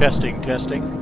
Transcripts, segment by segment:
Testing, testing.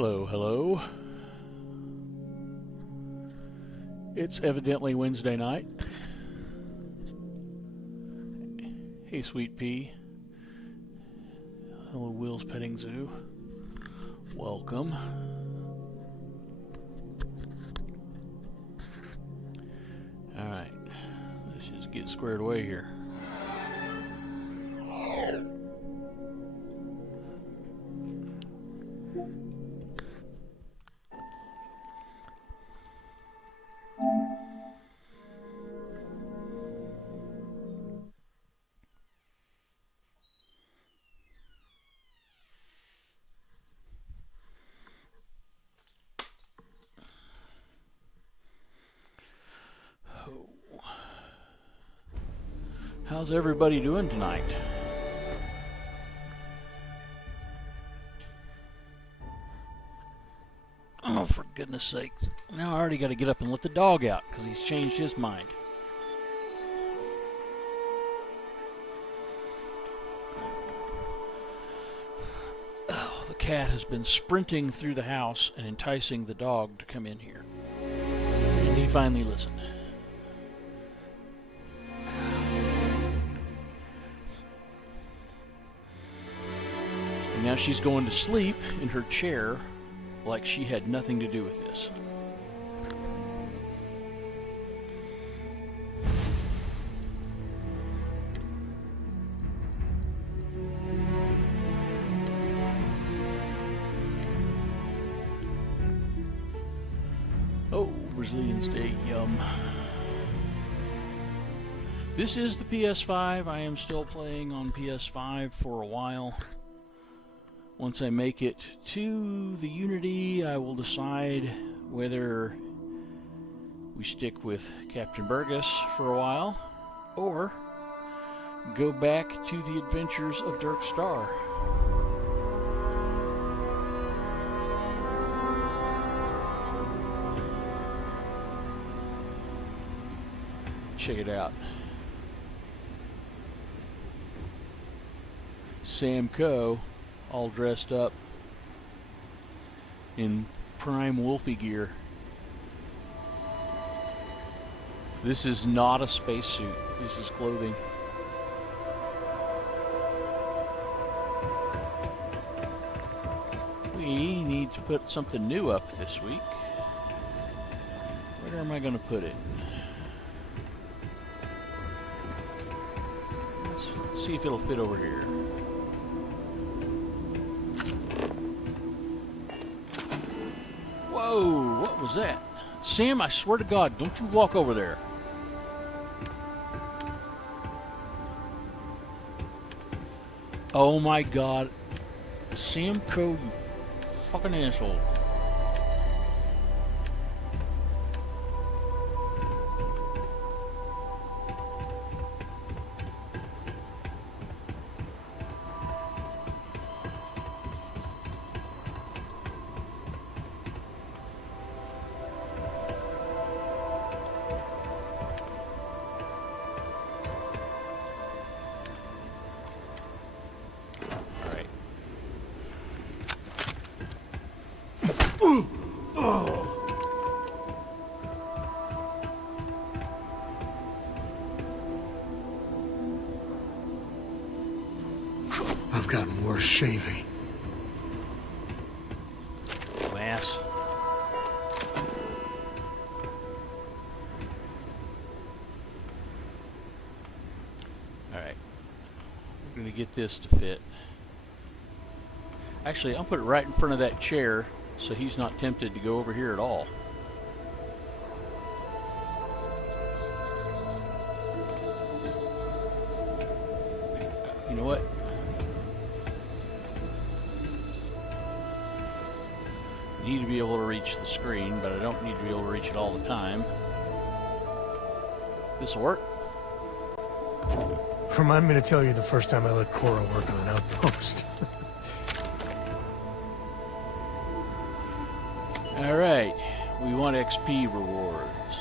Hello, hello. It's evidently Wednesday night. Hey, Sweet Pea. Hello, Will's Petting Zoo. Welcome. Alright, let's just get squared away here. How's everybody doing tonight? Oh, for goodness sakes. Now I already got to get up and let the dog out because he's changed his mind. Oh. cat has been sprinting through the house and enticing the dog to come in here. And he finally listened. And now she's going to sleep in her chair like she had nothing to do with this. Oh, Brazilian steak, yum. This is the PS5. I am still playing on PS5 for a while. Once I make it to the Unity, I will decide whether we stick with Captain Burgess for a while, or go back to the Adventures of Dirk Star. Check it out. Sam Coe, all dressed up in prime Wolfie gear. This is not a spacesuit. This is clothing. We need to put something new up this week. Where am I going to put it? Let's see if it'll fit over here. Whoa, what was that? Sam, I swear to God, don't you walk over there. Oh my God. Sam Coe, you fucking asshole. I've gotten worse shaving. Ass. Alright. We're going to get this to fit. Actually, I'll put it right in front of that chair so he's not tempted to go over here at all. You know what? I need to be able to reach the screen, but I don't need to be able to reach it all the time. This'll work. Remind me to tell you the first time I let Cora work on an outpost. Alright, we want XP rewards.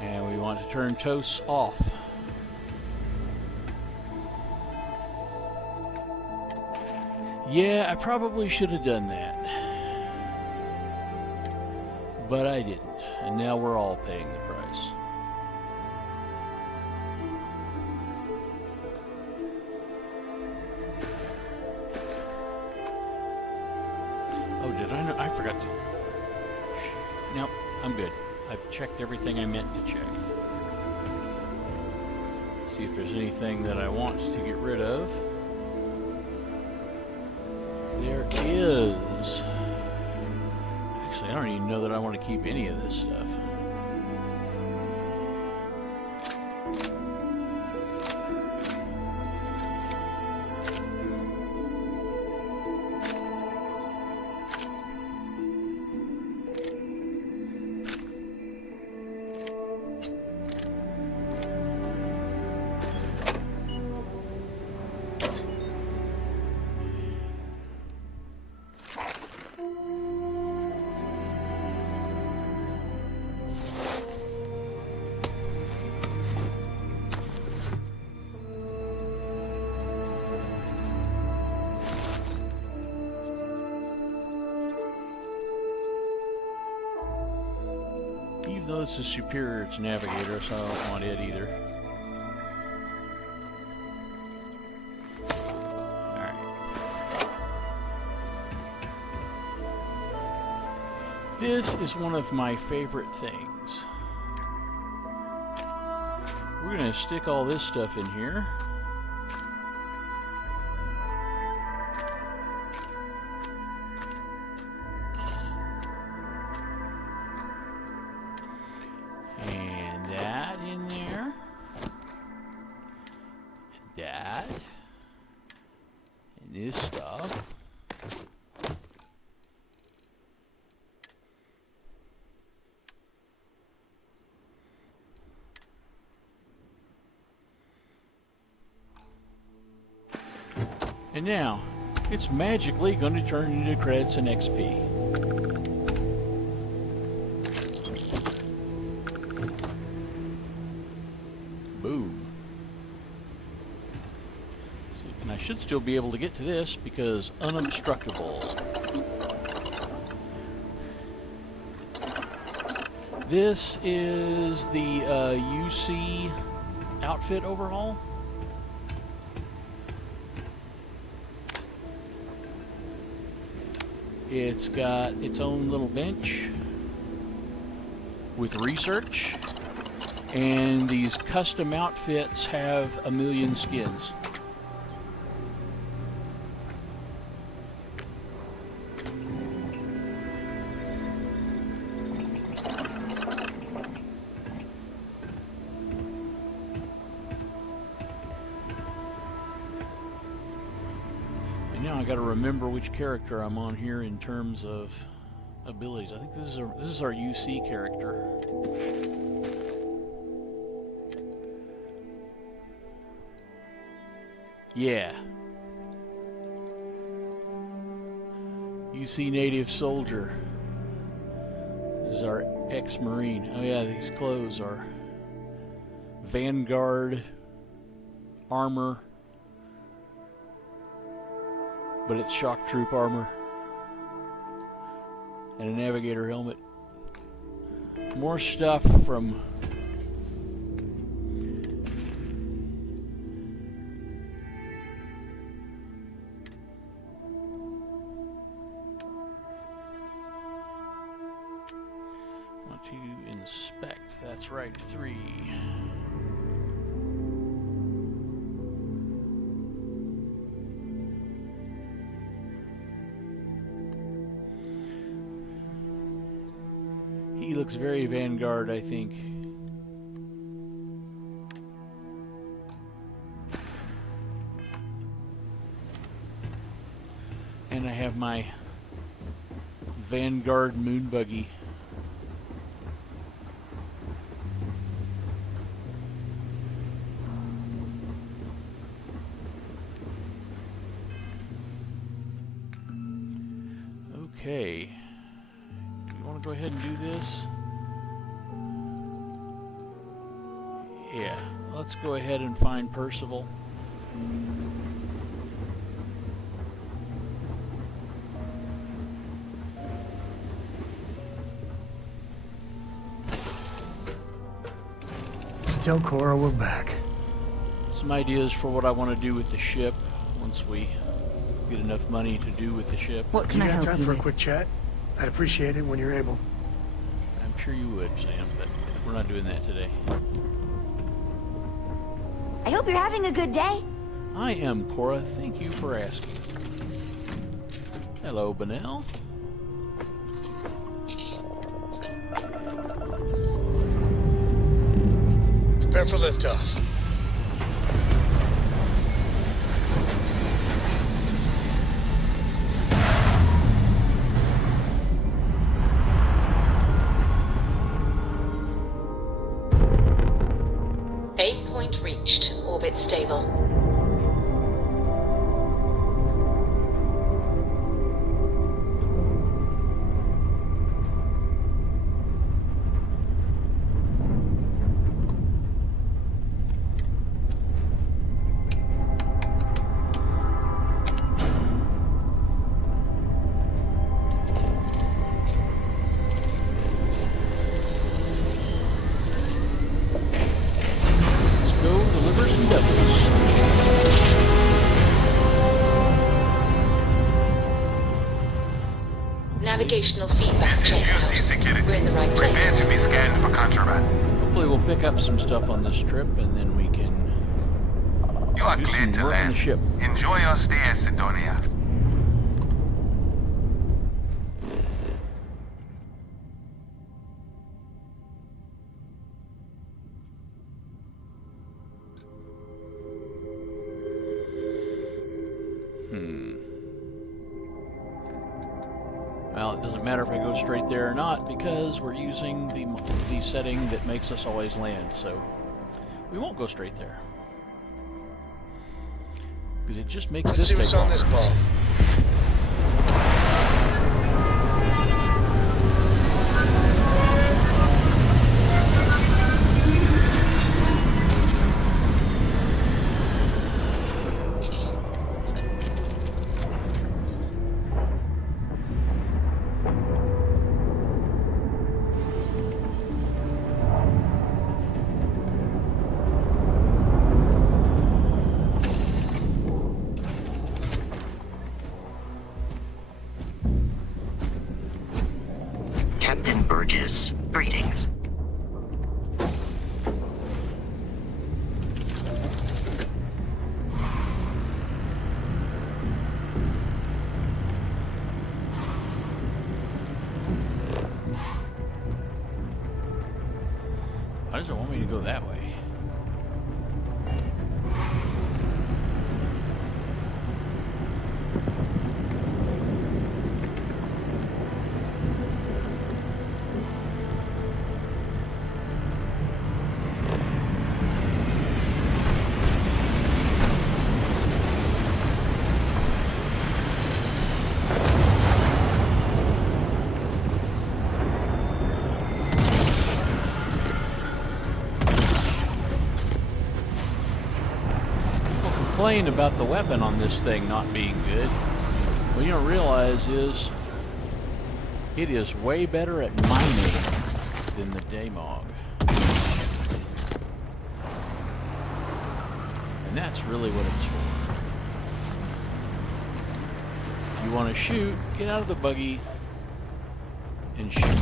And we want to turn toasts off. Yeah, I probably should have done that. But I didn't. And now we're all paying the price. Oh, did I know? I forgot to... Nope, I'm good. I've checked everything I meant to check. See if there's anything that I want to get rid of. There is. Actually, I don't even know that I want to keep any of this stuff. Even though this is superior to Navigator, so I don't want it either. Alright. This is one of my favorite things. We're going to stick all this stuff in here. And that in there. And that. And this stuff. And now, it's magically going to turn into credits and XP. Boom. See, and I should still be able to get to this because unobstructable. This is the UC outfit overhaul. It's got its own little bench with research, and these custom outfits have 1,000,000 skins. Now I got to remember which character I'm on here in terms of abilities. I think this is our UC character. Yeah. UC native soldier. This is our ex-Marine. Oh yeah, these clothes are Vanguard armor. But it's shock troop armor and a navigator helmet. More stuff from want to inspect. That's right, 3. He looks very Vanguard, I think. And I have my Vanguard moon buggy. Okay. Go ahead and do this. Yeah, let's go ahead and find Percival. Tell Cora we're back. Some ideas for what I want to do with the ship once we get enough money to do with the ship. What can I help you got time for a with? quick chat? I'd appreciate it when you're able. I'm sure you would, Sam, but we're not doing that today. I hope you're having a good day. I am Cora. Thank you for asking. Hello, Benel. Prepare for liftoff. Aim point reached. Orbit stable. Navigational feedback checks out. Security. We're in the right Prepare place. to be scanned for contraband. Hopefully we'll pick up some stuff on this trip, and then we can You are do cleared some to work on land. the ship. Enjoy your stay at Sidonia. Well, it doesn't matter if I go straight there or not, because we're using the setting that makes us always land, so we won't go straight there. Because it just makes Let's this see take what's on longer. this ball. Captain Burgess, greetings. Why does it want me to go that way? Complain about the weapon on this thing not being good. What you don't realize is it is way better at mining than the Daemog. And that's really what it's for. If you want to shoot, get out of the buggy and shoot.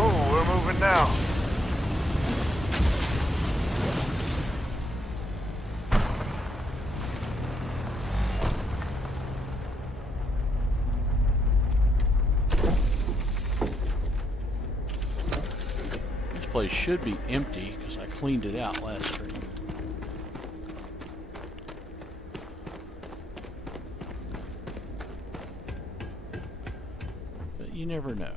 Oh, we're moving now. This place should be empty because I cleaned it out last stream. But you never know.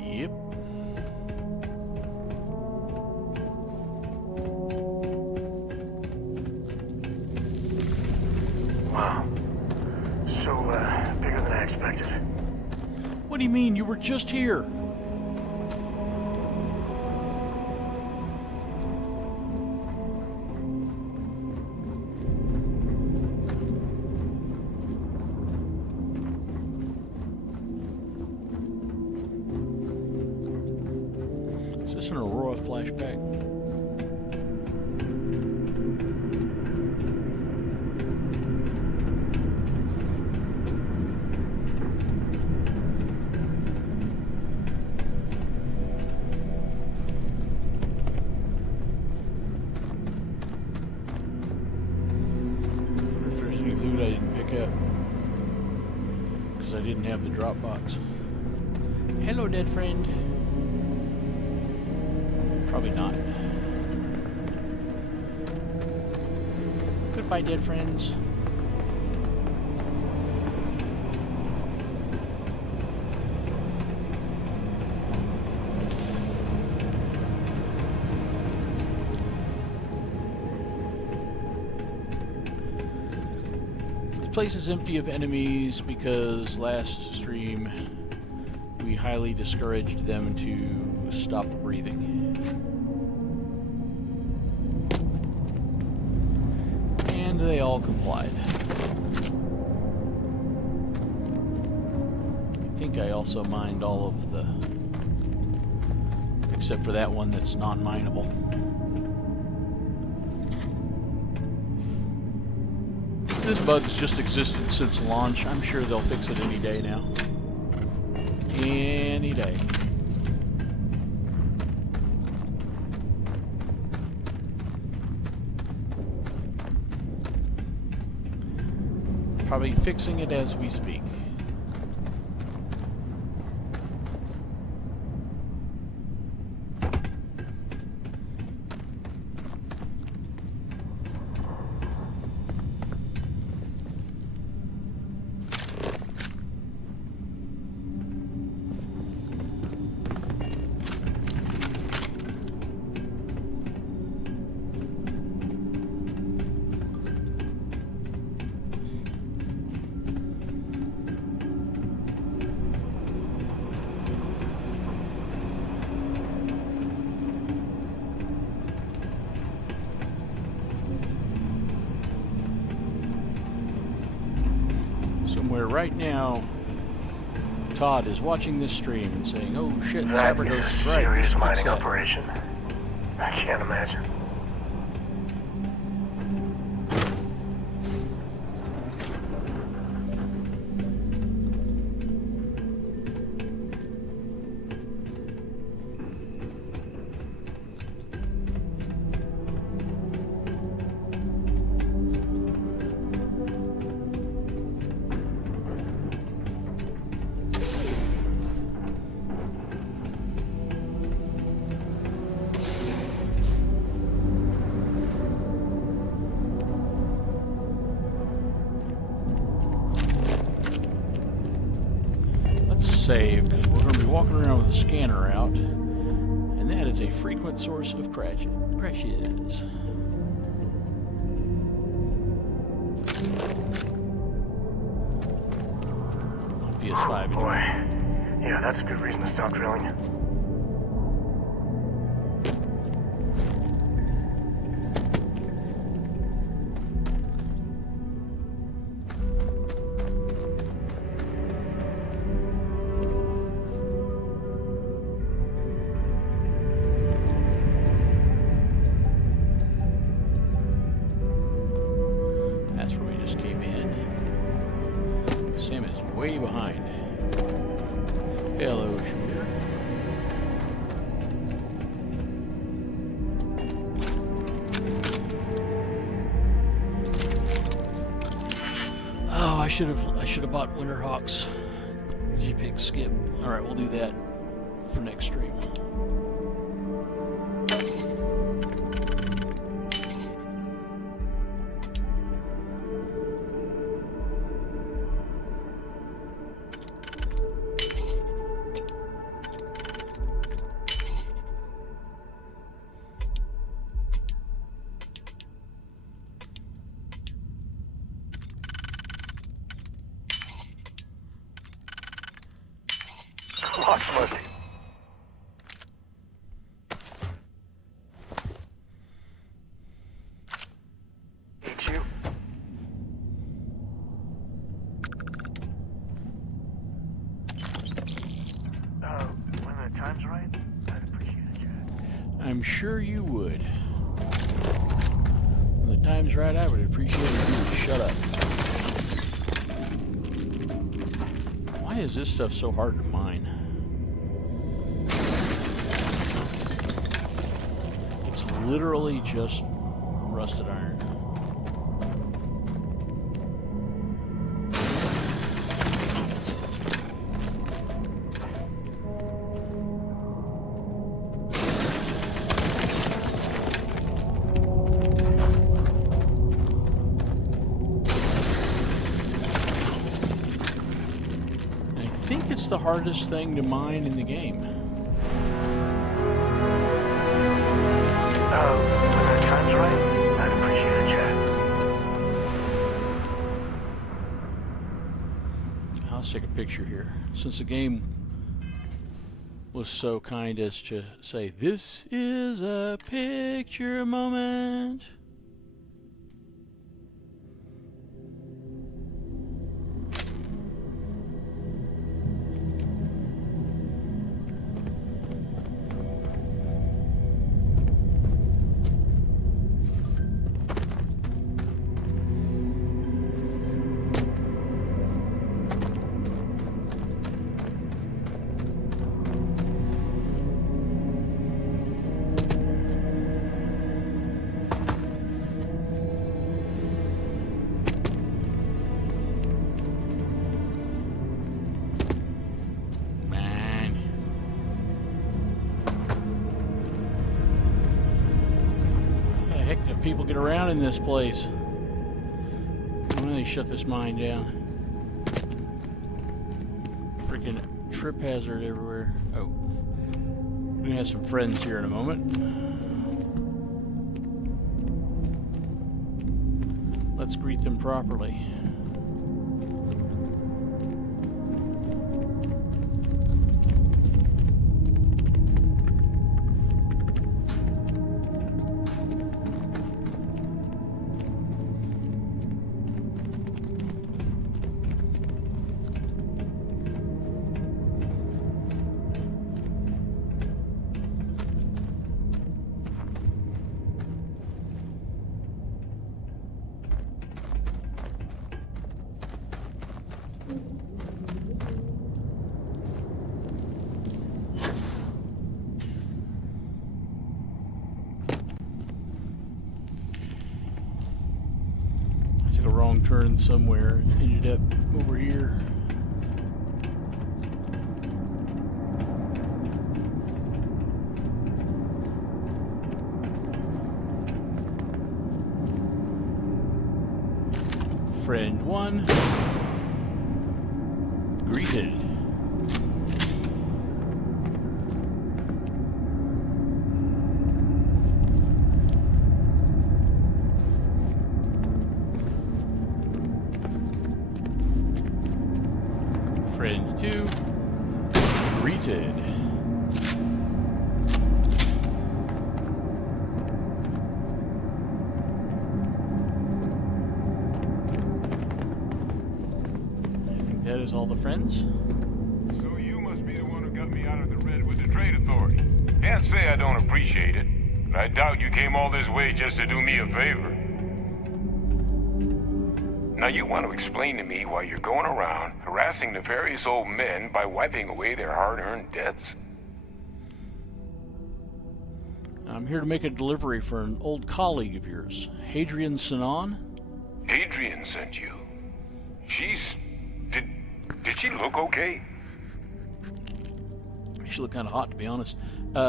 Yep. Wow. So, bigger than I expected. What do you mean? You were just here. Is this an Aurora flashback? have the drop box. Hello, dead friend. Probably not. Goodbye, dead friends. This place is empty of enemies because last stream we highly discouraged them to stop breathing. And they all complied. I think I also mined all of the... except for that one that's non-mineable. This bug's just existed since launch. I'm sure they'll fix it any day now. Any day. Probably fixing it as we speak. Somewhere right now, Todd is watching this stream and saying, "Oh shit, That Cyber is a Ghost is right. serious Fix mining that." operation. I can't imagine. Save, because we're going to be walking around with a scanner out, and that is a frequent source of crashes. PS5. Boy, yeah, that's a good reason to stop drilling. Way behind. Hello, shooter. Oh, I should have bought Winterhawk's G-Pick skip. All right, we'll do that for next stream. Lots mostly. Hate you. When the time's right, I'd appreciate it, Chad. I'm sure you would. When the time's right, I would appreciate it if you would shut up. Why is this stuff so hard to mine? It's literally just rusted iron. the hardest thing to mine in the game? When the time's right, I'd appreciate a chat. Let's take a picture here. Since the game was so kind as to say, this is a picture moment. People get around in this place. Why don't they shut this mine down? Freaking trip hazard everywhere. Oh. We're gonna have some friends here in a moment. Let's greet them properly. Wrong turn somewhere and ended up over here. Friend one greeted. Friend 2 greeted. I think that is all the friends. So you must be the one who got me out of the red with the trade authority. Can't say I don't appreciate it, but I doubt you came all this way just to do me a favor. Now you want to explain to me why you're going around harassing nefarious old men by wiping away their hard-earned debts? I'm here to make a delivery for an old colleague of yours, Hadrian Sinon. Adrian sent you. She's... Did she look okay? She looked kind of hot, to be honest.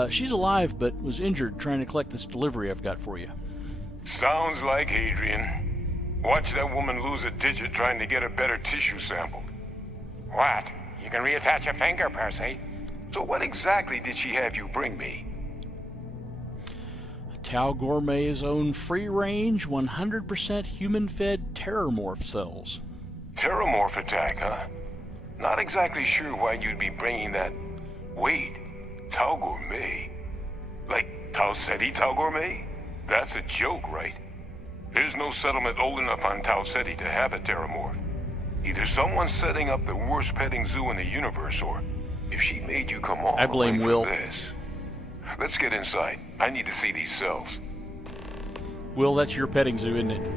She's alive, but was injured trying to collect this delivery I've got for you. Sounds like Adrian. Watch that woman lose a digit trying to get a better tissue sample. What? You can reattach a finger, Percy. So what exactly did she have you bring me? Tau Gourmet's own free-range, 100% human-fed terramorph cells. Terramorph attack, huh? Not exactly sure why you'd be bringing that... Wait, Tau Gourmet? Like Tau Ceti Tau Gourmet? That's a joke, right? There's no settlement old enough on Tau Ceti to have a terramorph. Either someone's setting up the worst petting zoo in the universe, or if she made you come all I blame the way Will. for this. Let's get inside. I need to see these cells. Will, that's your petting zoo, isn't it?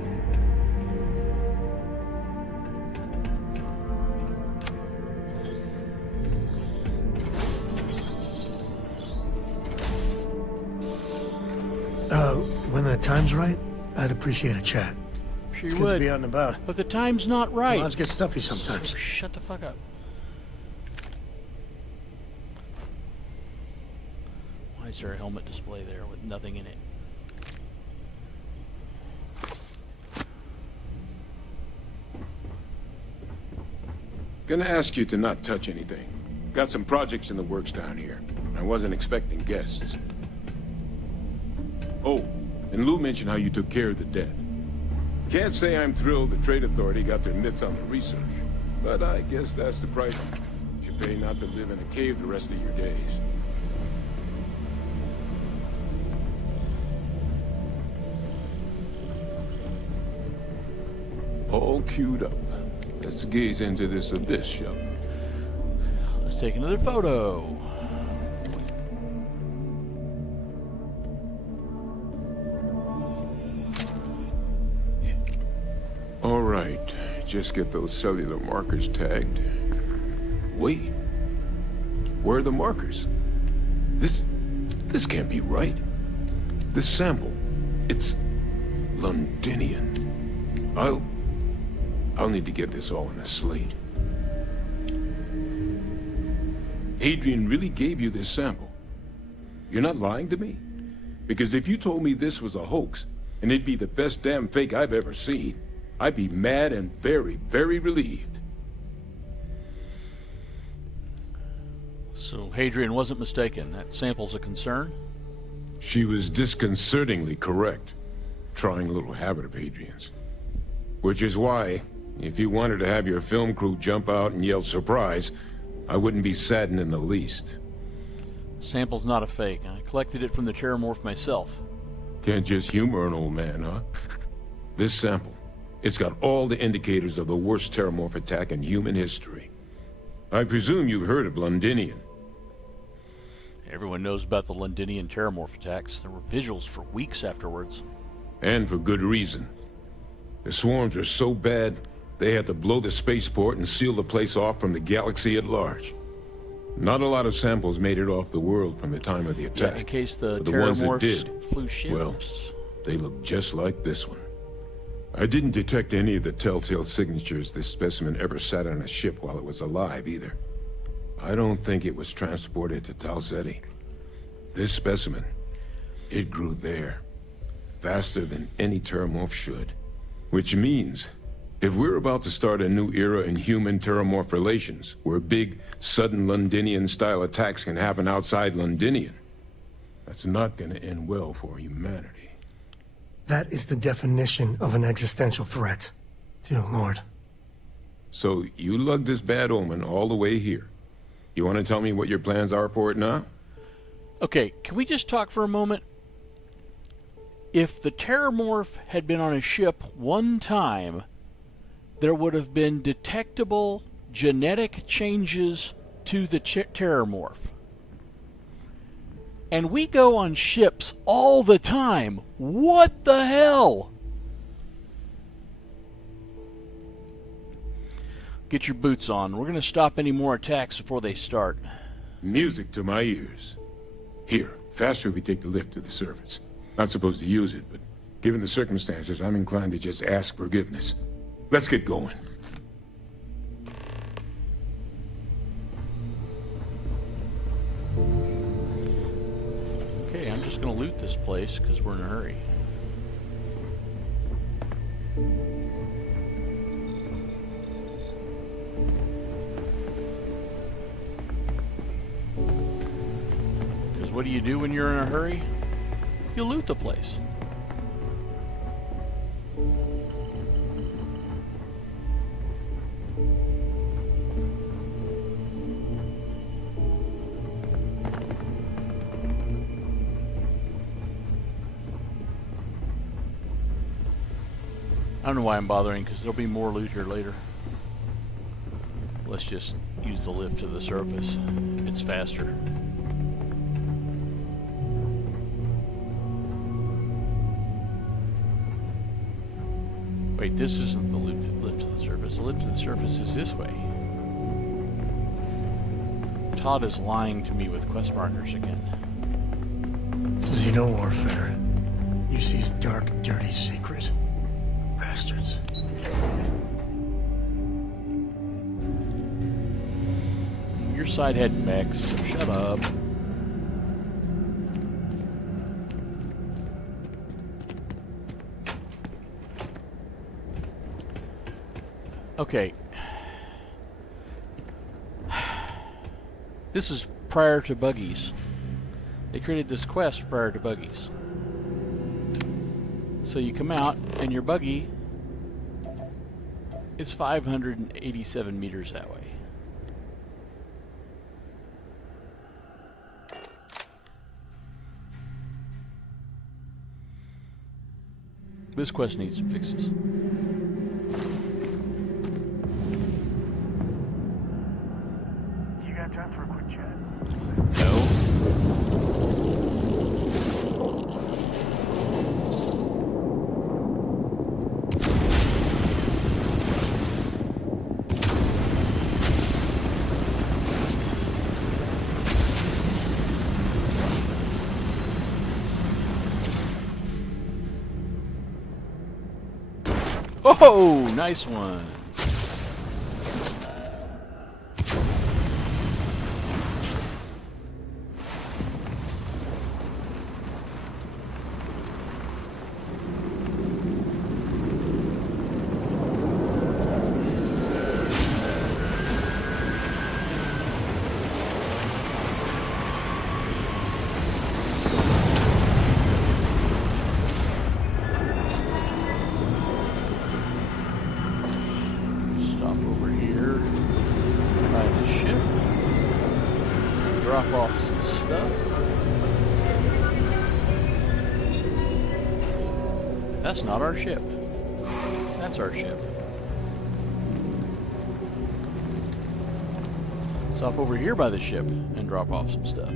When the time's right, I'd appreciate a chat. Sure It's you good to would. be out and about. But the time's not right. Lives get stuffy sometimes. So shut the fuck up. Why is there a helmet display there with nothing in it? Gonna ask you to not touch anything. Got some projects in the works down here. I wasn't expecting guests. Oh, and Lou mentioned how you took care of the dead. Can't say I'm thrilled the Trade Authority got their mitts on the research, but I guess that's the price you pay not to live in a cave the rest of your days. All queued up. Let's gaze into this abyss, shall we? Let's take another photo. All right, just get those cellular markers tagged. Wait, where are the markers? This can't be right. This sample, it's Londinian. I'll need to get this all in a slate. Adrian really gave you this sample. You're not lying to me? Because if you told me this was a hoax, and it'd be the best damn fake I've ever seen, I'd be mad and very, very relieved. So Hadrian wasn't mistaken. That sample's a concern? She was disconcertingly correct. Trying a little habit of Hadrian's. Which is why, if you wanted to have your film crew jump out and yell surprise, I wouldn't be saddened in the least. Sample's not a fake. I collected it from the Terramorph myself. Can't just humor an old man, huh? This sample, it's got all the indicators of the worst Terramorph attack in human history. I presume you've heard of Londinian. Everyone knows about the Londinian Terramorph attacks. There were visuals for weeks afterwards. And for good reason. The swarms are so bad, they had to blow the spaceport and seal the place off from the galaxy at large. Not a lot of samples made it off the world from the time of the attack. Yeah, in case the but the ones that Terramorphs did, flew ships. well, they look just like this one. I didn't detect any of the telltale signatures this specimen ever sat on a ship while it was alive, either. I don't think it was transported to Tal Ceti. This specimen, it grew there, faster than any Terramorph should. Which means, if we're about to start a new era in human-Terramorph relations, where big, sudden Londinian-style attacks can happen outside Londinian, that's not gonna end well for humanity. That is the definition of an existential threat. Dear Lord. So, you lugged this bad omen all the way here. You want to tell me what your plans are for it now? Okay, can we just talk for a moment? If the Terramorph had been on a ship one time, there would have been detectable genetic changes to the Terramorph. And we go on ships all the time. What the hell? Get your boots on. We're going to stop any more attacks before they start. Music to my ears. Here, faster we take the lift to the surface. Not supposed to use it, but given the circumstances, I'm inclined to just ask forgiveness. Let's get going. Okay, I'm just going to loot this place because we're in a hurry. Because what do you do when you're in a hurry? You loot the place. I don't know why I'm bothering, because there'll be more loot here later. Let's just use the lift to the surface. It's faster. Wait, this isn't the lift to the surface. The lift to the surface is this way. Todd is lying to me with quest markers again. Xeno-warfare. UC's dark, dirty secret. Bastards. Your side had mechs, so shut up. Okay. This is prior to buggies. They created this quest prior to buggies. So you come out, and your buggy is 587 meters that way. This quest needs some fixes. You got time for a quick chat? No. Oh, nice one. Drop off some stuff. That's not our ship. That's our ship. Stop over here by the ship and drop off some stuff.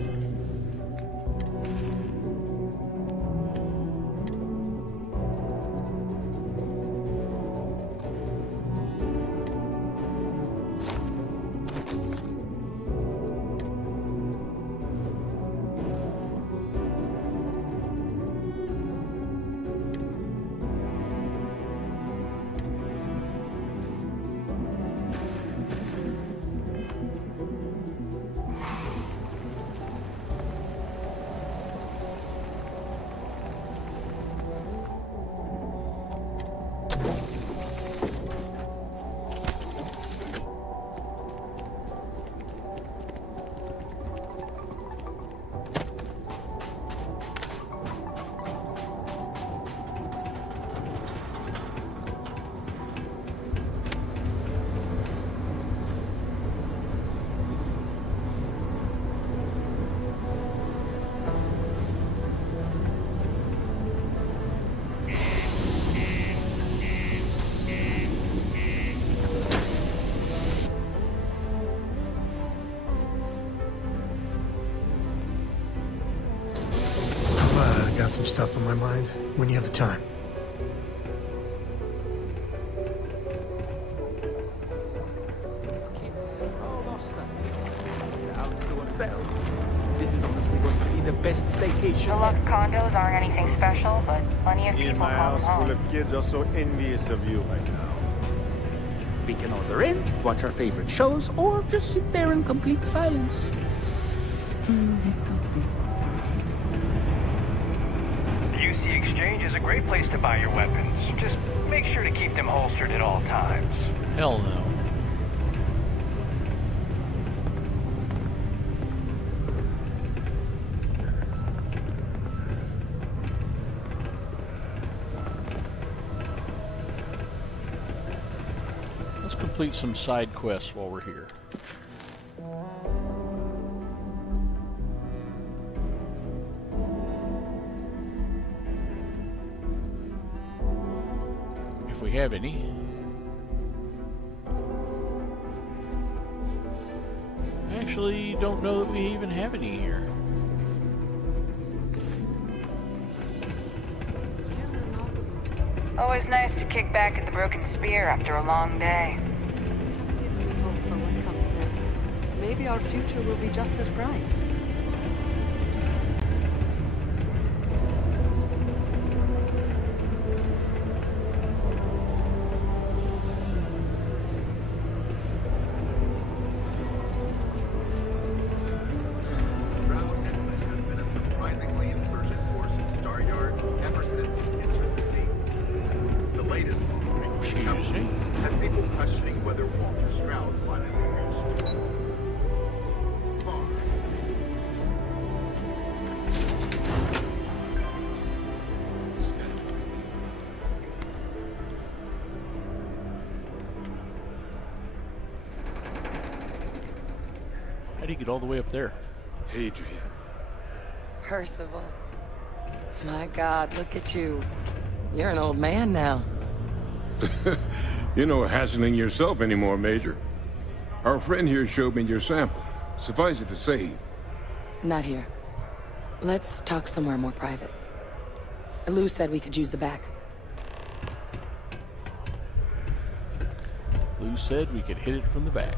Got some stuff on my mind when you have the time. Kids all lost them. The house to themselves. This is honestly going to be the best staycation. Deluxe condos aren't anything special, but plenty of Me people and my call house them home. full of kids are so envious of you right now. We can order in, watch our favorite shows, or just sit there in complete silence. The UC Exchange is a great place to buy your weapons. Just make sure to keep them holstered at all times. Hell no. Let's complete some side quests while we're here. If we have any. Actually, don't know that we even have any here. Always nice to kick back at the Broken Spear after a long day. Just gives me hope for what comes next. Maybe our future will be just as bright. make it all the way up there? Adrian. Percival. My God, look at you. You're an old man now. You're no hassling yourself anymore, Major. Our friend here showed me your sample. Suffice it to say... Not here. Let's talk somewhere more private. Lou said we could use the back. Lou said we could hit it from the back.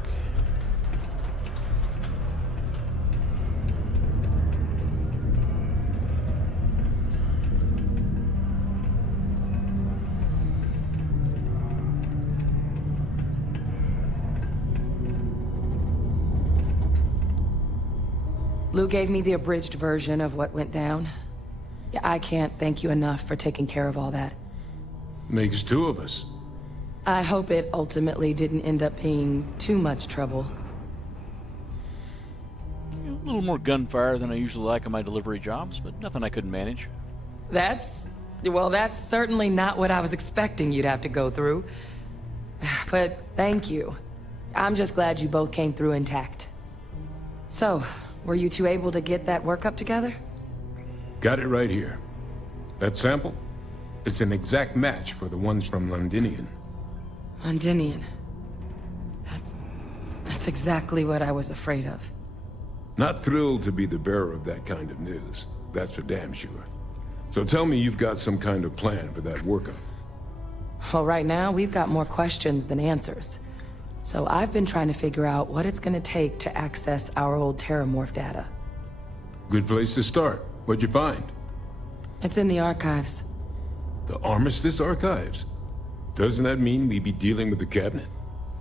Lou gave me the abridged version of what went down. Yeah, I can't thank you enough for taking care of all that. Makes two of us. I hope it ultimately didn't end up being too much trouble. A little more gunfire than I usually like on my delivery jobs, but nothing I couldn't manage. That's certainly not what I was expecting you'd have to go through. But thank you. I'm just glad you both came through intact. So, were you two able to get that workup together? Got it right here. That sample? It's an exact match for the ones from Londinian. Londinian. That's exactly what I was afraid of. Not thrilled to be the bearer of that kind of news. That's for damn sure. So tell me you've got some kind of plan for that workup. Well, right now, we've got more questions than answers. So I've been trying to figure out what it's gonna take to access our old Terramorph data. Good place to start. What'd you find? It's in the archives. The Armistice Archives? Doesn't that mean we'd be dealing with the Cabinet?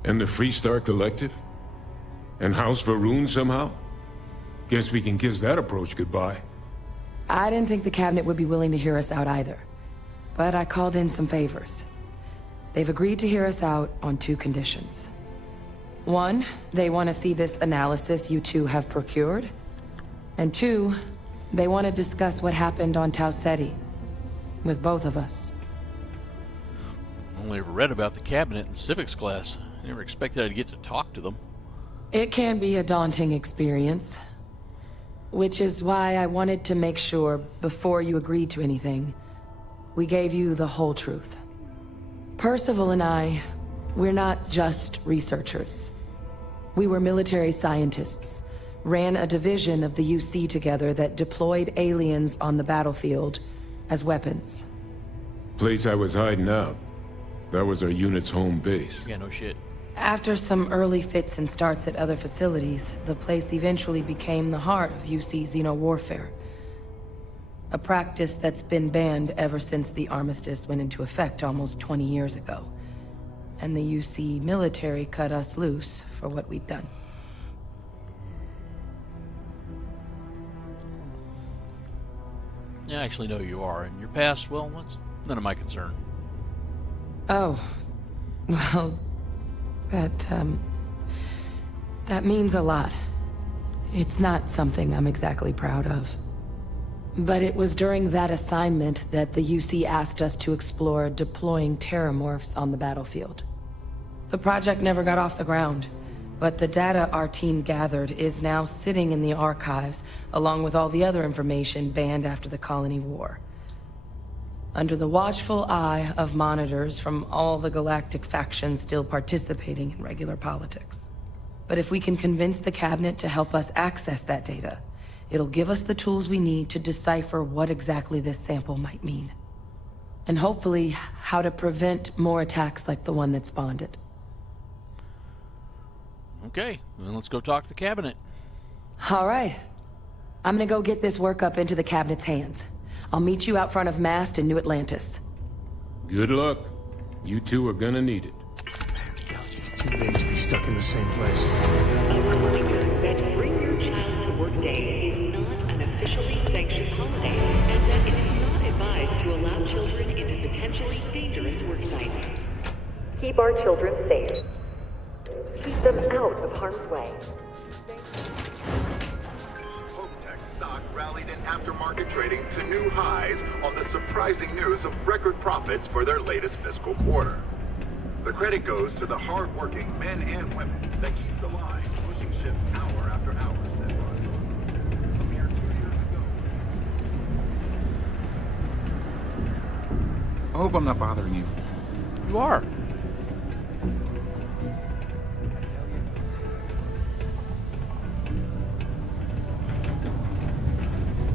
And the Freestar Collective? And House Varun somehow? Guess we can kiss that approach goodbye. I didn't think the Cabinet would be willing to hear us out either. But I called in some favors. They've agreed to hear us out on 2 conditions. 1, they want to see this analysis you two have procured. And 2, they want to discuss what happened on Tau Ceti. With both of us. Only ever read about the Cabinet in civics class. Never expected I'd get to talk to them. It can be a daunting experience. Which is why I wanted to make sure, before you agreed to anything, we gave you the whole truth. Percival and I, we're not just researchers. We were military scientists, ran a division of the UC together that deployed aliens on the battlefield as weapons. Place I was hiding out. That was our unit's home base. Yeah, no shit. After some early fits and starts at other facilities, the place eventually became the heart of UC xeno-warfare. A practice that's been banned ever since the armistice went into effect almost 20 years ago. And the UC military cut us loose for what we'd done. Yeah, I actually know who you are, and your past, well, that's none of my concern. Oh, well, that means a lot. It's not something I'm exactly proud of. But it was during that assignment that the UC asked us to explore deploying Terramorphs on the battlefield. The project never got off the ground, but the data our team gathered is now sitting in the archives, along with all the other information banned after the Colony War. Under the watchful eye of monitors from all the galactic factions still participating in regular politics. But if we can convince the Cabinet to help us access that data, it'll give us the tools we need to decipher what exactly this sample might mean. And hopefully, how to prevent more attacks like the one that spawned it. Okay, then let's go talk to the Cabinet. All right. I'm gonna go get this work up into the Cabinet's hands. I'll meet you out front of Mast in New Atlantis. Good luck. You two are gonna need it. There we go. It's too big to be stuck in the same place. A reminder that Bring Your Child to Work Day is not an officially sanctioned holiday, and that it is not advised to allow children into potentially dangerous work sites. Keep our children safe. Keep them out of harm's way. Stock rallied in aftermarket trading to new highs on the surprising news of record profits for their latest fiscal quarter. The credit goes to the hard-working men and women that keep the line pushing ships hour after hour. I hope I'm not bothering you. You are.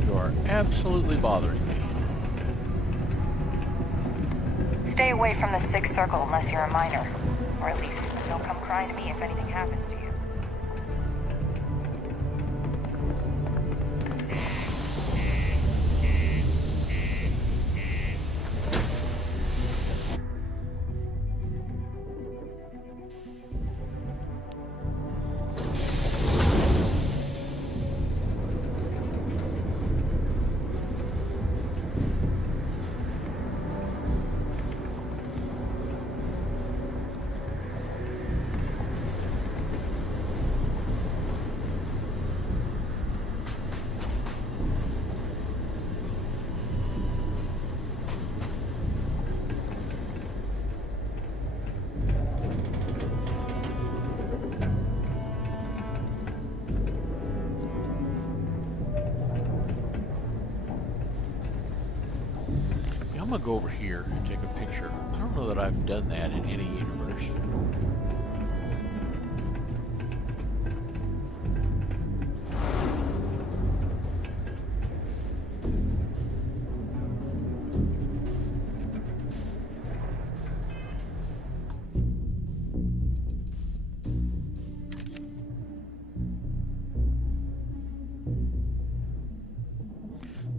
You are absolutely bothering me. Stay away from the Sixth Circle unless you're a minor. Or at least, don't come crying to me if anything happens to you. I'm gonna go over here and take a picture. I don't know that I've done that in any universe.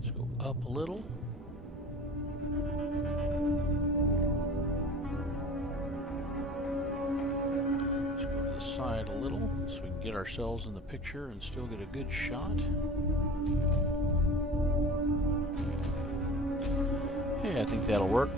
Let's go up a little. Side a little so we can get ourselves in the picture and still get a good shot. Hey, I think that'll work.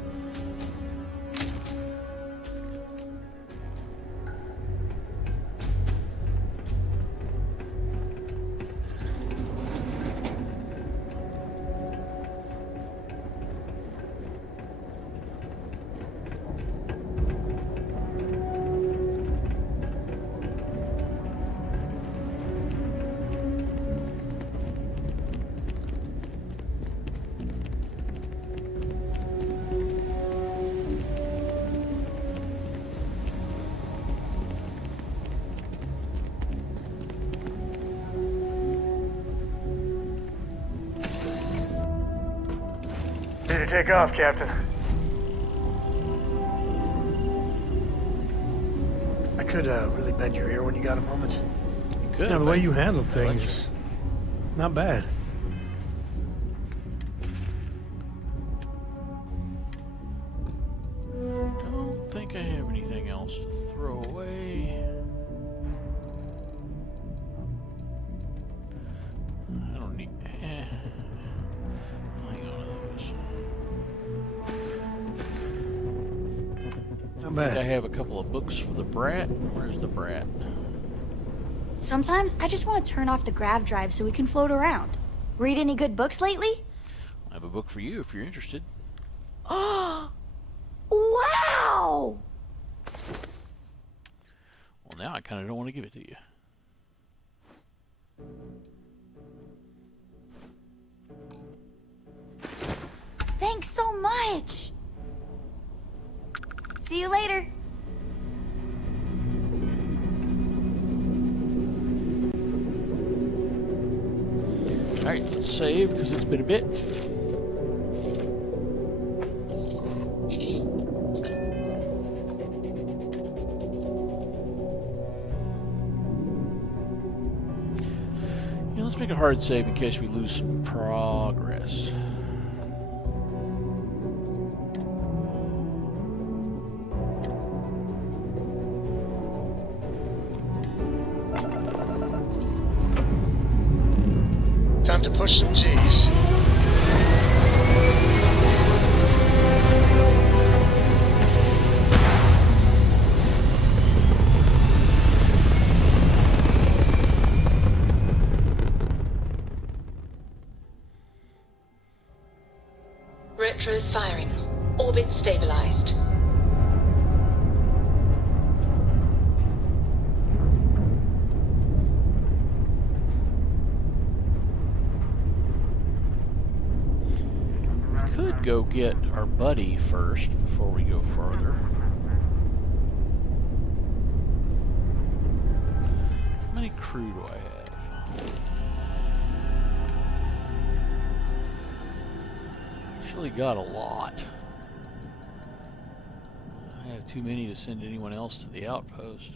Ready to take off, Captain. I could really bend your ear when you got a moment. You could. The way you handle things, not bad. Don't think I have anything else to throw away. I don't need. Hang on to those. Not bad. I have a couple of books for the brat. Where's the brat? Sometimes I just want to turn off the grav drive so we can float around. Read any good books lately? I have a book for you if you're interested. Oh! Wow! Well, now I kind of don't want to give it to you. Thanks so much! See you later. Alright, let's save because it's been a bit. Yeah, let's make a hard save in case we lose some progress. Time to push some G's. Retro's firing. Orbit stabilized. go get our buddy first before we go further. How many crew do I have? Actually got a lot. I have too many to send anyone else to the outpost.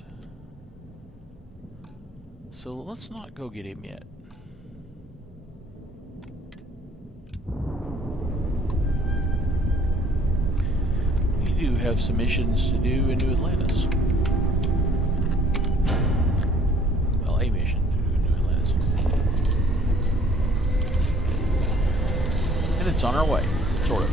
So let's not go get him yet. We do have some missions to do in New Atlantis. Well, a mission to do in New Atlantis. And it's on our way, sort of.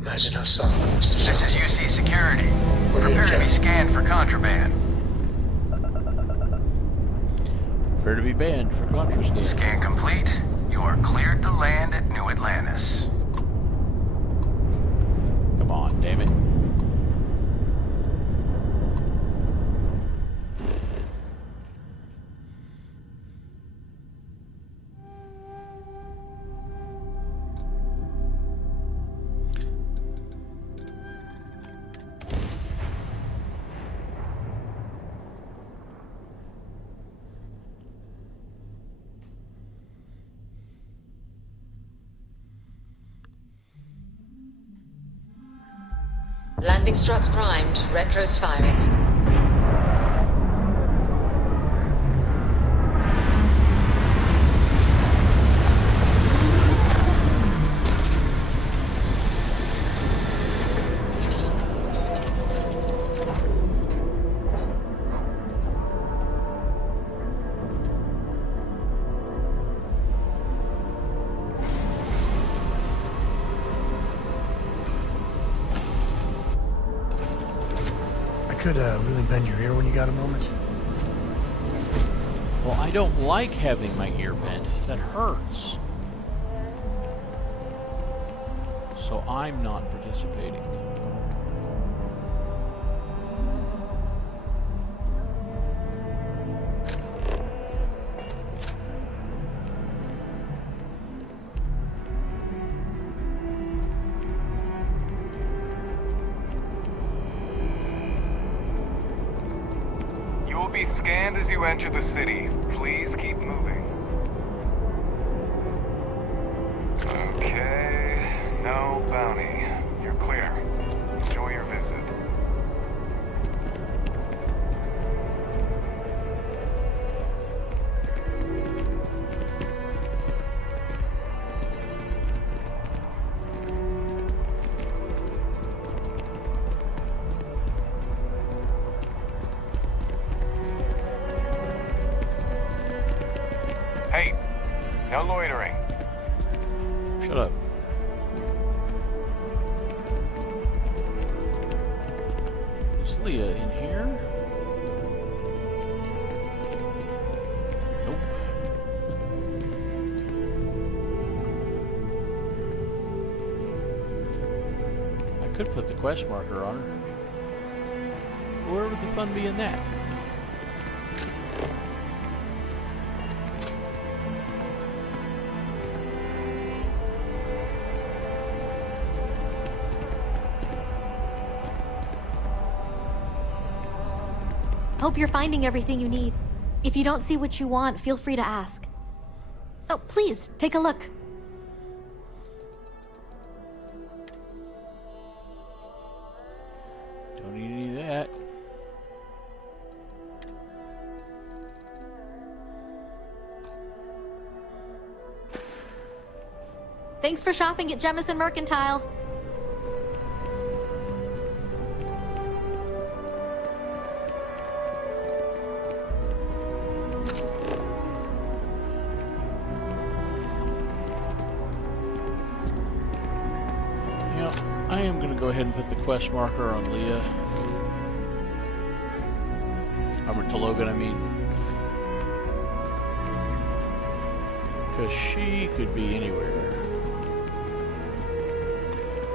Imagine how someone must have felt. This is UC Security. What do you Prepare to be get? scanned for contraband. Prepare to be banned for contraband. Scan complete. You are cleared to land at New Atlantis. Come on, damn it. Landing struts primed. Retros firing. Could really bend your ear when you got a moment. Well, I don't like having my ear bent. That hurts. So I'm not participating. You will be scanned as you enter the city. Please keep moving. Okay, no bounty. You're clear. Enjoy your visit. Hey, no loitering. Shut up. Is Leah in here? Nope. I could put the quest marker on her. Where would the fun be in that? Hope you're finding everything you need. If you don't see what you want, feel free to ask. Oh, please, take a look. Don't need any of that. Thanks for shopping at Jemison Mercantile. I am going to go ahead and put the quest marker on Leah. To Logan, I mean. Because she could be anywhere.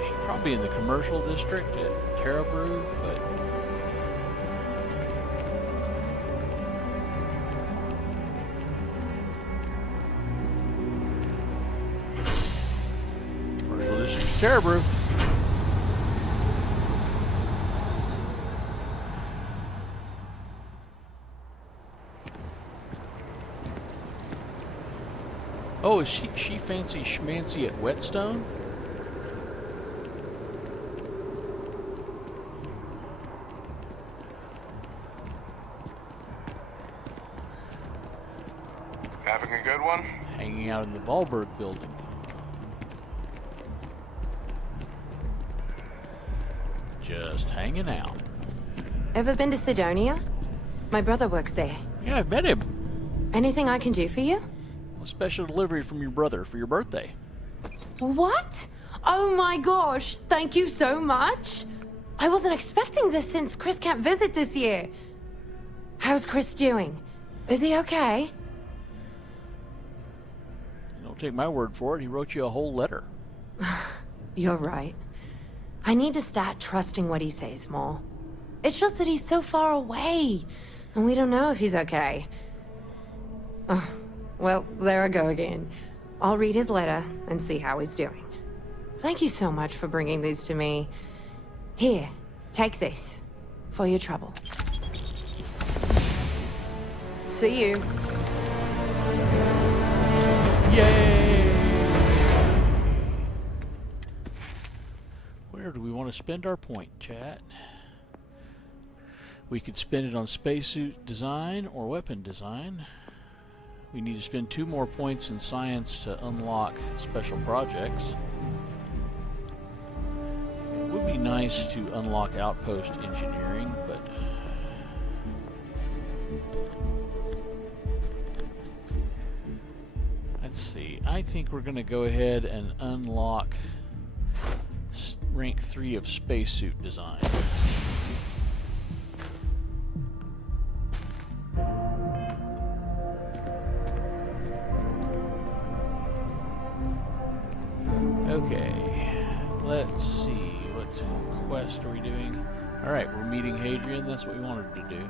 She's probably in the commercial district at Terra Brew, but Terrabrew. Oh, is she fancy schmancy at Whetstone? Having a good one? Hanging out in the Wahlberg building. Just hanging out. Ever been to Sidonia? My brother works there. Yeah, I've met him. Anything I can do for you? A special delivery from your brother for your birthday. What? Oh my gosh, thank you so much. I wasn't expecting this since Chris can't visit this year. How's Chris doing? Is he okay? Don't take my word for it. He wrote you a whole letter. You're right. I need to start trusting what he says more. It's just that he's so far away, and we don't know if he's okay. Well, there I go again. I'll read his letter and see how he's doing. Thank you so much for bringing these to me. Here, take this for your trouble. See you. Yay! Where do we want to spend our point, chat? We could spend it on spacesuit design or weapon design. We need to spend 2 more points in science to unlock special projects. It would be nice to unlock outpost engineering, but let's see. I think we're going to go ahead and unlock rank 3 of spacesuit design. Okay, let's see, what quest are we doing? Alright, we're meeting Hadrian, that's what we wanted to do.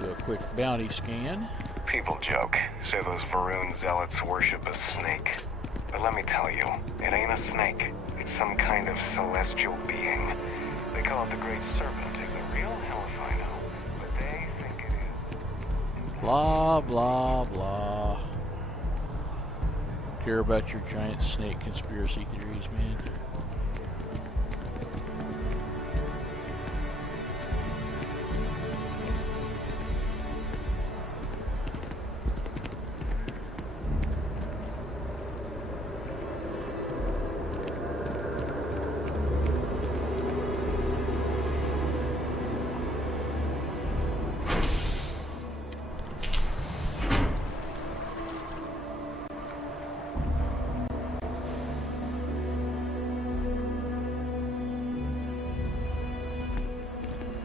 Do a quick bounty scan. People joke, say those Varun zealots worship a snake. But let me tell you, it ain't a snake. It's some kind of celestial being. They call it the Great Serpent. It's a real hell if I know, but they think it is. Blah, blah, blah. Don't care about your giant snake conspiracy theories, man.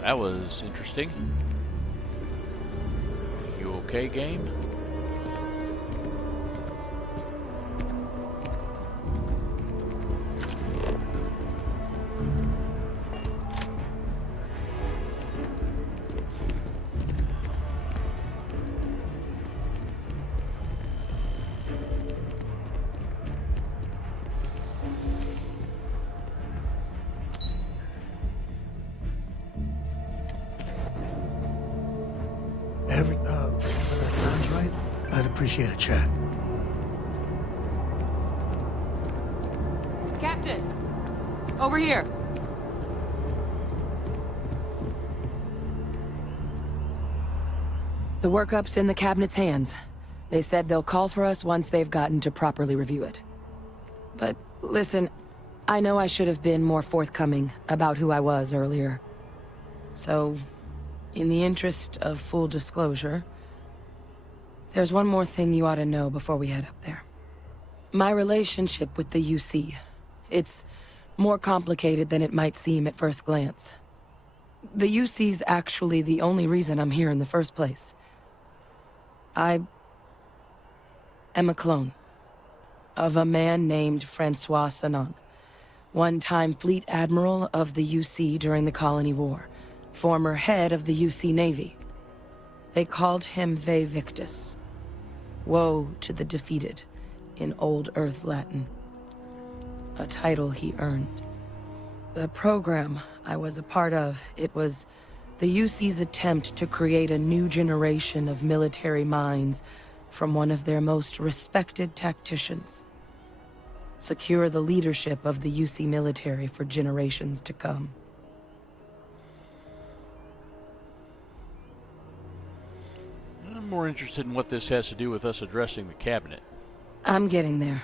That was interesting. You okay, game? When that time's right, I'd appreciate a chat. Captain! Over here! The workup's in the cabinet's hands. They said they'll call for us once they've gotten to properly review it. But listen, I know I should have been more forthcoming about who I was earlier. So, in the interest of full disclosure, there's one more thing you ought to know before we head up there. My relationship with the UC. It's more complicated than it might seem at first glance. The UC's actually the only reason I'm here in the first place. I am a clone of a man named Francois Sanon. One-time fleet admiral of the UC during the Colony War. Former head of the UC Navy. They called him Ve Victus. Woe to the defeated, in Old Earth Latin. A title he earned. The program I was a part of, it was the UC's attempt to create a new generation of military minds from one of their most respected tacticians. Secure the leadership of the UC military for generations to come. I'm more interested in what this has to do with us addressing the cabinet. I'm getting there.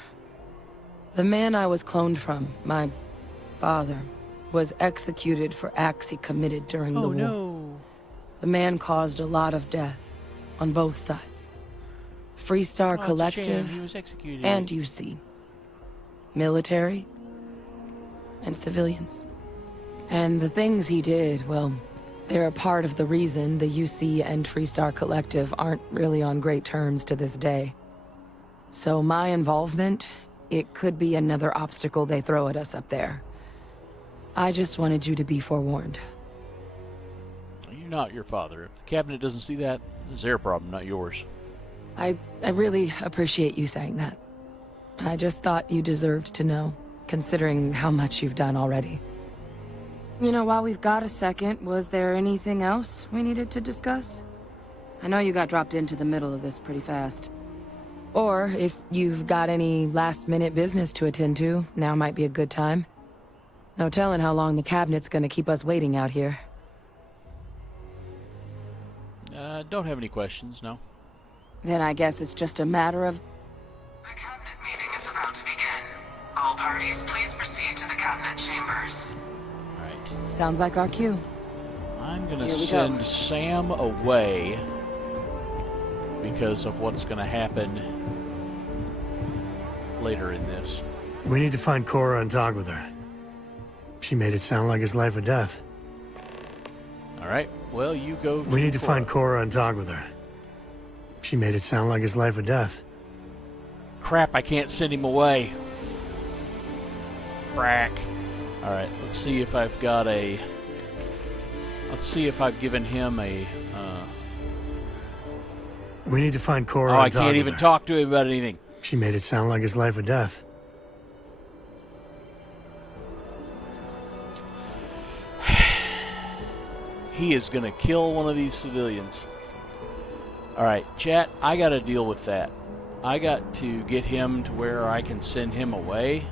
The man I was cloned from, my father, was executed for acts he committed during the war. No. The man caused a lot of death, on both sides. Freestar Collective He was executed. and UC. Military and civilians. And the things he did, well, they're a part of the reason the UC and Freestar Collective aren't really on great terms to this day. So my involvement, it could be another obstacle they throw at us up there. I just wanted you to be forewarned. You're not your father. If the cabinet doesn't see that, it's their problem, not yours. I really appreciate you saying that. I just thought you deserved to know, considering how much you've done already. You know, while we've got a second, was there anything else we needed to discuss? I know you got dropped into the middle of this pretty fast. Or, if you've got any last-minute business to attend to, now might be a good time. No telling how long the cabinet's gonna keep us waiting out here. Don't have any questions, no. Then I guess it's just a matter of... The cabinet meeting is about to begin. All parties, please proceed to the cabinet chambers. Alright. Sounds like our cue. I'm gonna send Sam away because of what's gonna happen later in this. We need to find Cora and talk with her. She made it sound like it's life or death. Alright, well, you go. We need to find Cora and talk with her. She made it sound like it's life or death. Crap, I can't send him away. Frack. Alright, let's see if I've got a... Let's see if I've given him a... We need to find Cora Oh, and I talk can't with even her. talk to him about anything. She made it sound like it's life or death. He is gonna kill one of these civilians. Alright, chat, I gotta deal with that. I got to get him to where I can send him away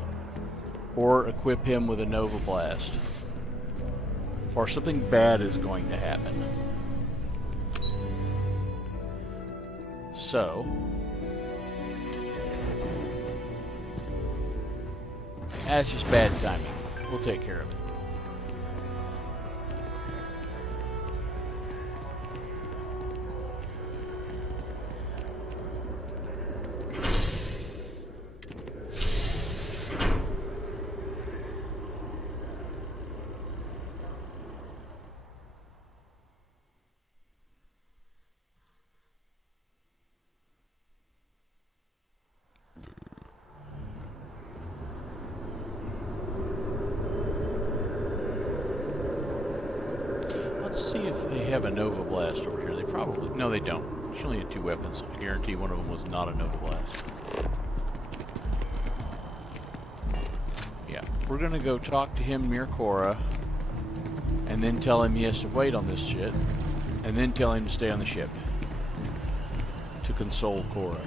or equip him with a Nova Blast. Or something bad is going to happen. So... that's just bad timing. We'll take care of it. Let's see if they have a Nova Blast over here. They probably... no, they don't. She only had 2 weapons. I guarantee one of them was not a Nova Blast. Yeah, we're gonna go talk to him near Cora, and then tell him he has to wait on this shit, and then tell him to stay on the ship to console Cora.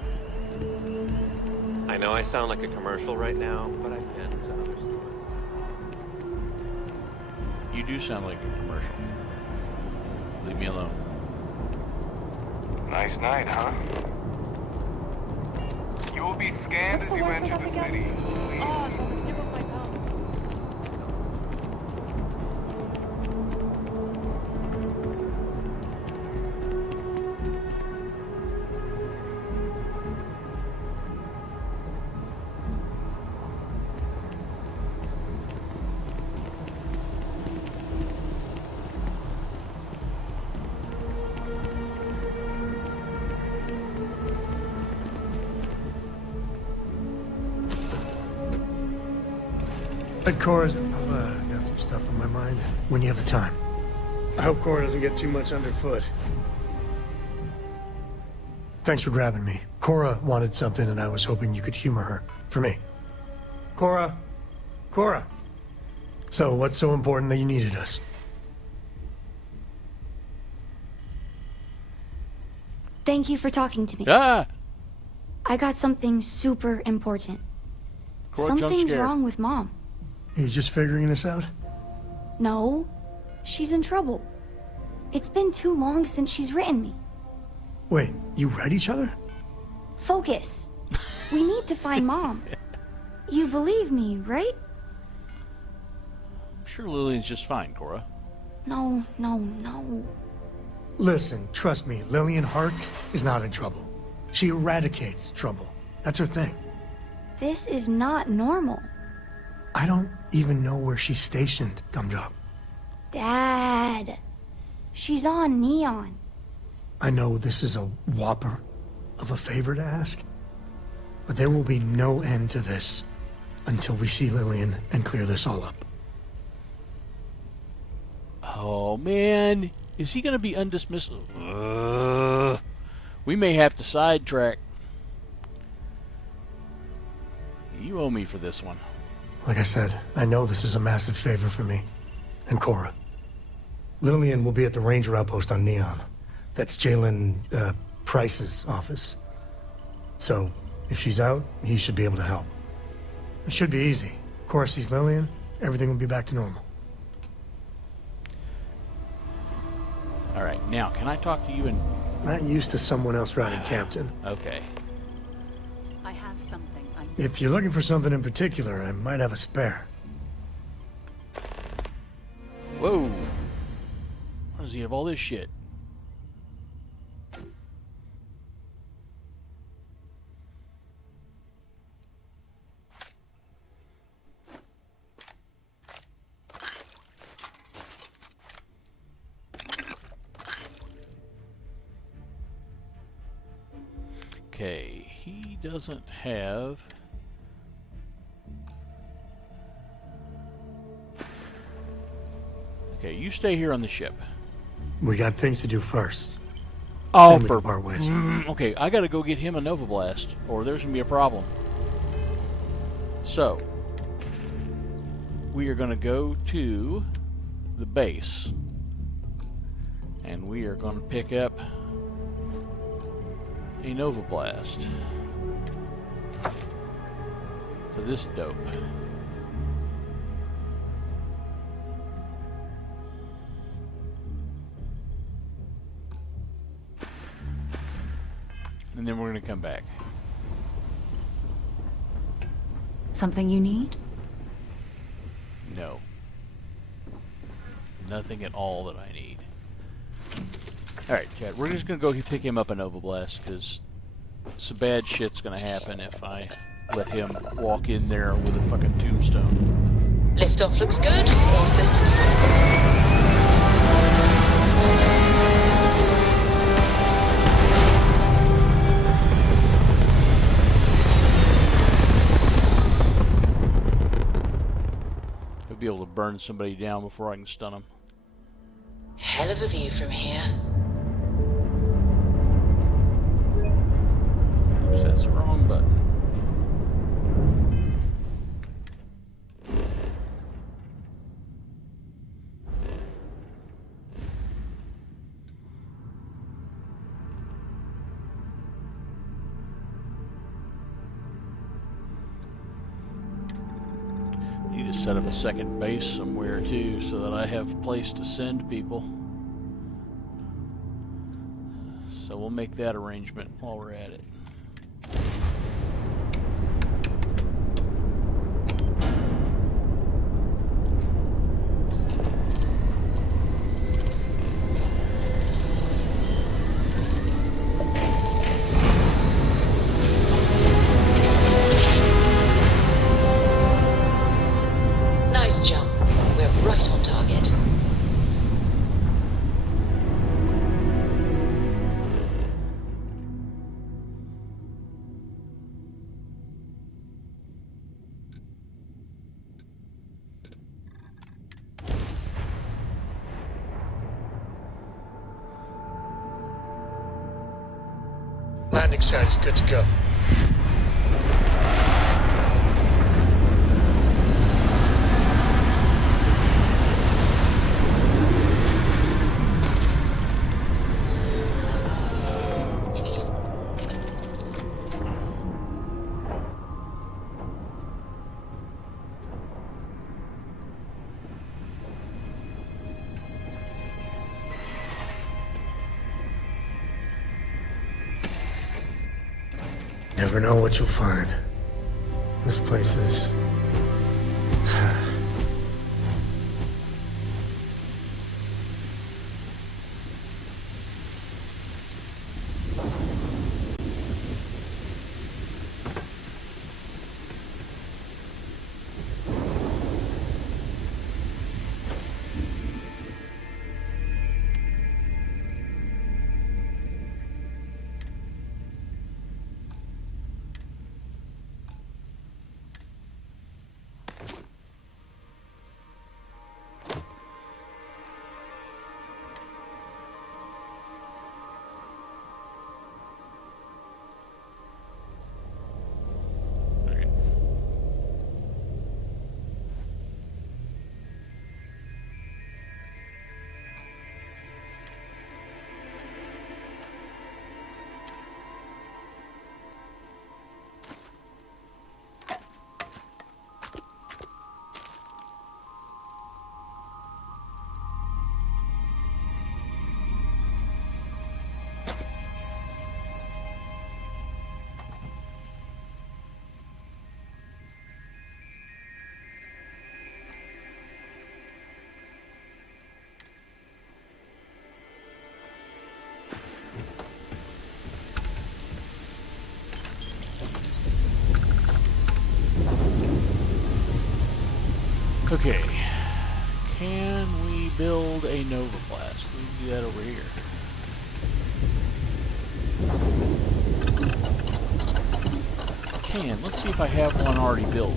I know I sound like a commercial right now, but I can't understand. You do sound like a commercial. Leave me alone. Nice night, huh? You will be scanned as you enter the city. Oh, it's on the tip of my tongue. Cora, I've got some stuff on my mind when you have the time. I hope Cora doesn't get too much underfoot. Thanks for grabbing me. Cora wanted something, and I was hoping you could humor her. For me. Cora! Cora! So, what's so important that you needed us? Thank you for talking to me. Ah! I got something super important. Cora jump Something's scare. wrong with Mom. You just figuring this out? No, she's in trouble. It's been too long since she's written me. Wait, you read each other? Focus. We need to find Mom. You believe me, right? I'm sure Lillian's just fine, Cora. No. Listen, trust me, Lillian Hart is not in trouble. She eradicates trouble. That's her thing. This is not normal. I don't even know where she's stationed, Gumdrop. Dad. She's on Neon. I know this is a whopper of a favor to ask, but there will be no end to this until we see Lillian and clear this all up. Oh, man. Is he going to be undismissed? We may have to sidetrack. You owe me for this one. Like I said, I know this is a massive favor for me and Cora. Lillian will be at the Ranger outpost on Neon. That's Jalen Price's office. So, if she's out, he should be able to help. It should be easy. Cora sees Lillian, everything will be back to normal. Alright, now, can I talk to you and... Not used to someone else riding Captain. Okay. I have something I need. If you're looking for something in particular, I might have a spare. Whoa. Why does he have all this shit? Okay, he doesn't have... Okay, you stay here on the ship. We got things to do first. Oh, Then we for can part ways. Okay, I gotta go get him a Nova Blast, or there's gonna be a problem. So, we are gonna go to the base, and we are gonna pick up a Nova Blast for this dope. And then we're going to come back. Something you need? No. Nothing at all that I need. Alright, Chad, we're just going to go pick him up a Nova Blast, because some bad shit's going to happen if I let him walk in there with a fucking tombstone. Liftoff looks good. All systems go. Be able to burn somebody down before I can stun them. Hell of a view from here. Oops, that's the wrong button. Set up a second base somewhere too, so that I have a place to send people. So we'll make that arrangement while we're at it. Landing site is good to go. Never know what you'll find. This place is... Okay. Can we build a Nova Blast? We can do that over here. Can. Let's see if I have one already built.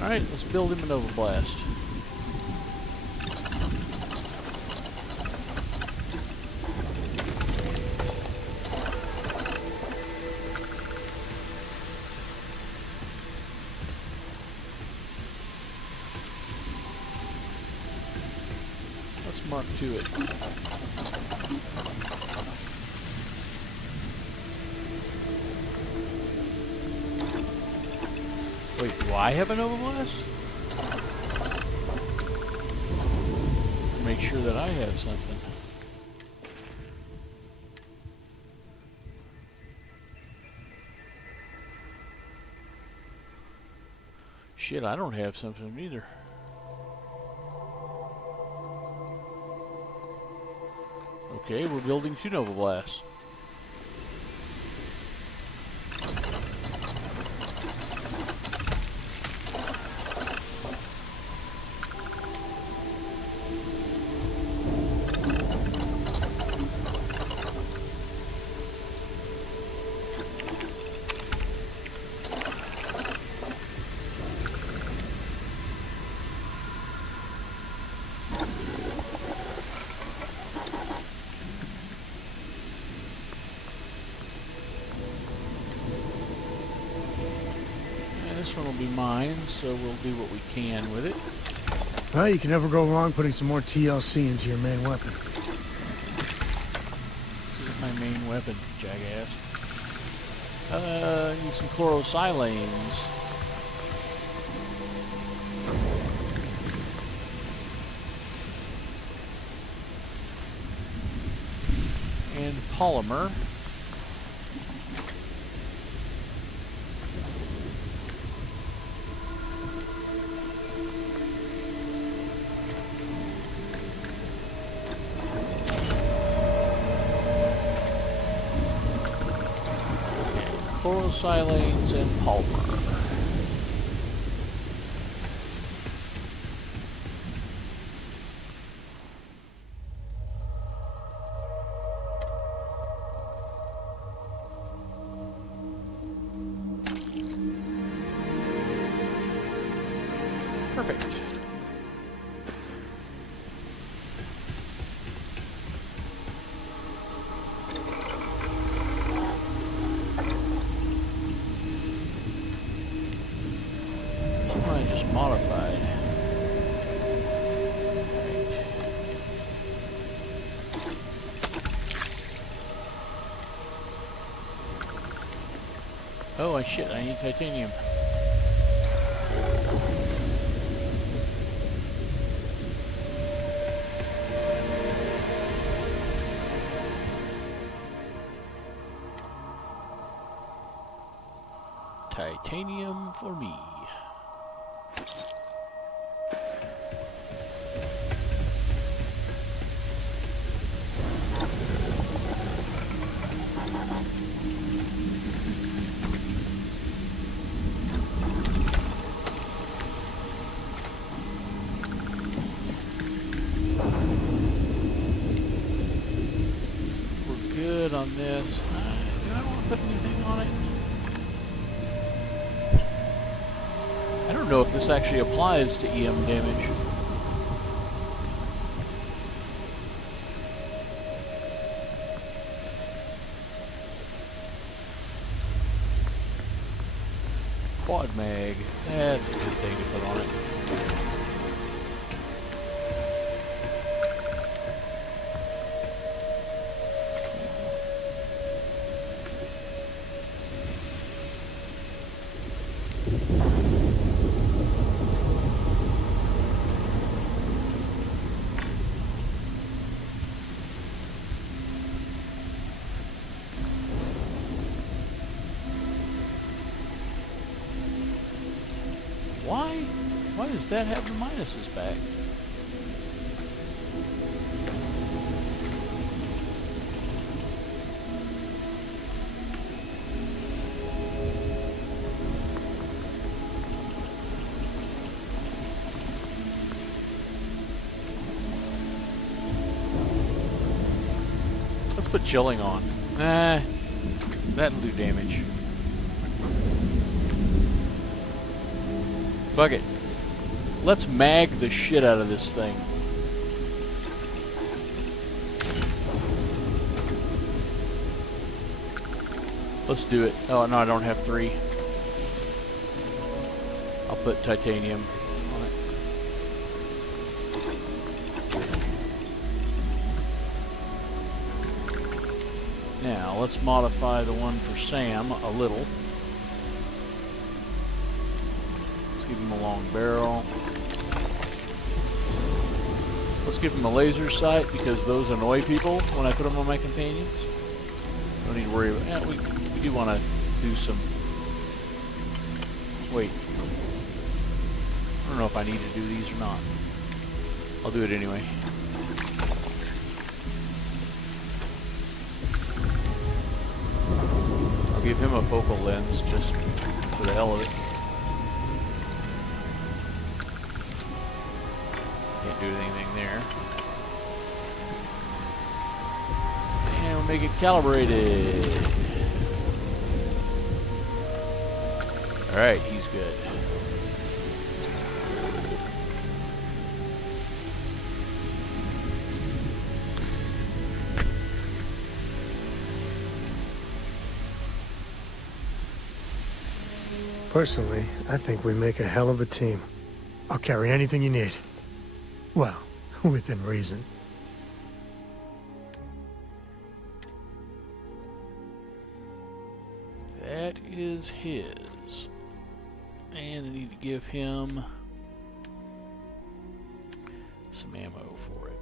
Alright, let's build him a Nova Blast. Mark to it. Wait, do I have a Nova Blast? Make sure that I have something. Shit, I don't have something either. Okay, we're building 2 Nova Blasts. This one will be mine, so we'll do what we can with it. Well, you can never go wrong putting some more TLC into your main weapon. This is my main weapon, jackass. Need some chlorosilanes. And polymer. Chlorosilanes and polymer. Perfect. I just modified. Oh shit, I need titanium. Titanium for me. We're good on this. Do I want to put anything on it? I don't know if this actually applies to EM damage. Quad mag. That's a good thing to put on it. Why does that have the minuses back? Let's put chilling on. Nah, that'll do damage. Fuck it. Let's mag the shit out of this thing. Let's do it. Oh, no, I don't have 3. I'll put titanium on it. Now, let's modify the one for Sam a little. Give him a long barrel. Let's give him a laser sight because those annoy people when I put them on my companions. Don't need to worry about. Yeah, we do want to do some. Wait. I don't know if I need to do these or not. I'll do it anyway. I'll give him a focal lens just for the hell of it. Can't do anything there. And we'll make it calibrated. Alright, he's good. Personally, I think we make a hell of a team. I'll carry anything you need. Well, within reason. That is his. And I need to give him some ammo for it.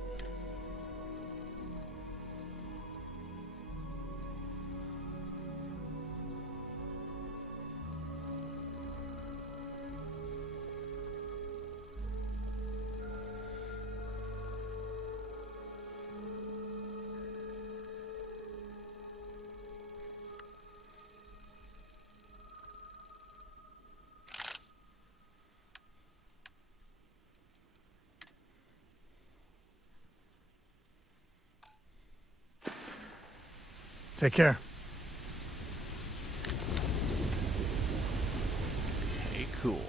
Take care. Okay, cool.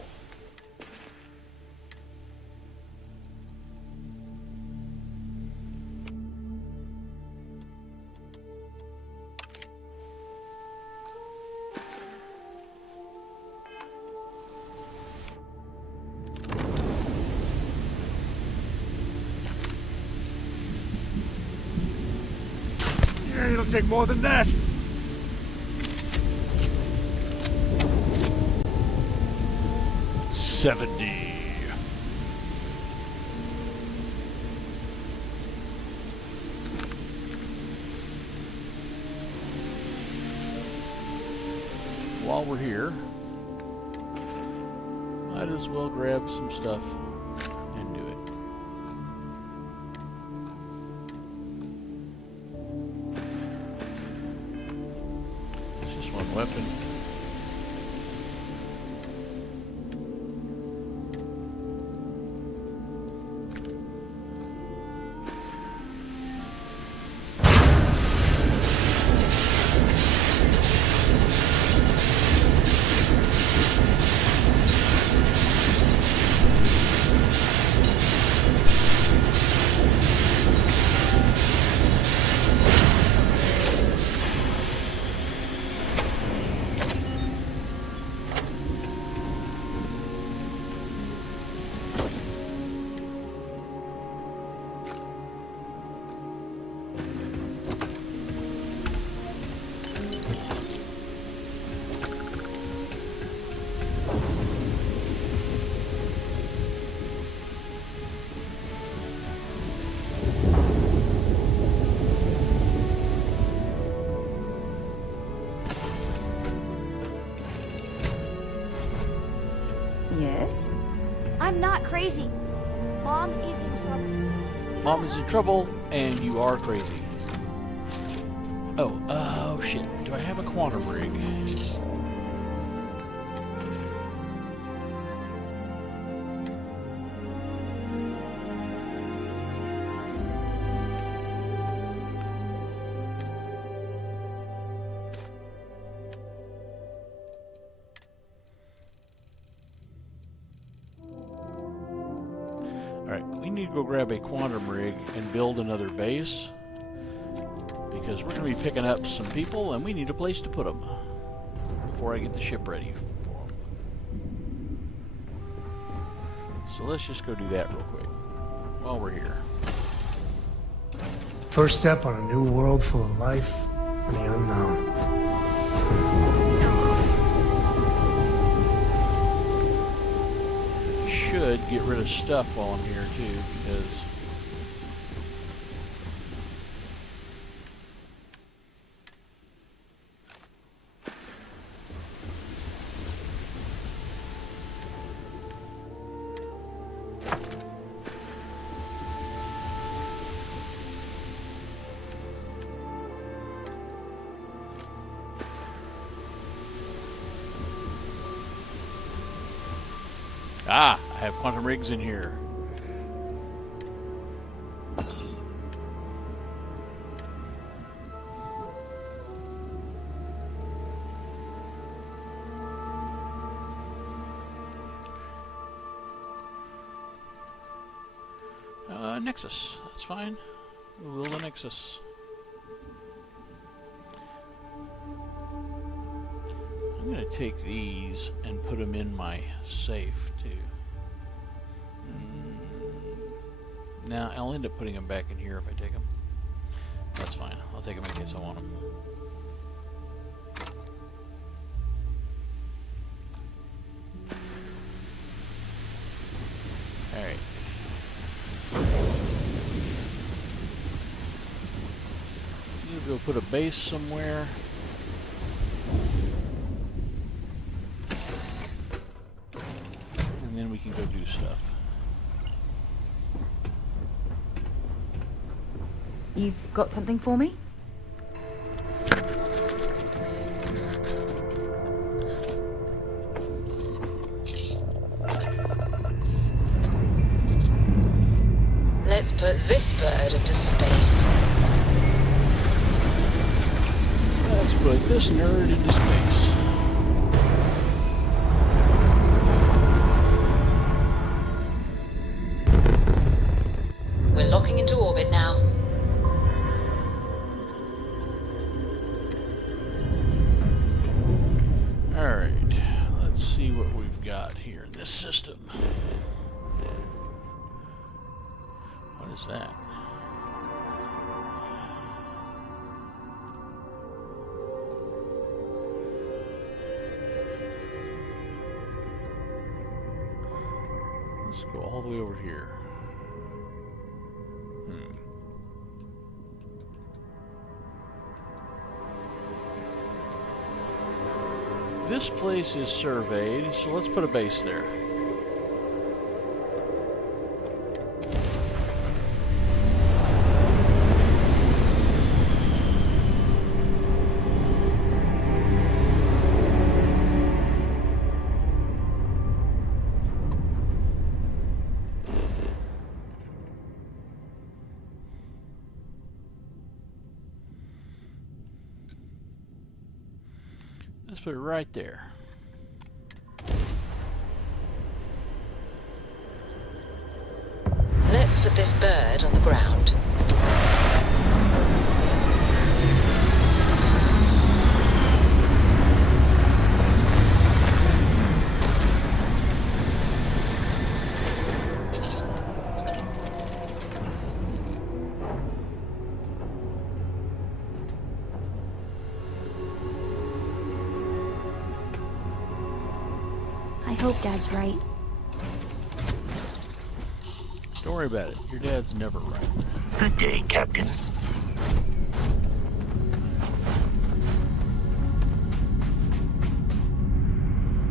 gonna take more than that. While we're here, might as well grab some stuff and do it. It's just one weapon. Yes? I'm not crazy. Mom is in trouble. Mom is in trouble, and you are crazy. Oh shit. Do I have a quantum rig? Alright, we need to go grab a quantum rig and build another base, because we're going to be picking up some people and we need a place to put them before I get the ship ready for them. So let's just go do that real quick while we're here. First step on a new world full of life and the unknown. Should get rid of stuff while I'm here too, because I have quantum rigs in here. Nexus. That's fine. We'll build a Nexus. I'm going to take these and put them in my safe too. Now I'll end up putting them back in here if I take them. That's fine. I'll take them in case I want them. Alright. Need to go put a base somewhere. And then we can go do stuff. You've got something for me? Let's put this bird into space. Let's put this nerd into space. We're locking into orbit now. Alright, let's see what we've got here in this system. What is that? Let's go all the way over here. This place is surveyed, so let's put a base there. Let's put it right there. Let's put this bird on the ground. I hope Dad's right. Don't worry about it. Your dad's never right. Good day, Captain.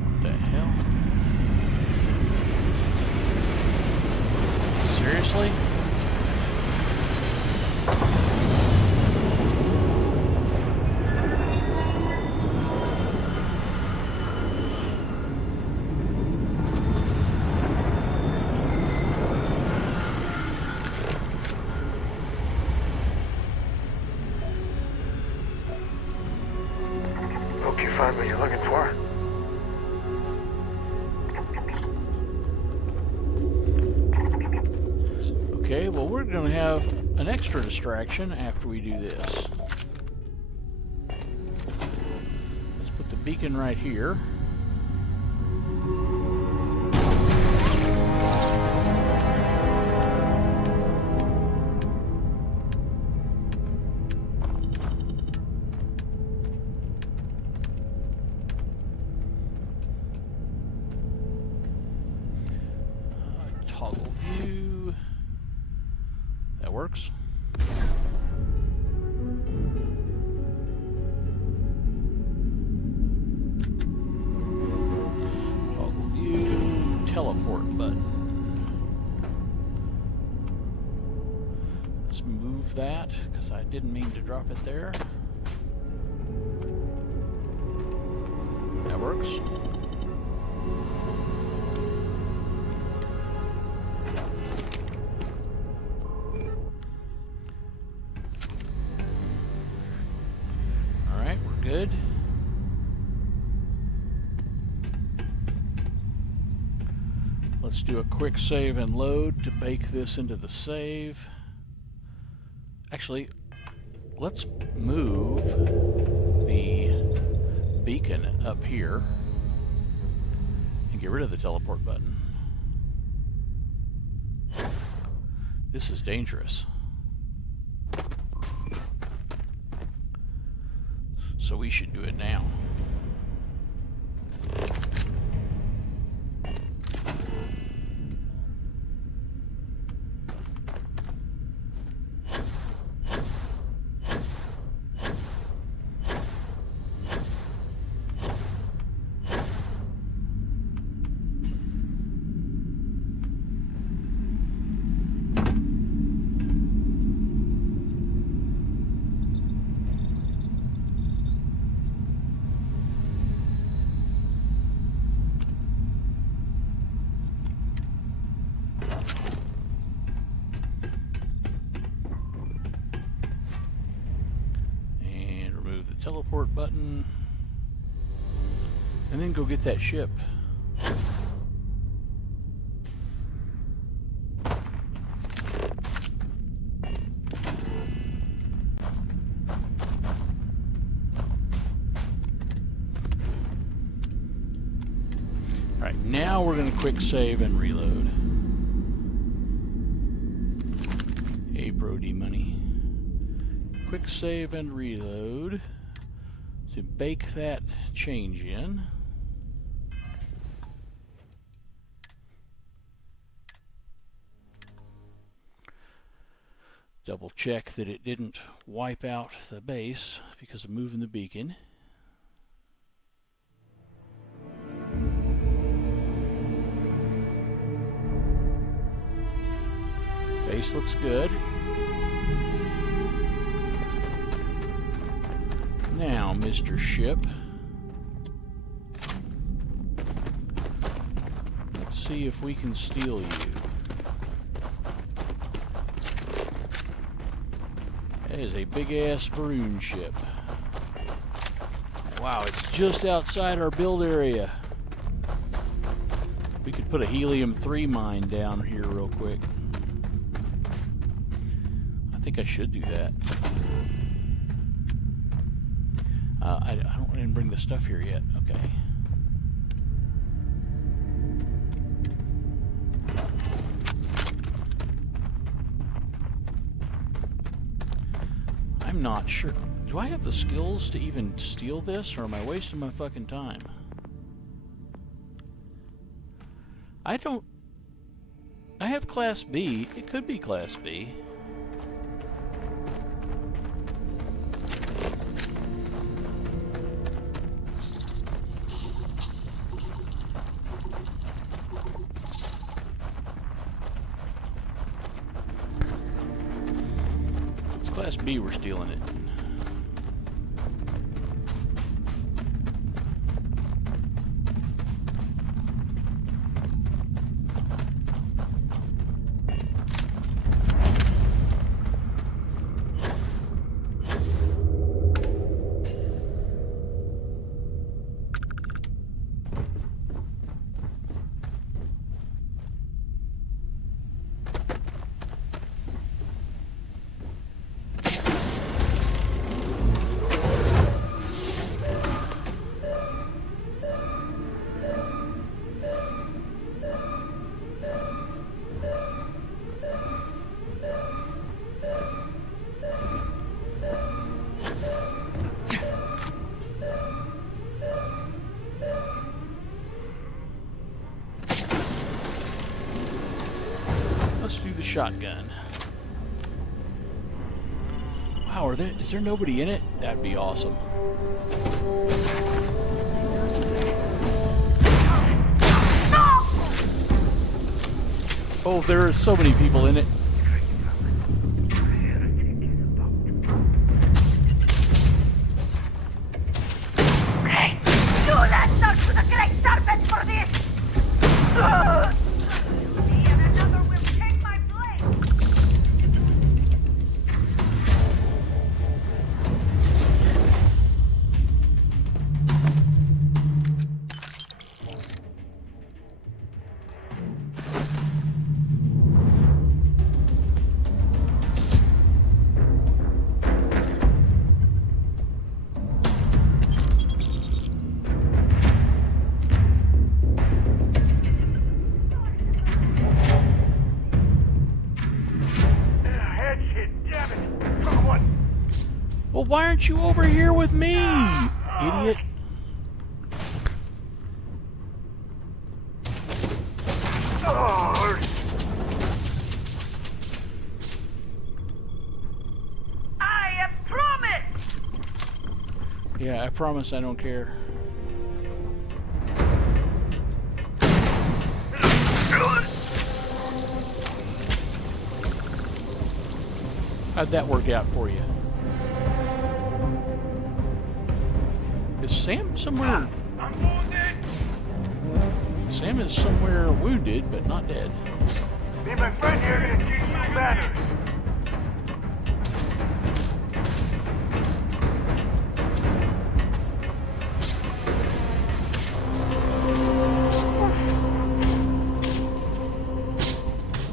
What the hell? Seriously? Hope you find what you're looking for. Okay, well, we're going to have an extra distraction after we do this. Let's put the beacon right here. Toggle view. That works. Toggle view, teleport button. Let's move that because I didn't mean to drop it there. That works. Good. Let's do a quick save and load to bake this into the save. Actually, let's move the beacon up here and get rid of the teleport button. This is dangerous. So we should do it now. Teleport button, and then go get that ship. Alright, now we're going to quick save and reload. Hey, Brody money. Quick save and reload to bake that change in. Double check that it didn't wipe out the base because of moving the beacon. Base looks good. Now, Mr. Ship, let's see if we can steal you. That is a big-ass Varun ship. Wow, it's just outside our build area. We could put a helium-3 mine down here real quick. I think I should do that. I didn't bring the stuff here yet. Okay. I'm not sure. Do I have the skills to even steal this, or am I wasting my fucking time? I don't... I have Class B. It could be Class B. It's Class B, we're stealing it. Let's do the shotgun. Wow, is there nobody in it? That'd be awesome. Oh, there are so many people in it. Well, why aren't you over here with me, you idiot? I promise! Yeah, I promise I don't care. How'd that work out for you? Is Sam somewhere? I'm wounded! Sam is somewhere wounded, but not dead. Me and my friend here are gonna teach you manners.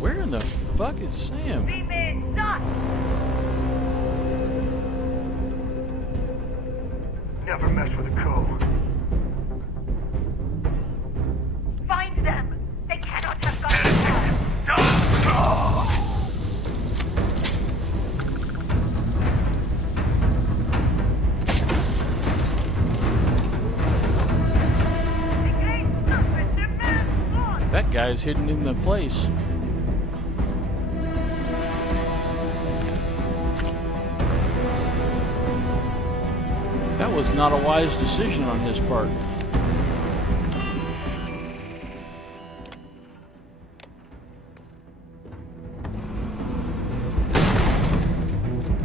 Where in the fuck is Sam? Never mess with a co. Find them! They cannot have gone. That guy's hidden in the place. That was not a wise decision on his part.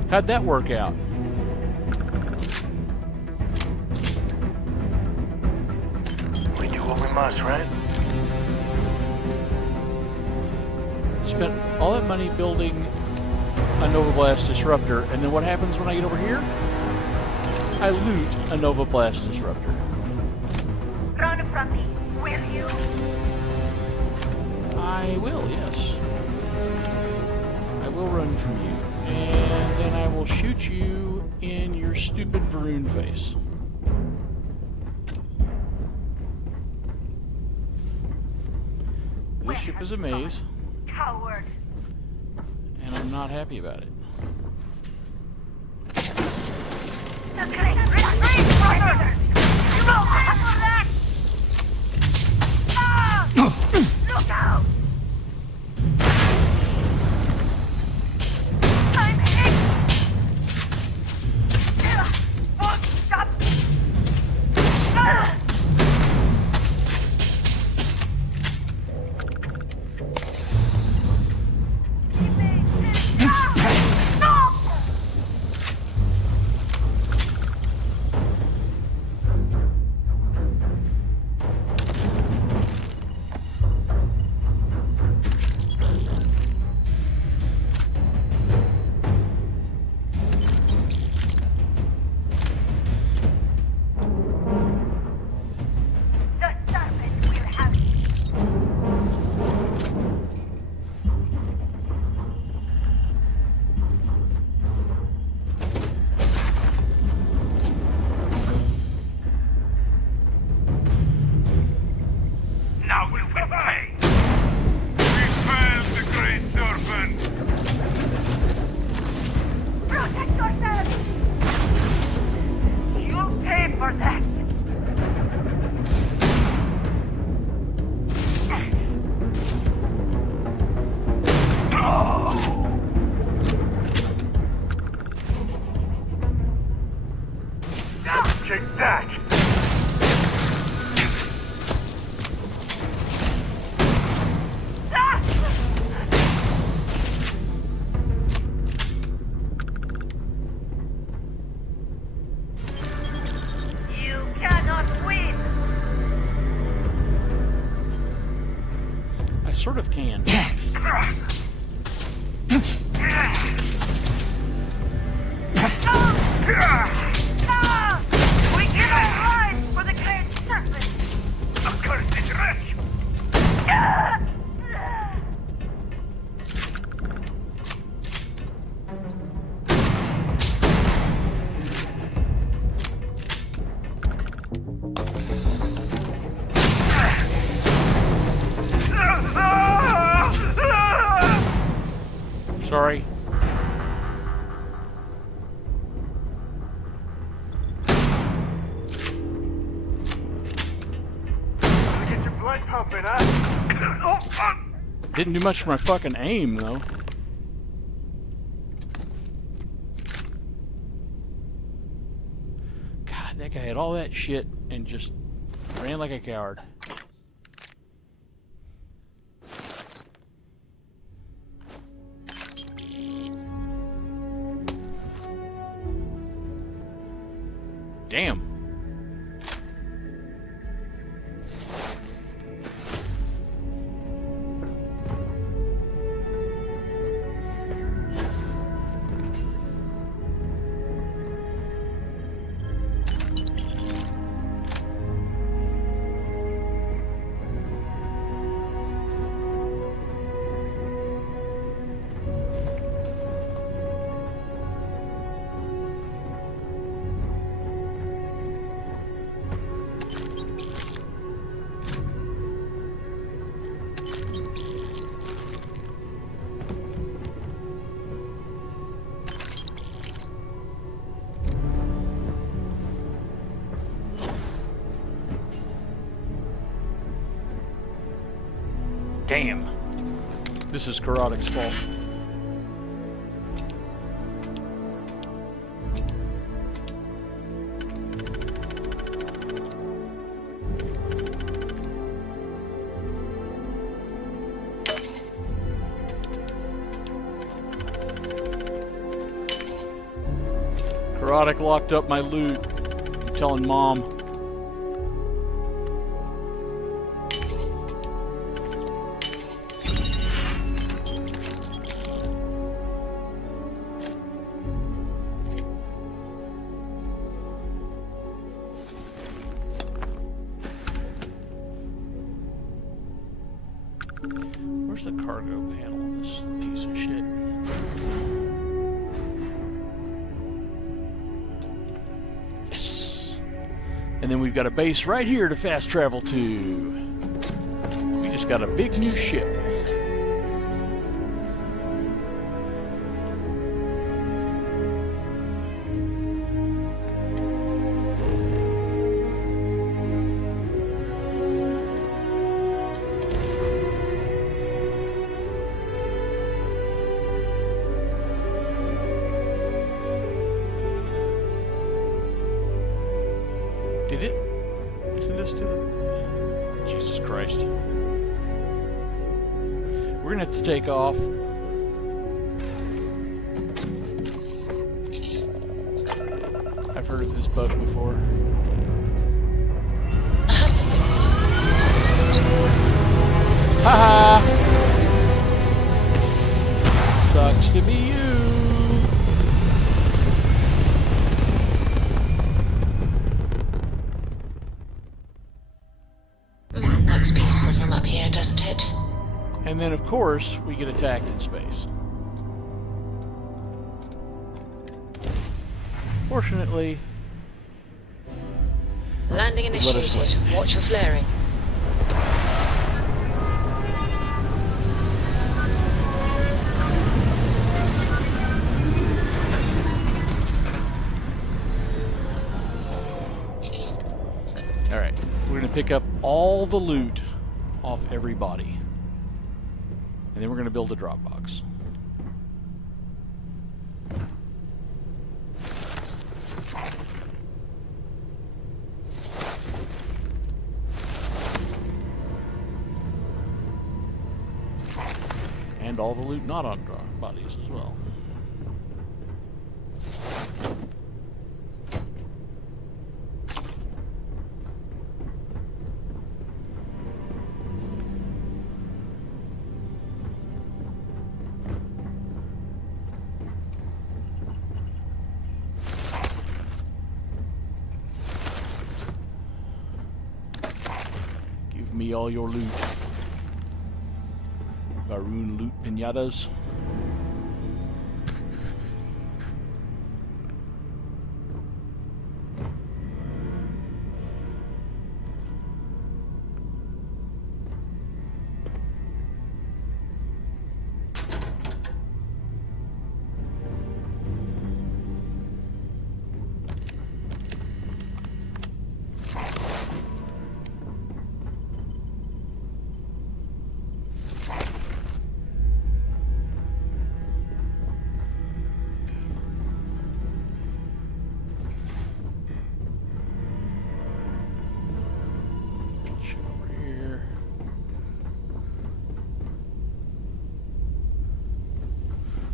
How'd that work out? We do what we must, right? Spent all that money building a Nova Blast disruptor, and then what happens when I get over here? I loot a Nova Blast disruptor. Run from me, will you? I will, yes. I will run from you. And then I will shoot you in your stupid Varun face. This ship is a maze. Coward. And I'm not happy about it. The great murder! You will handle that! Ah! Look out! I'm hit! Won't stop! Ah! Take that! You cannot win! I sort of can. Sorry. Get your blood pumping, huh? Didn't do much for my fucking aim, though. God, that guy had all that shit and just ran like a coward. Damn. Damn. This is Karadic's fault. Erotic locked up my loot. I'm telling Mom. Where's the cargo panel on this piece of shit? Yes! And then we've got a base right here to fast travel to. We just got a big new ship. Did it? Isn't this to the... Jesus Christ. We're gonna have to take off. I've heard of this bug before. Haha! Sucks to be you. Looks peaceful from up here, doesn't it? And then, of course, we get attacked in space. Fortunately, Landing initiated. Watch for flaring. Alright, we're going to pick up all the loot off every body. And then we're going to build a drop box. And all the loot not on drop bodies as well. Give me all your loot. Varun loot pinatas.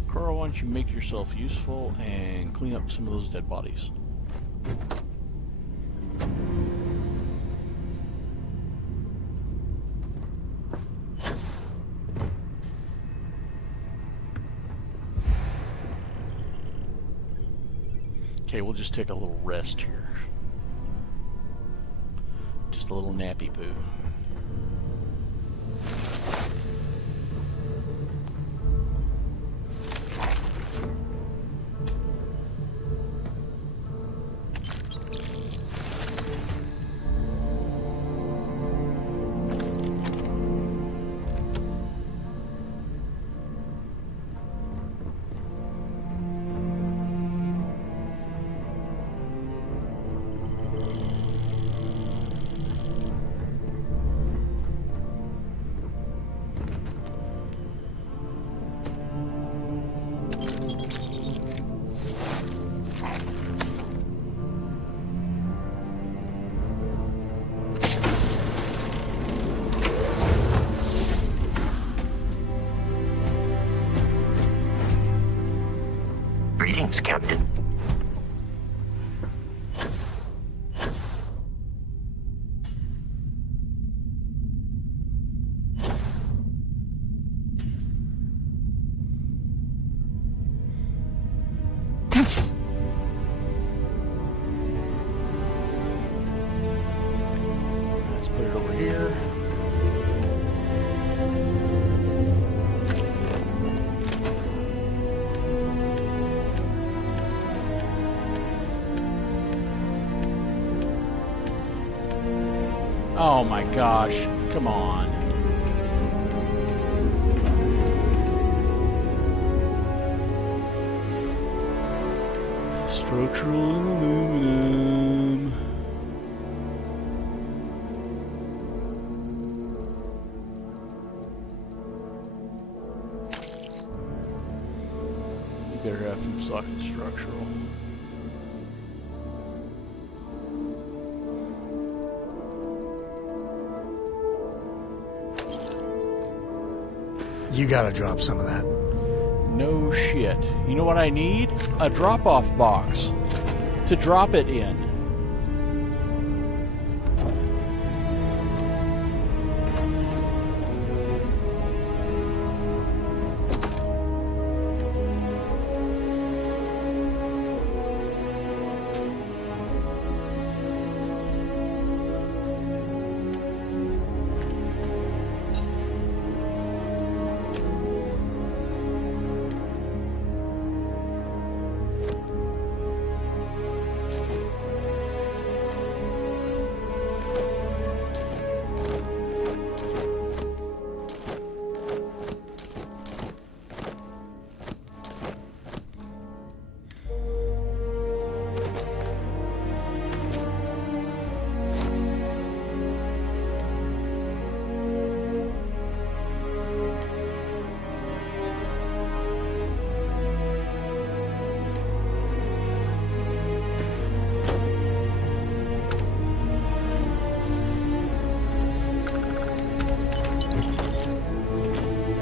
Cora, why don't you make yourself useful and clean up some of those dead bodies? Okay, we'll just take a little rest here. Just a little nappy poo. Greetings, Captain. Oh my gosh. Come on. Structural and aluminum. You better have some socket structural. You gotta drop some of that. No shit. You know what I need? A drop-off box to drop it in.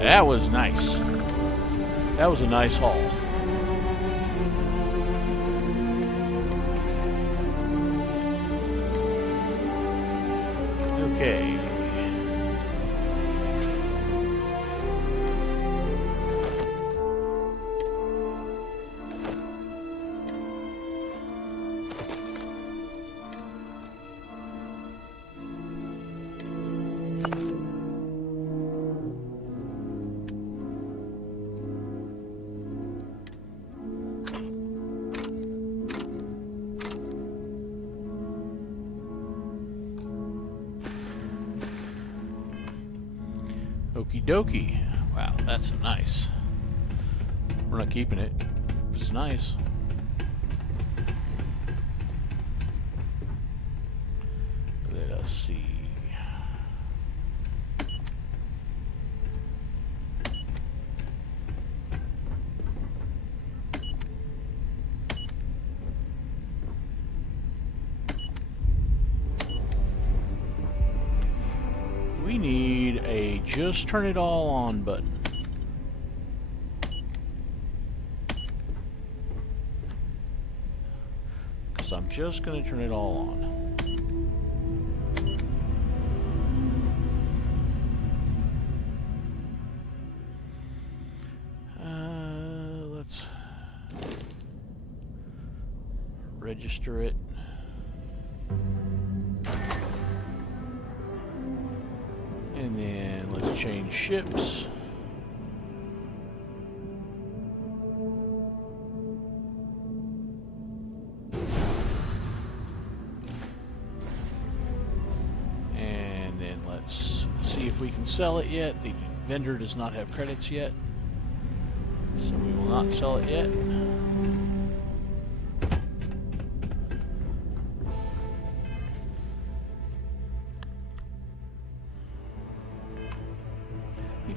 That was nice. That was a nice haul. Okay. Okie dokie. Wow, that's nice. We're not keeping it. It's nice. Let us see. We need a just turn it all on button. Because I'm just going to turn it all on. Let's register it. And then let's change ships. And then let's see if we can sell it yet. The vendor does not have credits yet, so we will not sell it yet.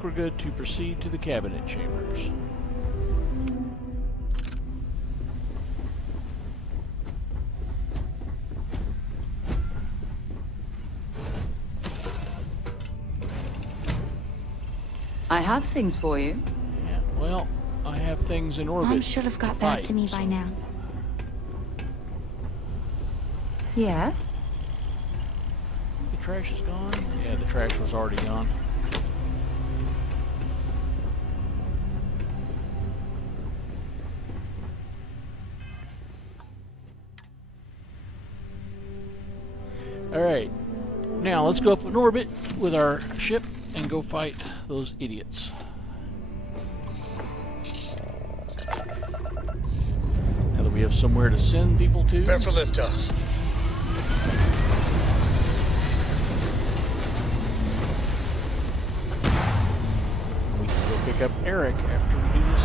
We're good to proceed to the cabinet chambers. I have things for you. Yeah, well, I have things in orbit. Mom should have got that to me by now. Yeah? The trash is gone? Yeah, the trash was already gone. Alright, now let's go up in orbit with our ship and go fight those idiots. Now that we have somewhere to send people to. Prepare for liftoff. up Eric after we do this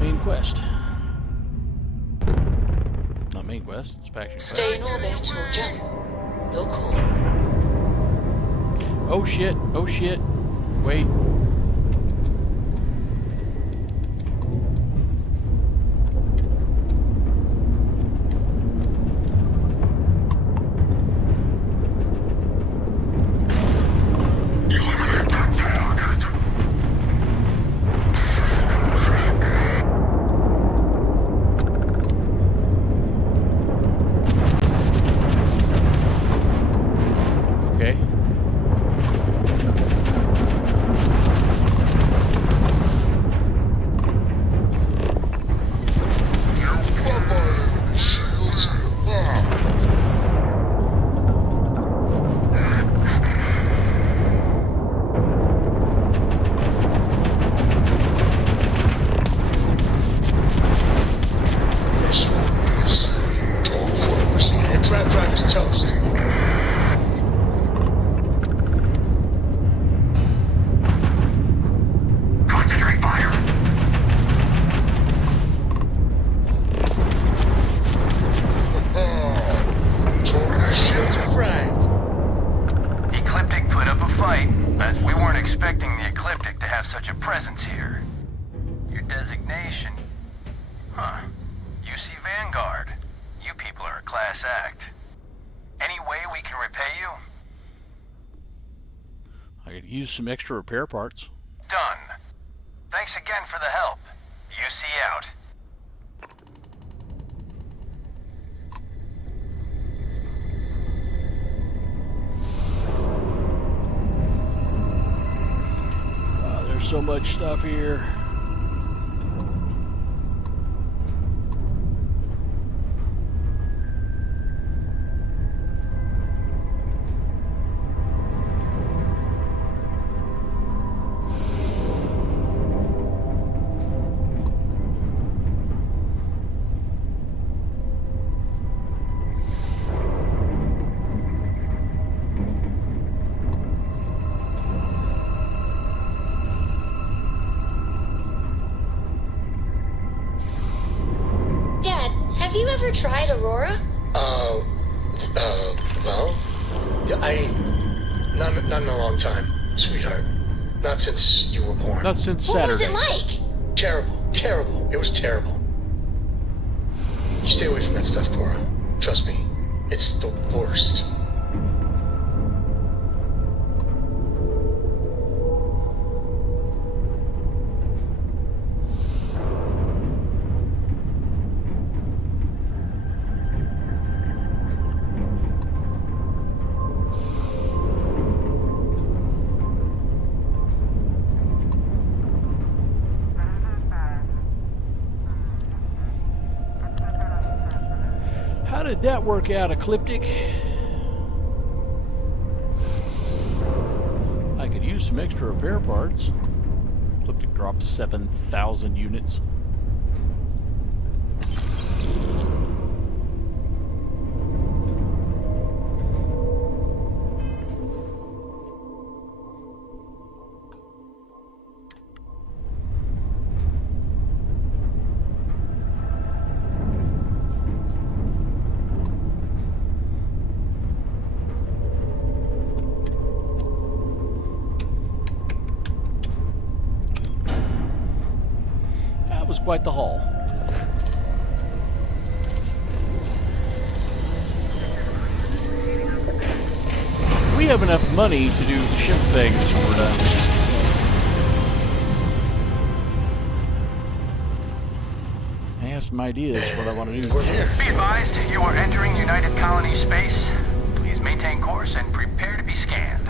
main quest. Not main quest, it's faction quest. Stay in orbit or jump. Your call. Oh shit, oh shit. Wait. Some extra repair parts. Done. Thanks again for the help. UC out. Wow, there's so much stuff here. Tried Aurora? Well, not in a long time, sweetheart. Not since you were born. Not since Saturday. What was it like? Terrible. It was terrible. You stay away from that stuff, Cora. Trust me, it's the worst. How did that work out, Ecliptic? I could use some extra repair parts. Ecliptic dropped 7,000 units. Quite the haul. We have enough money to do the ship things when we're done. I have some ideas what I want to do. Be advised, you are entering United Colony space. Please maintain course and prepare to be scanned.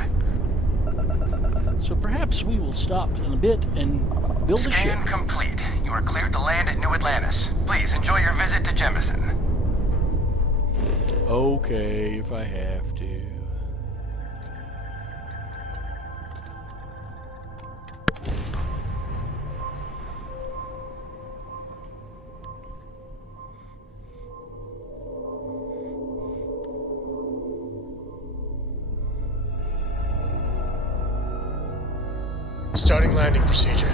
So perhaps we will stop in a bit and build a ship. Scan complete. You are cleared to land at New Atlantis. Please enjoy your visit to Jemison. Okay, if I have to. Starting landing procedure.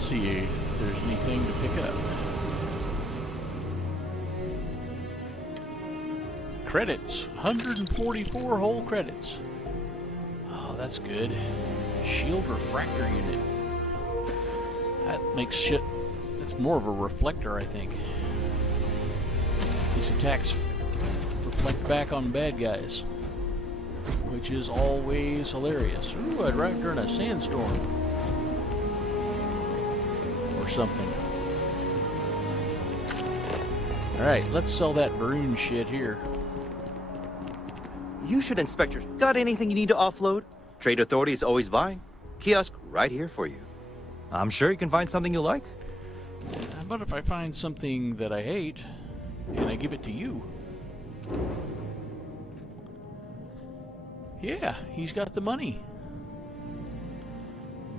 See if there's anything to pick up. Credits, 144 whole credits. Oh, that's good. Shield refractor unit. That makes shit. That's more of a reflector, I think. These attacks reflect back on bad guys, which is always hilarious. Ooh, I'd ride during a sandstorm. Something. Alright, let's sell that Varun shit here. You should inspect your... Got anything you need to offload? Trade Authority is always buying. Kiosk right here for you. I'm sure you can find something you like. How about if I find something that I hate and I give it to you? Yeah, he's got the money.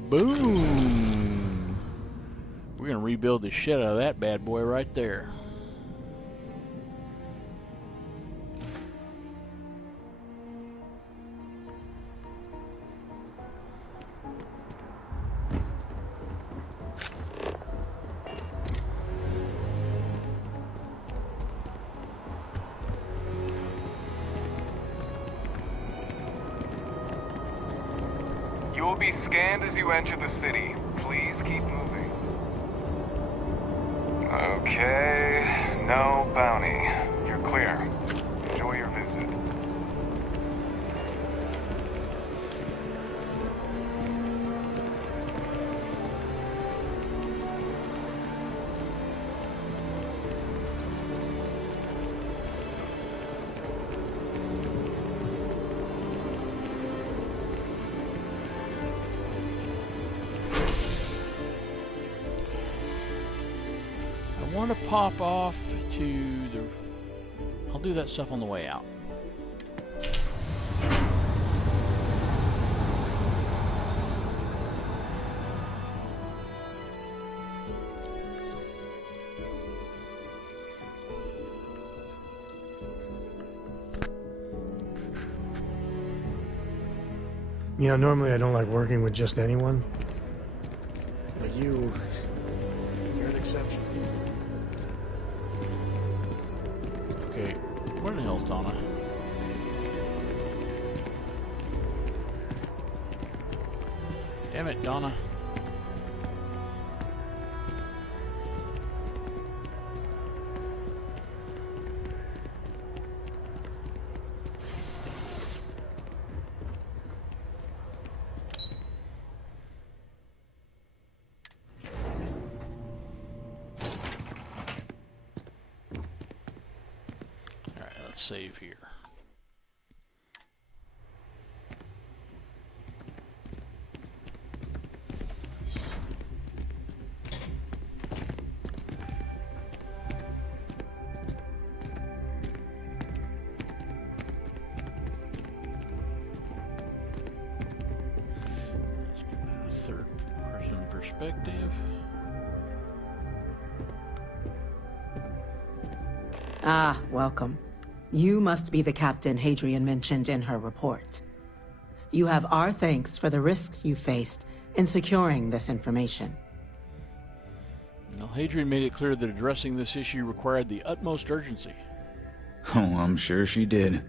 Boom! We're gonna rebuild the shit out of that bad boy right there. You will be scanned as you enter the city. Please keep moving. Okay, no bounty. You're clear. Enjoy your visit. I want to pop off to the... I'll do that stuff on the way out. You know, normally I don't like working with just anyone. But you're an exception. Okay, where the hell's Donna? Damn it, Donna. Save here. Let's get a third-person perspective. Ah, welcome. You must be the captain Hadrian mentioned in her report. You have our thanks for the risks you faced in securing this information. Well, Hadrian made it clear that addressing this issue required the utmost urgency. Oh, I'm sure she did.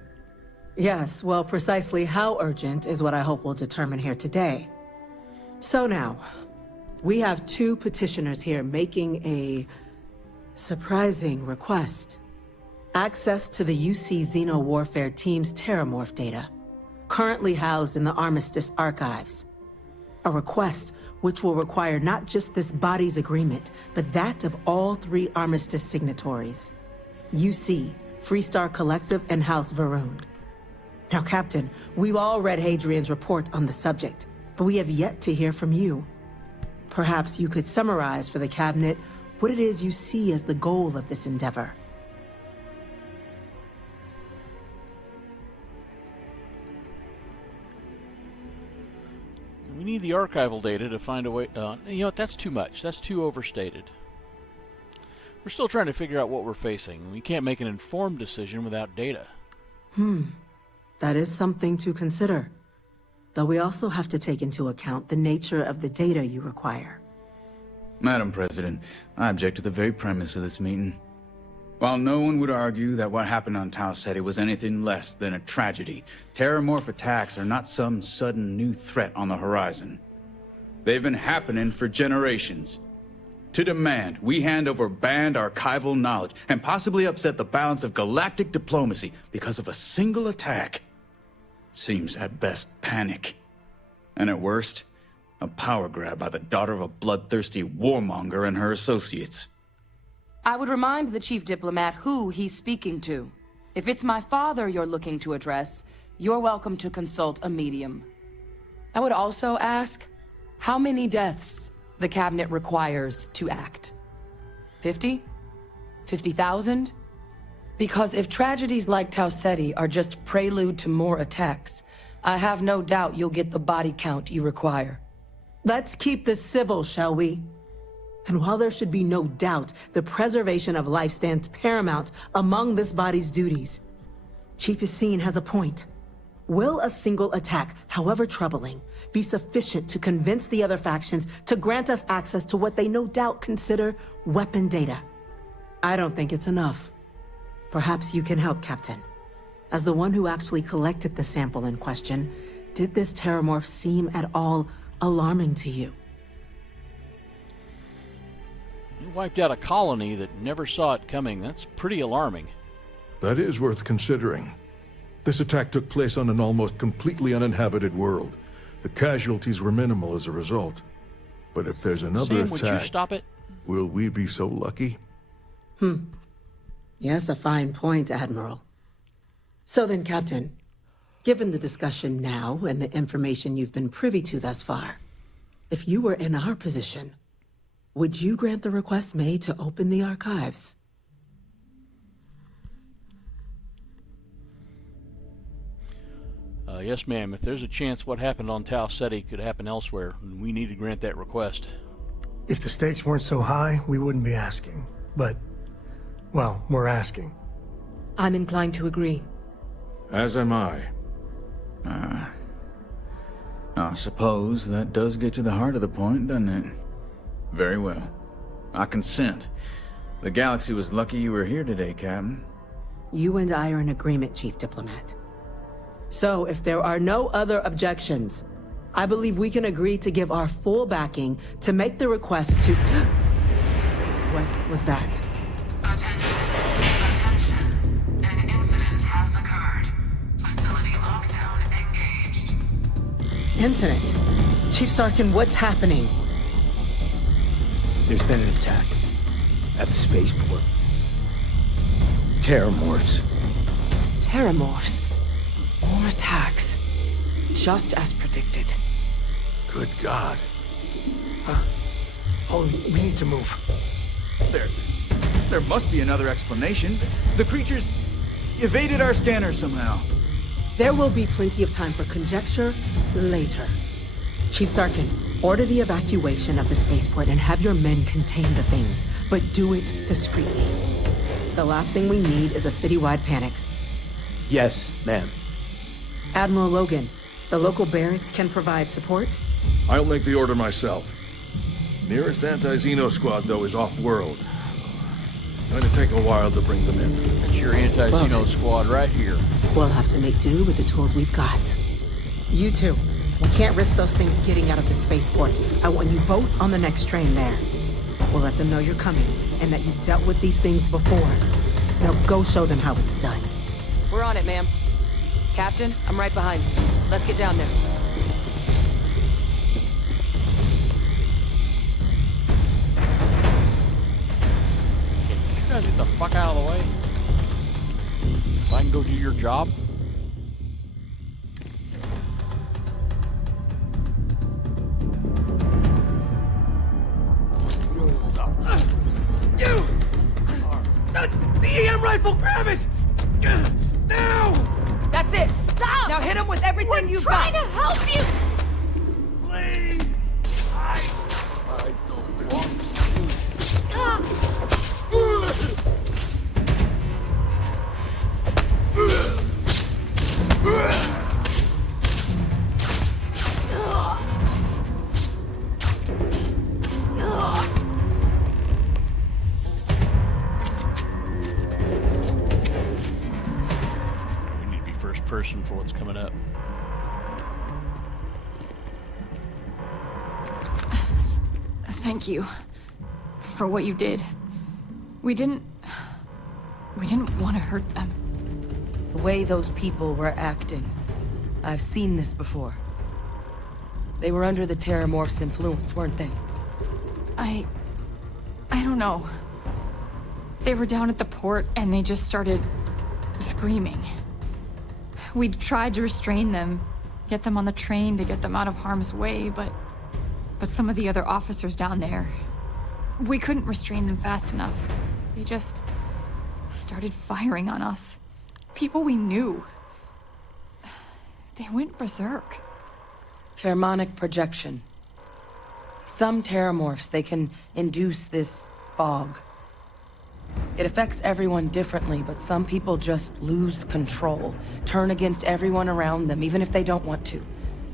Yes, well, precisely how urgent is what I hope we'll determine here today. So now, we have two petitioners here making a surprising request. Access to the UC Xeno Warfare Team's Terramorph data, currently housed in the Armistice archives. A request which will require not just this body's agreement, but that of all 3 Armistice signatories. UC, Freestar Collective, and House Varun. Now, Captain, we've all read Hadrian's report on the subject, but we have yet to hear from you. Perhaps you could summarize for the Cabinet what it is you see as the goal of this endeavor. We need the archival data to find a way... you know what, that's too much. That's too overstated. We're still trying to figure out what we're facing. We can't make an informed decision without data. That is something to consider. Though we also have to take into account the nature of the data you require. Madam President, I object to the very premise of this meeting. While no one would argue that what happened on Tau Ceti was anything less than a tragedy, terramorph attacks are not some sudden new threat on the horizon. They've been happening for generations. To demand we hand over banned archival knowledge and possibly upset the balance of galactic diplomacy because of a single attack seems at best panic. And at worst, a power grab by the daughter of a bloodthirsty warmonger and her associates. I would remind the chief diplomat who he's speaking to. If it's my father you're looking to address, you're welcome to consult a medium. I would also ask how many deaths the cabinet requires to act. 50? 50,000? Because if tragedies like Tau Ceti are just prelude to more attacks, I have no doubt you'll get the body count you require. Let's keep this civil, shall we? And while there should be no doubt the preservation of life stands paramount among this body's duties, Chief Yassine has a point. Will a single attack, however troubling, be sufficient to convince the other factions to grant us access to what they no doubt consider weapon data? I don't think it's enough. Perhaps you can help, Captain. As the one who actually collected the sample in question, did this terramorph seem at all alarming to you? You wiped out a colony that never saw it coming. That's pretty alarming. That is worth considering. This attack took place on an almost completely uninhabited world. The casualties were minimal as a result. But if there's another Sam, attack... would you stop it? Will we be so lucky? Yes, a fine point, Admiral. So then, Captain, given the discussion now and the information you've been privy to thus far, if you were in our position, would you grant the request made to open the archives? Yes, ma'am. If there's a chance what happened on Tau Ceti could happen elsewhere, we need to grant that request. If the stakes weren't so high, we wouldn't be asking. But, well, we're asking. I'm inclined to agree. As am I. I suppose that does get to the heart of the point, doesn't it? Very well. I consent. The galaxy was lucky you were here today, Captain. You and I are in agreement, Chief Diplomat. So, if there are no other objections, I believe we can agree to give our full backing to make the request to... What was that? Attention. An incident has occurred. Facility lockdown engaged. Incident? Chief Sarkin, what's happening? There's been an attack at the spaceport. Terramorphs. Terramorphs. More attacks. Just as predicted. Good God. Holy, we need to move. There must be another explanation. The creatures evaded our scanner somehow. There will be plenty of time for conjecture later. Chief Sarkin, order the evacuation of the spaceport and have your men contain the things, but do it discreetly. The last thing we need is a citywide panic. Yes, ma'am. Admiral Logan, the local barracks can provide support? I'll make the order myself. Nearest anti-Xeno squad, though, is off-world. Going to take a while to bring them in. That's your anti-Xeno squad right here. We'll have to make do with the tools we've got. You two, we can't risk those things getting out of the spaceport. I want you both on the next train there. We'll let them know you're coming and that you've dealt with these things before. Now go show them how it's done. We're on it, ma'am. Captain, I'm right behind you. Let's get down there. You guys get the fuck out of the way so I can go do your job. You! The EM rifle, grab it! Now! That's it! Stop! Now hit him with everything you've got! We're trying to help you! Please! I don't want We need to be first person for what's coming up. Thank you for what you did. We didn't want to hurt them. The way those people were acting, I've seen this before. They were under the Terramorph's influence, weren't they? I don't know. They were down at the port and they just started screaming. We tried to restrain them, get them on the train to get them out of harm's way, but some of the other officers down there, we couldn't restrain them fast enough. They just started firing on us. People we knew. They went berserk. Pheromonic projection. Some Terramorphs, they can induce this fog. It affects everyone differently, but some people just lose control, turn against everyone around them, even if they don't want to.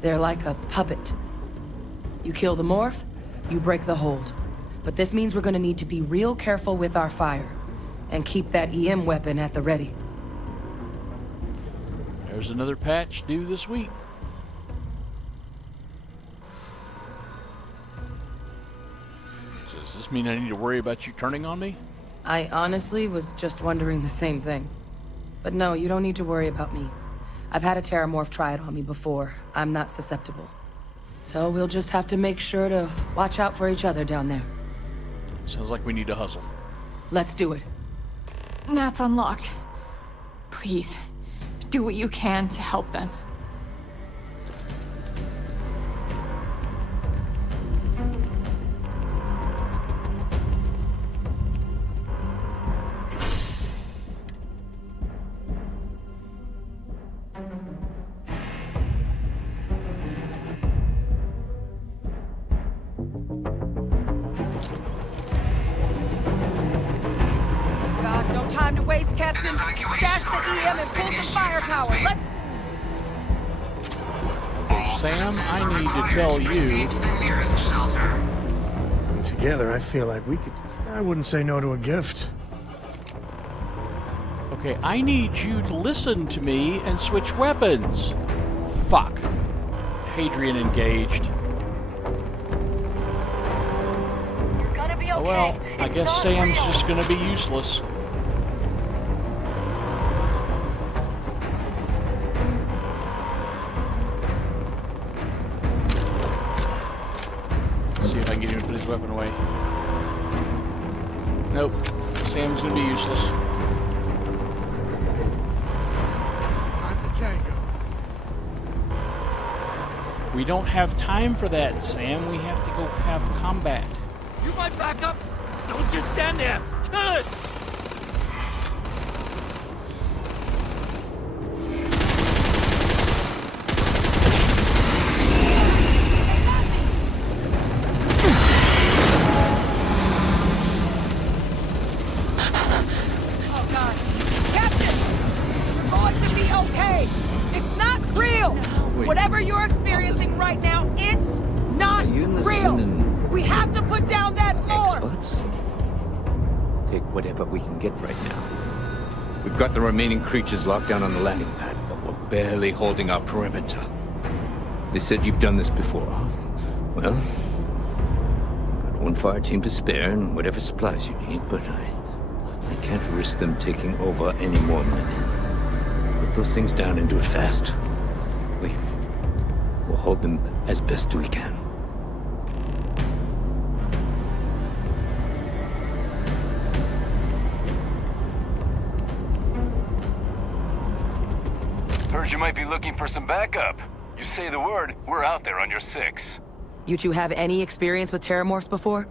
They're like a puppet. You kill the morph, you break the hold. But this means we're gonna need to be real careful with our fire, and keep that EM weapon at the ready. There's another patch due this week. So does this mean I need to worry about you turning on me? I honestly was just wondering the same thing. But no, you don't need to worry about me. I've had a Terramorph try it on me before. I'm not susceptible. So we'll just have to make sure to watch out for each other down there. Sounds like we need to hustle. Let's do it. Nat's unlocked. Please, do what you can to help them. God, no time to waste, Captain. Stash the EM and pull some firepower. Let... Sam, I need to tell you. Together, I feel like we could... I wouldn't say no to a gift. Okay, I need you to listen to me and switch weapons. Fuck. Hadrian engaged. You're gonna be okay. Oh well, I guess not Sam's real. just gonna be useless. See if I can get him to put his weapon away. Nope. Sam's gonna be useless. Time to tango. We don't have time for that, Sam. We have to go have combat. You might back up. Don't just stand there. Kill it. Oh, God. Captain! You're going to be okay. It's not real. Wait. Whatever you're experiencing right now, it's not Are you in the real. scene and- We have to put down that morph. Experts? Take whatever we can get right now. We've got the remaining creatures locked down on the landing pad, but we're barely holding our perimeter. They said you've done this before. Well, got one fire team to spare and whatever supplies you need, but I can't risk them taking over any more men. Put those things down and do it fast. We'll hold them as best we can. Heard you might be looking for some backup. You say the word, we're out there on your 6. You two have any experience with Terramorphs before?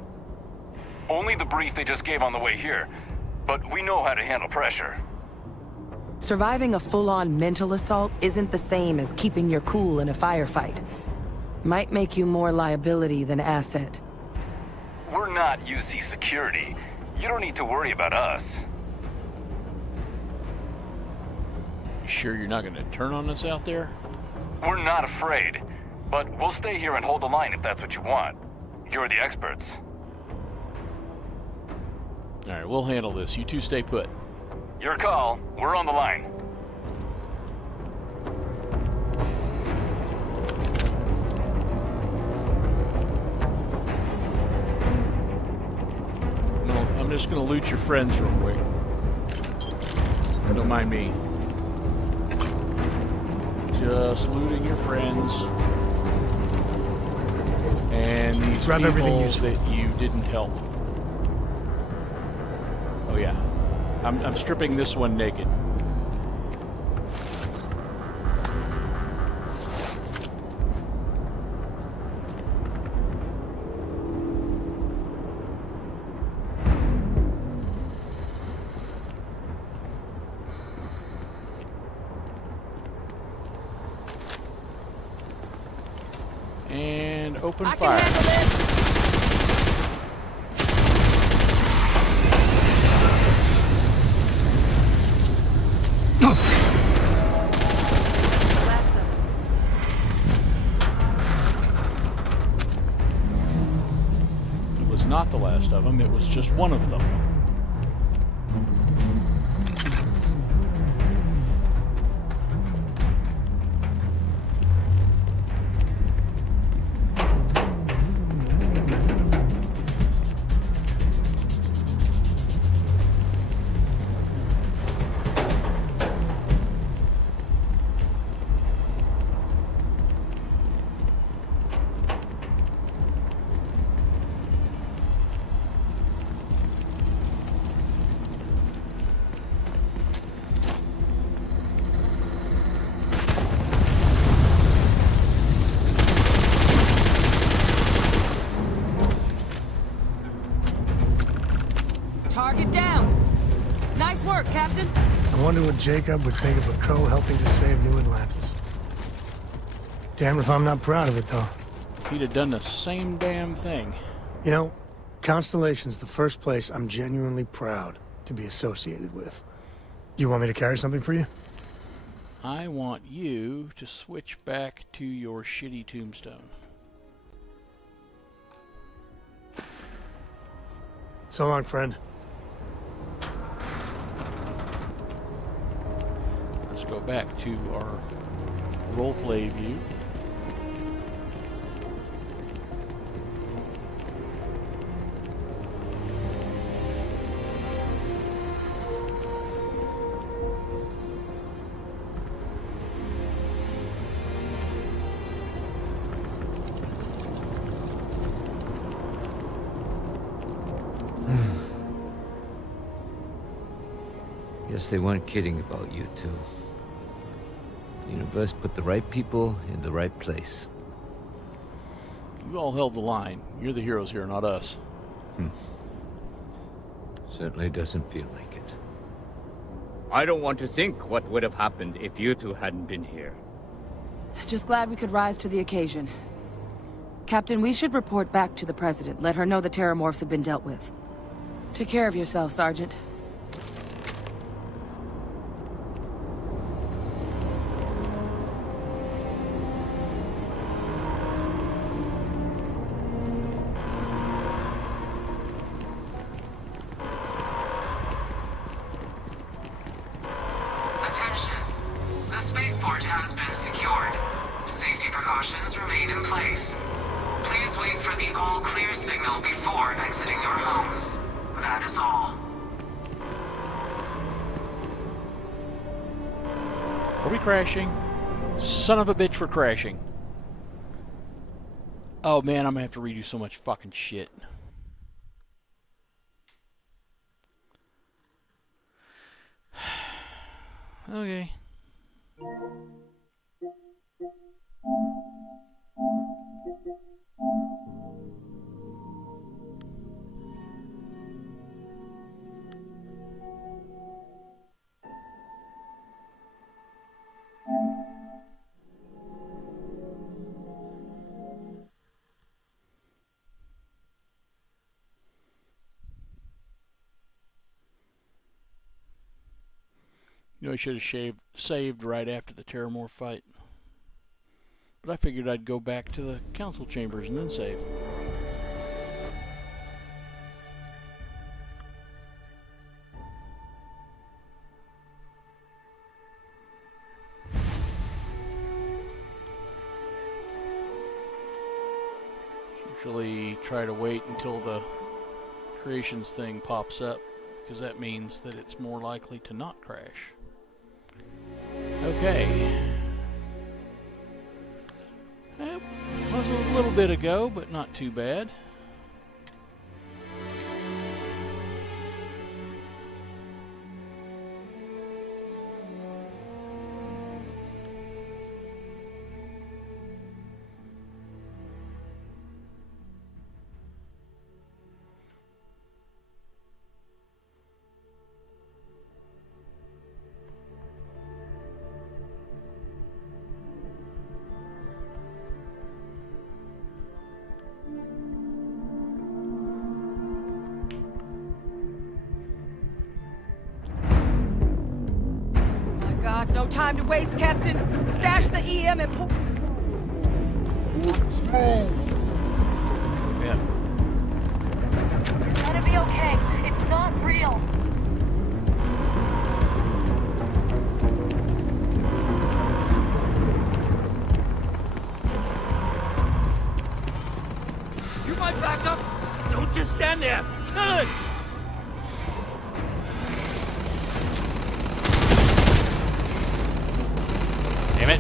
Only the brief they just gave on the way here. But we know how to handle pressure. Surviving a full-on mental assault isn't the same as keeping your cool in a firefight. Might make you more liability than asset. We're not UC security. You don't need to worry about us. You sure you're not going to turn on us out there? We're not afraid. But we'll stay here and hold the line if that's what you want. You're the experts. Alright, we'll handle this. You two stay put. Your call. We're on the line. No, I'm just going to loot your friends real quick. Don't mind me. Just looting your friends. And these Grab everything people that you didn't help. Oh yeah. I'm stripping this one naked. And open fire. It was not the last of them, it was just one of them. Target down. Nice work, Captain. I wonder what Jacob would think of a crow helping to save New Atlantis. Damn if I'm not proud of it, though. He'd have done the same damn thing. You know, Constellation's the first place I'm genuinely proud to be associated with. You want me to carry something for you? I want you to switch back to your shitty tombstone. So long, friend. Let's go back to our roleplay view. Guess they weren't kidding about you two. The universe put the right people in the right place. You all held the line. You're the heroes here, not us. Certainly doesn't feel like it. I don't want to think what would have happened if you two hadn't been here. Just glad we could rise to the occasion. Captain, we should report back to the President. Let her know the Terramorphs have been dealt with. Take care of yourself, Sergeant. Attention. The spaceport has been secured. Safety precautions remain in place. Please wait for the all-clear signal before exiting your homes. That is all. Are we crashing? Son of a bitch, we're crashing. Oh man, I'm gonna have to redo so much fucking shit. Okay. You know, I should have saved right after the Terramorph fight. But I figured I'd go back to the council chambers and then save. Usually try to wait until the creations thing pops up, because that means that it's more likely to not crash. Okay. That was a little bit ago, but not too bad. God, no time to waste, Captain. Stash the EM and pull. Yeah. Let it be okay. It's not real. You might back up. Don't just stand there. Kill it. Damn it.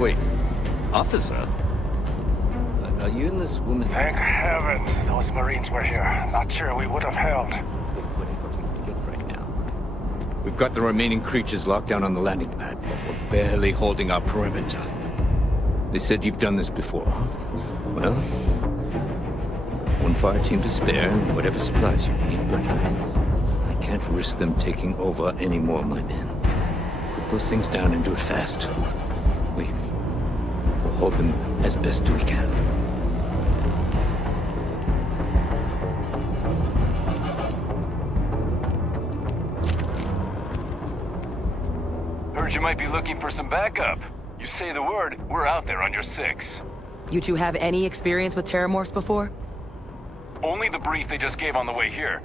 Wait, officer? Are you and this woman? Thank heavens those Marines were here. Not sure we would have held. We've got the remaining creatures locked down on the landing pad, but we're barely holding our perimeter. They said you've done this before. Well, one fire team to spare and whatever supplies you need, but I can't risk them taking over any more of my men. Put those things down and do it fast. We'll hold them as best we can. Heard you might be looking for some backup. You say the word, we're out there on your 6. You two have any experience with Terramorphs before? Only the brief they just gave on the way here,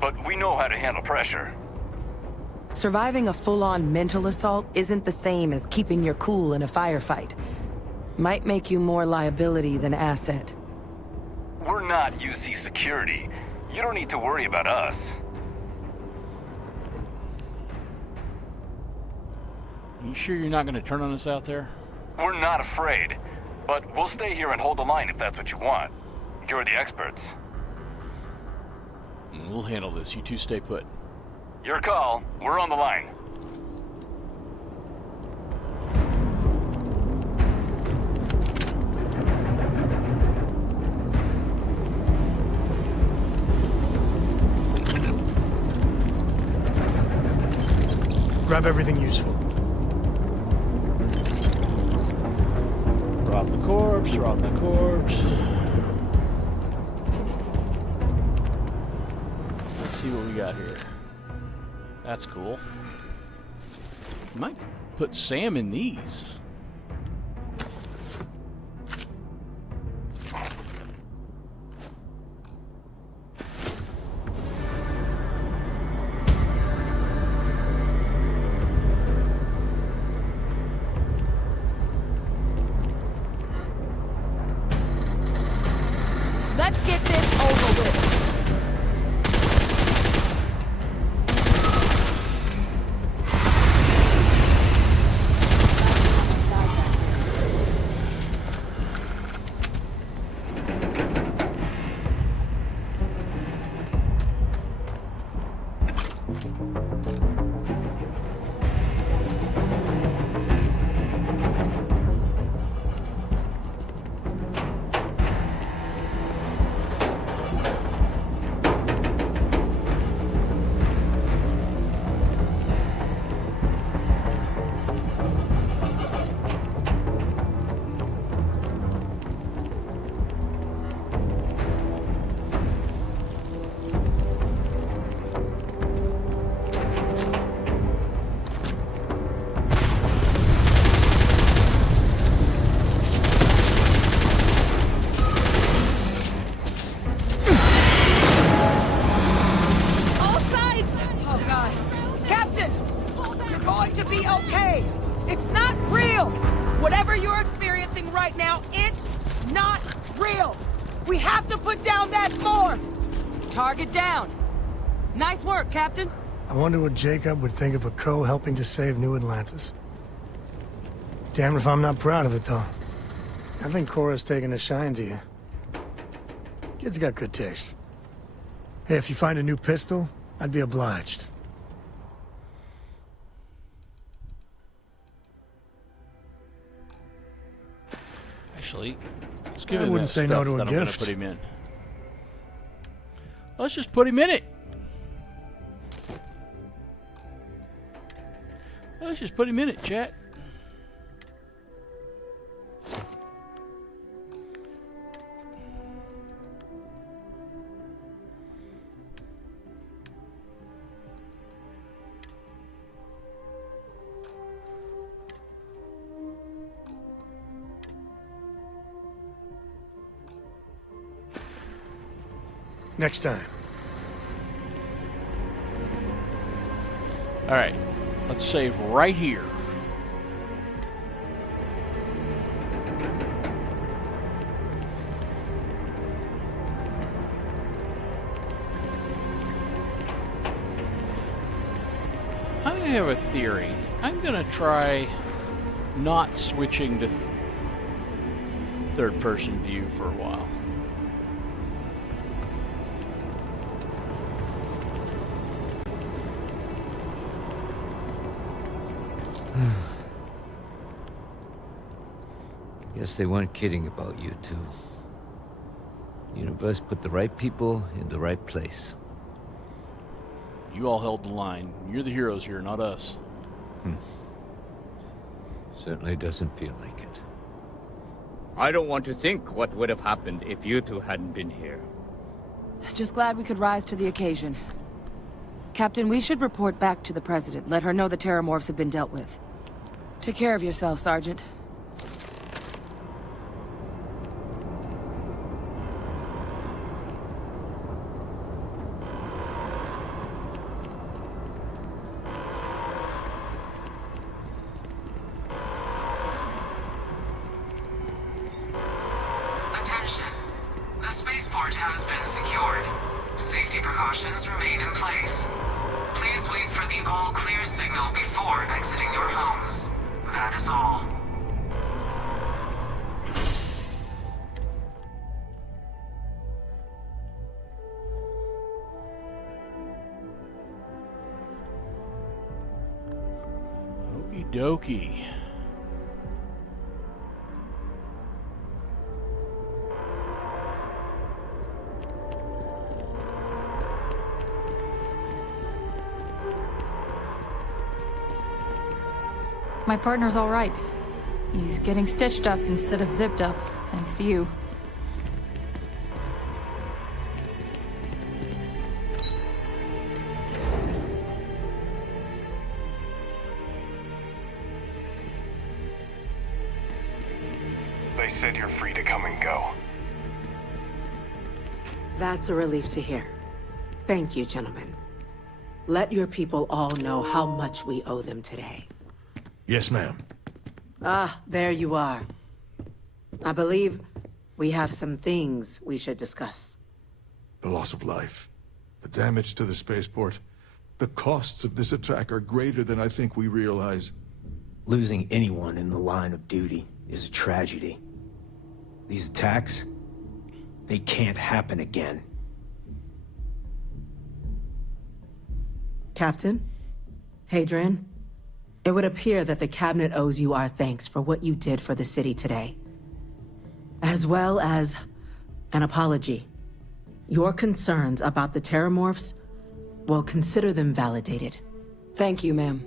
but we know how to handle pressure. Surviving a full-on mental assault isn't the same as keeping your cool in a firefight. Might make you more liability than asset. We're not UC security. You don't need to worry about us. You sure you're not going to turn on us out there? We're not afraid, but we'll stay here and hold the line if that's what you want. You're the experts. We'll handle this. You two stay put. Your call. We're on the line. Grab everything useful. Rob the corpse, rob the corpse. Let's see what we got here. That's cool. Might put Sam in these. Let's get this over with. Got to put down that morph! Target down. Nice work, Captain. I wonder what Jacob would think of a Co helping to save New Atlantis. Damn if I'm not proud of it, though. I think Cora's taking a shine to you. Kid's got good taste. Hey, if you find a new pistol, I'd be obliged. Actually, let's give I him wouldn't that say no stuff to a that I'm gonna gift. put him in. Let's just put him in it. Let's just put him in it, chat. Next time. All right, let's save right here. I have a theory. I'm gonna try not switching to third-person view for a while. Guess they weren't kidding about you two. Universe put the right people in the right place. You all held the line. You're the heroes here, not us. Certainly doesn't feel like it. I don't want to think what would have happened if you two hadn't been here. Just glad we could rise to the occasion. Captain, we should report back to the President. Let her know the Terramorphs have been dealt with. Take care of yourself, Sergeant. Attention. The spaceport has been secured. Safety precautions remain in place. Please wait for the all-clear signal before exiting your homes. That is all. Okie dokie. My partner's all right. He's getting stitched up instead of zipped up, thanks to you. They said you're free to come and go. That's a relief to hear. Thank you, gentlemen. Let your people all know how much we owe them today. Yes, ma'am. Ah, there you are. I believe we have some things we should discuss. The loss of life, the damage to the spaceport. The costs of this attack are greater than I think we realize. Losing anyone in the line of duty is a tragedy. These attacks, they can't happen again. Captain? Hadrian? It would appear that the Cabinet owes you our thanks for what you did for the city today. As well as an apology. Your concerns about the Terramorphs, well, consider them validated. Thank you, ma'am.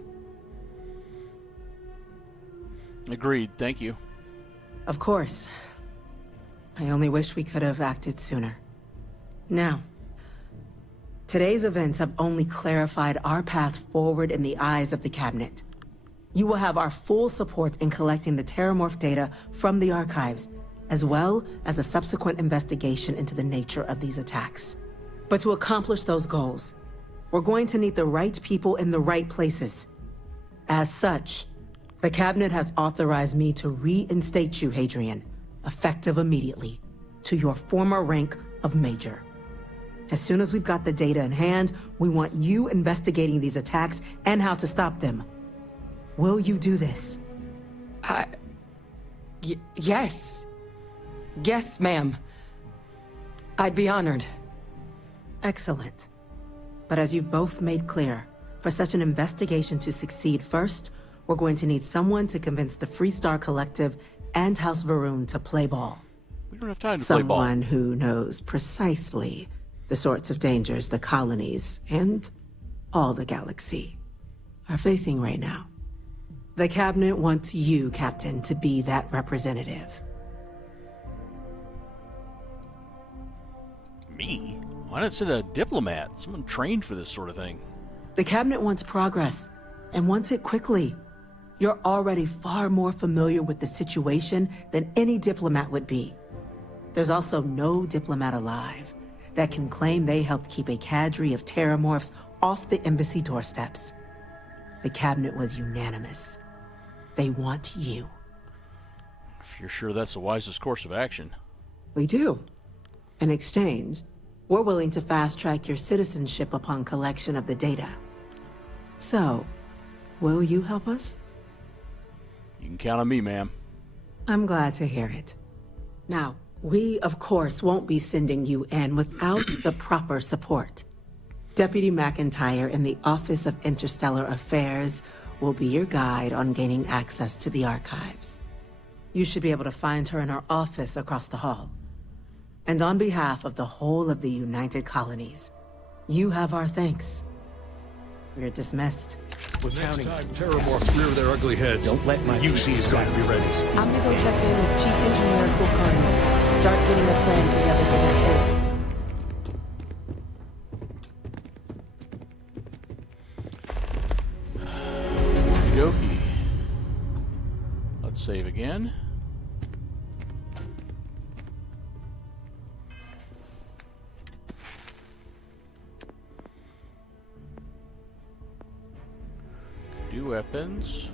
Agreed, thank you. Of course. I only wish we could have acted sooner. Now, today's events have only clarified our path forward in the eyes of the Cabinet. You will have our full support in collecting the Terramorph data from the archives, as well as a subsequent investigation into the nature of these attacks. But to accomplish those goals, we're going to need the right people in the right places. As such, the Cabinet has authorized me to reinstate you, Hadrian, effective immediately. to your former rank of Major. As soon as we've got the data in hand, we want you investigating these attacks and how to stop them. Will you do this? Yes. Yes, ma'am. I'd be honored. Excellent. But as you've both made clear, for such an investigation to succeed first, we're going to need someone to convince the Freestar Collective and House Varun to play ball. We don't have time to play ball. Someone who knows precisely the sorts of dangers the colonies and all the galaxy are facing right now. The Cabinet wants you, Captain, to be that representative. Me? Why not send a diplomat? Someone trained for this sort of thing. The Cabinet wants progress, and wants it quickly. You're already far more familiar with the situation than any diplomat would be. There's also no diplomat alive that can claim they helped keep a cadre of terramorphs off the embassy doorsteps. The Cabinet was unanimous. They want you. If you're sure that's the wisest course of action. We do. In exchange, we're willing to fast-track your citizenship upon collection of the data. So, will you help us? You can count on me, ma'am. I'm glad to hear it. Now, we, of course, won't be sending you in without the proper support. Deputy McIntyre in the Office of Interstellar Affairs will be your guide on gaining access to the archives. You should be able to find her in her office across the hall. And on behalf of the whole of the United Colonies, you have our thanks. You're dismissed. We're counting. Next time terramorphs rear their ugly heads, Don't let my UC is going to be ready. I'm gonna go check in with Chief Engineer Kulkarni. Start getting a plan together for that trip. Okey-dokey. Let's save again. Do weapons.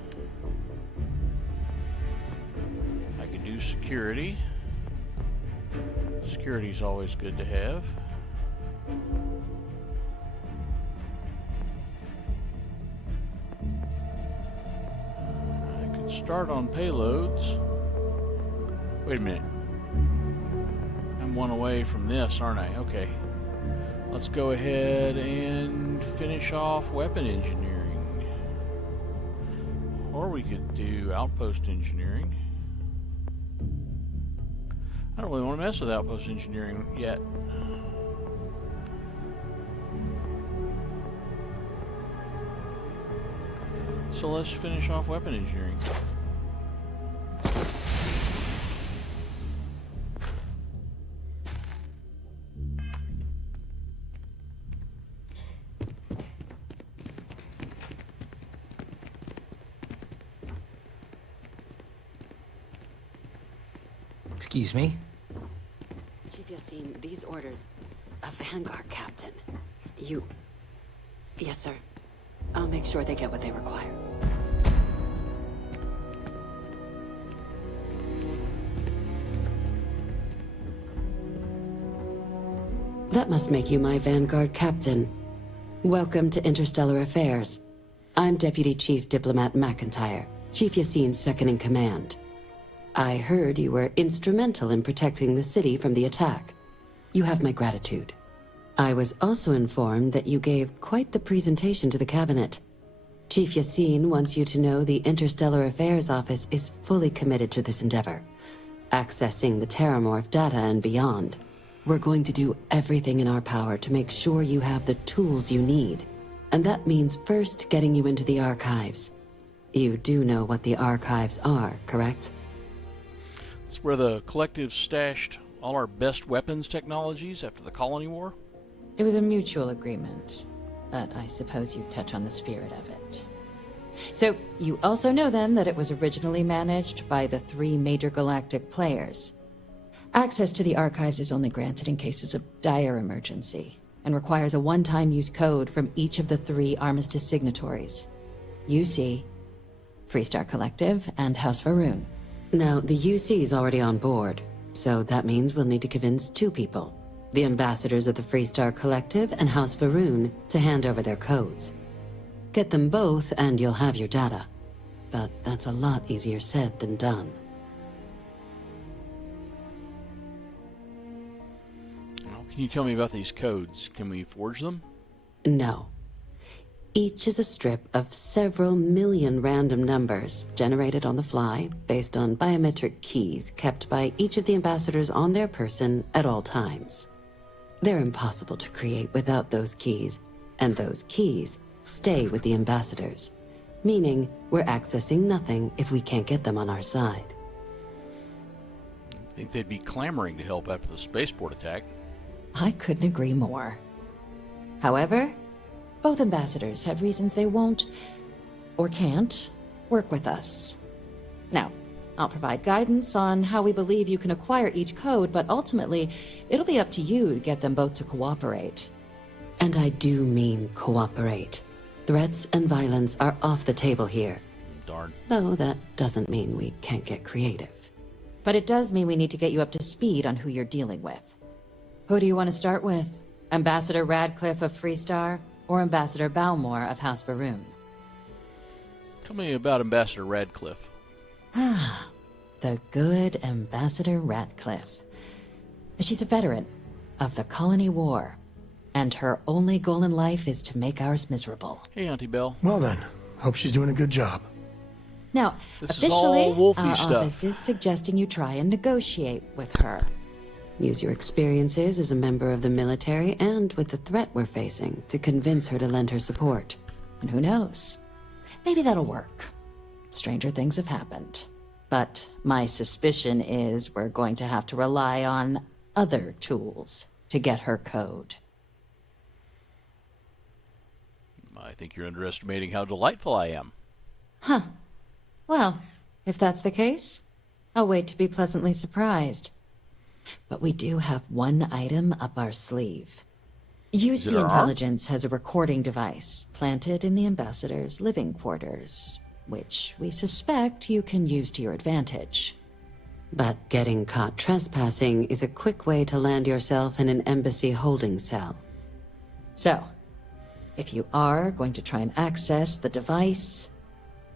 I can do security. Security's always good to have. I could start on payloads. Wait a minute. I'm one away from this, aren't I? Okay. Let's go ahead and finish off weapon engineering. Or we could do outpost engineering. I don't really want to mess with outpost engineering yet. So let's finish off weapon engineering. Excuse me? Chief Yassine, these orders. A Vanguard captain. You... Yes, sir. I'll make sure they get what they require. That must make you my Vanguard captain. Welcome to Interstellar Affairs. I'm Deputy Chief Diplomat McIntyre, Chief Yassine's second-in-command. I heard you were instrumental in protecting the city from the attack. You have my gratitude. I was also informed that you gave quite the presentation to the Cabinet. Chief Yassine wants you to know the Interstellar Affairs Office is fully committed to this endeavor, accessing the Terramorph data and beyond. We're going to do everything in our power to make sure you have the tools you need. And that means first getting you into the archives. You do know what the archives are, correct? It's where the collective stashed all our best weapons technologies after the colony war. It was a mutual agreement, but I suppose you touch on the spirit of it. So, you also know then that it was originally managed by the 3 major galactic players. Access to the archives is only granted in cases of dire emergency, and requires a one-time use code from each of the 3 armistice signatories. UC, Freestar Collective, and House Varun. Now, the UC's already on board. So that means we'll need to convince two people, the ambassadors of the Freestar Collective and House Varun, to hand over their codes. Get them both and you'll have your data. But that's a lot easier said than done. Can you tell me about these codes? Can we forge them? No. Each is a strip of several million random numbers generated on the fly based on biometric keys kept by each of the ambassadors on their person at all times. They're impossible to create without those keys, and those keys stay with the ambassadors, meaning we're accessing nothing if we can't get them on our side. I think they'd be clamoring to help after the spaceport attack. I couldn't agree more. However, both ambassadors have reasons they won't, or can't, work with us. Now, I'll provide guidance on how we believe you can acquire each code, but ultimately, it'll be up to you to get them both to cooperate. And I do mean cooperate. Threats and violence are off the table here. Darn. Though that doesn't mean we can't get creative. But it does mean we need to get you up to speed on who you're dealing with. Who do you want to start with? Ambassador Radcliffe of Freestar, or Ambassador Balmore of House Varun? Tell me about Ambassador Radcliffe. The good Ambassador Radcliffe. She's a veteran of the Colony War, and her only goal in life is to make ours miserable. Hey, Auntie Belle. Well then, hope she's doing a good job. Now, This is officially, all Wolfie our stuff. office is suggesting you try and negotiate with her. Use your experiences as a member of the military and with the threat we're facing to convince her to lend her support. And who knows? Maybe that'll work. Stranger things have happened. But my suspicion is we're going to have to rely on other tools to get her code. I think you're underestimating how delightful I am. Huh. Well, if that's the case, I'll wait to be pleasantly surprised. But we do have one item up our sleeve. UC Intelligence has a recording device planted in the ambassador's living quarters, which we suspect you can use to your advantage. But getting caught trespassing is a quick way to land yourself in an embassy holding cell. So, if you are going to try and access the device,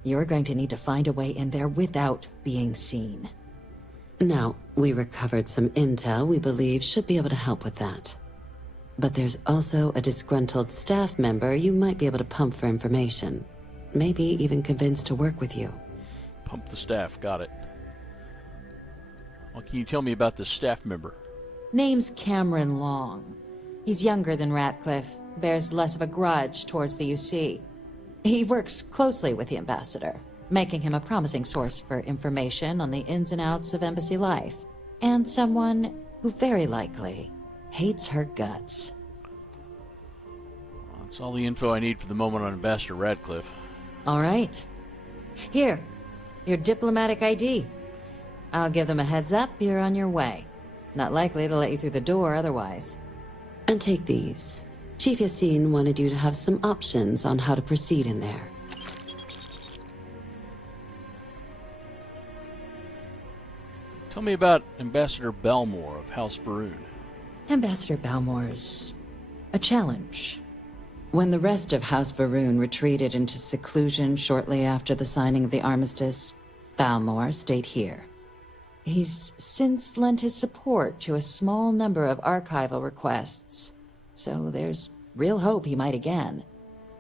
you're going to need to find a way in there without being seen. Now, we recovered some intel we believe should be able to help with that. But there's also a disgruntled staff member you might be able to pump for information. Maybe even convince to work with you. Pump the staff, got it. What can you tell me about this staff member? Name's Cameron Long. He's younger than Ratcliffe, bears less of a grudge towards the UC. He works closely with the ambassador, making him a promising source for information on the ins and outs of embassy life, and someone who very likely hates her guts. Well, that's all the info I need for the moment on Ambassador Radcliffe. All right. Here, your diplomatic ID. I'll give them a heads up you're on your way. Not likely to let you through the door otherwise. And take these. Chief Yassine wanted you to have some options on how to proceed in there. Tell me about Ambassador Balmore of House Varun. Ambassador Balmore's a challenge. When the rest of House Varun retreated into seclusion shortly after the signing of the armistice, Balmore stayed here. He's since lent his support to a small number of archival requests, so there's real hope he might again.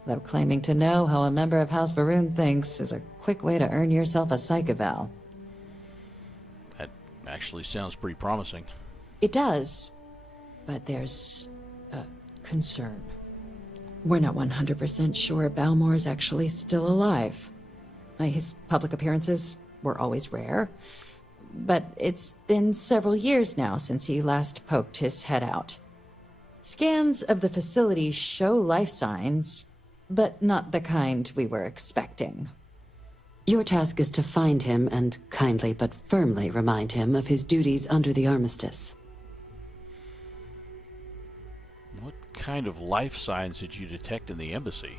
Though claiming to know how a member of House Varun thinks is a quick way to earn yourself a psych eval. That actually sounds pretty promising. It does, but there's a concern. We're not 100% sure Balmore's actually still alive. His public appearances were always rare, but it's been several years now since he last poked his head out. Scans of the facility show life signs, but not the kind we were expecting. Your task is to find him and kindly but firmly remind him of his duties under the armistice. What kind of life signs did you detect in the embassy?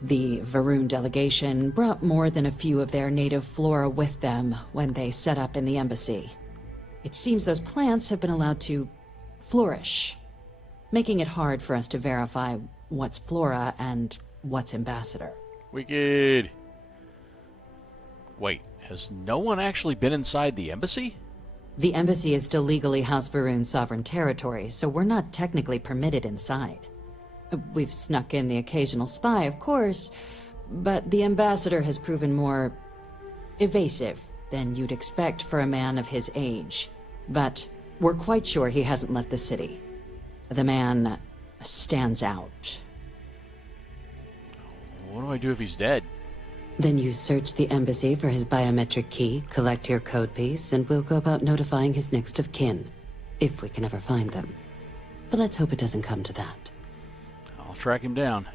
The Varun delegation brought more than a few of their native flora with them when they set up in the embassy. It seems those plants have been allowed to flourish, making it hard for us to verify what's flora and what's ambassador. Wicked. Wait, has no one actually been inside the embassy? The embassy is still legally House Varun's sovereign territory, so we're not technically permitted inside. We've snuck in the occasional spy, of course, but the ambassador has proven more evasive than you'd expect for a man of his age. But we're quite sure he hasn't left the city. The man stands out. What do I do if he's dead? Then you search the embassy for his biometric key, collect your code piece, and we'll go about notifying his next of kin, if we can ever find them. But let's hope it doesn't come to that. I'll track him down.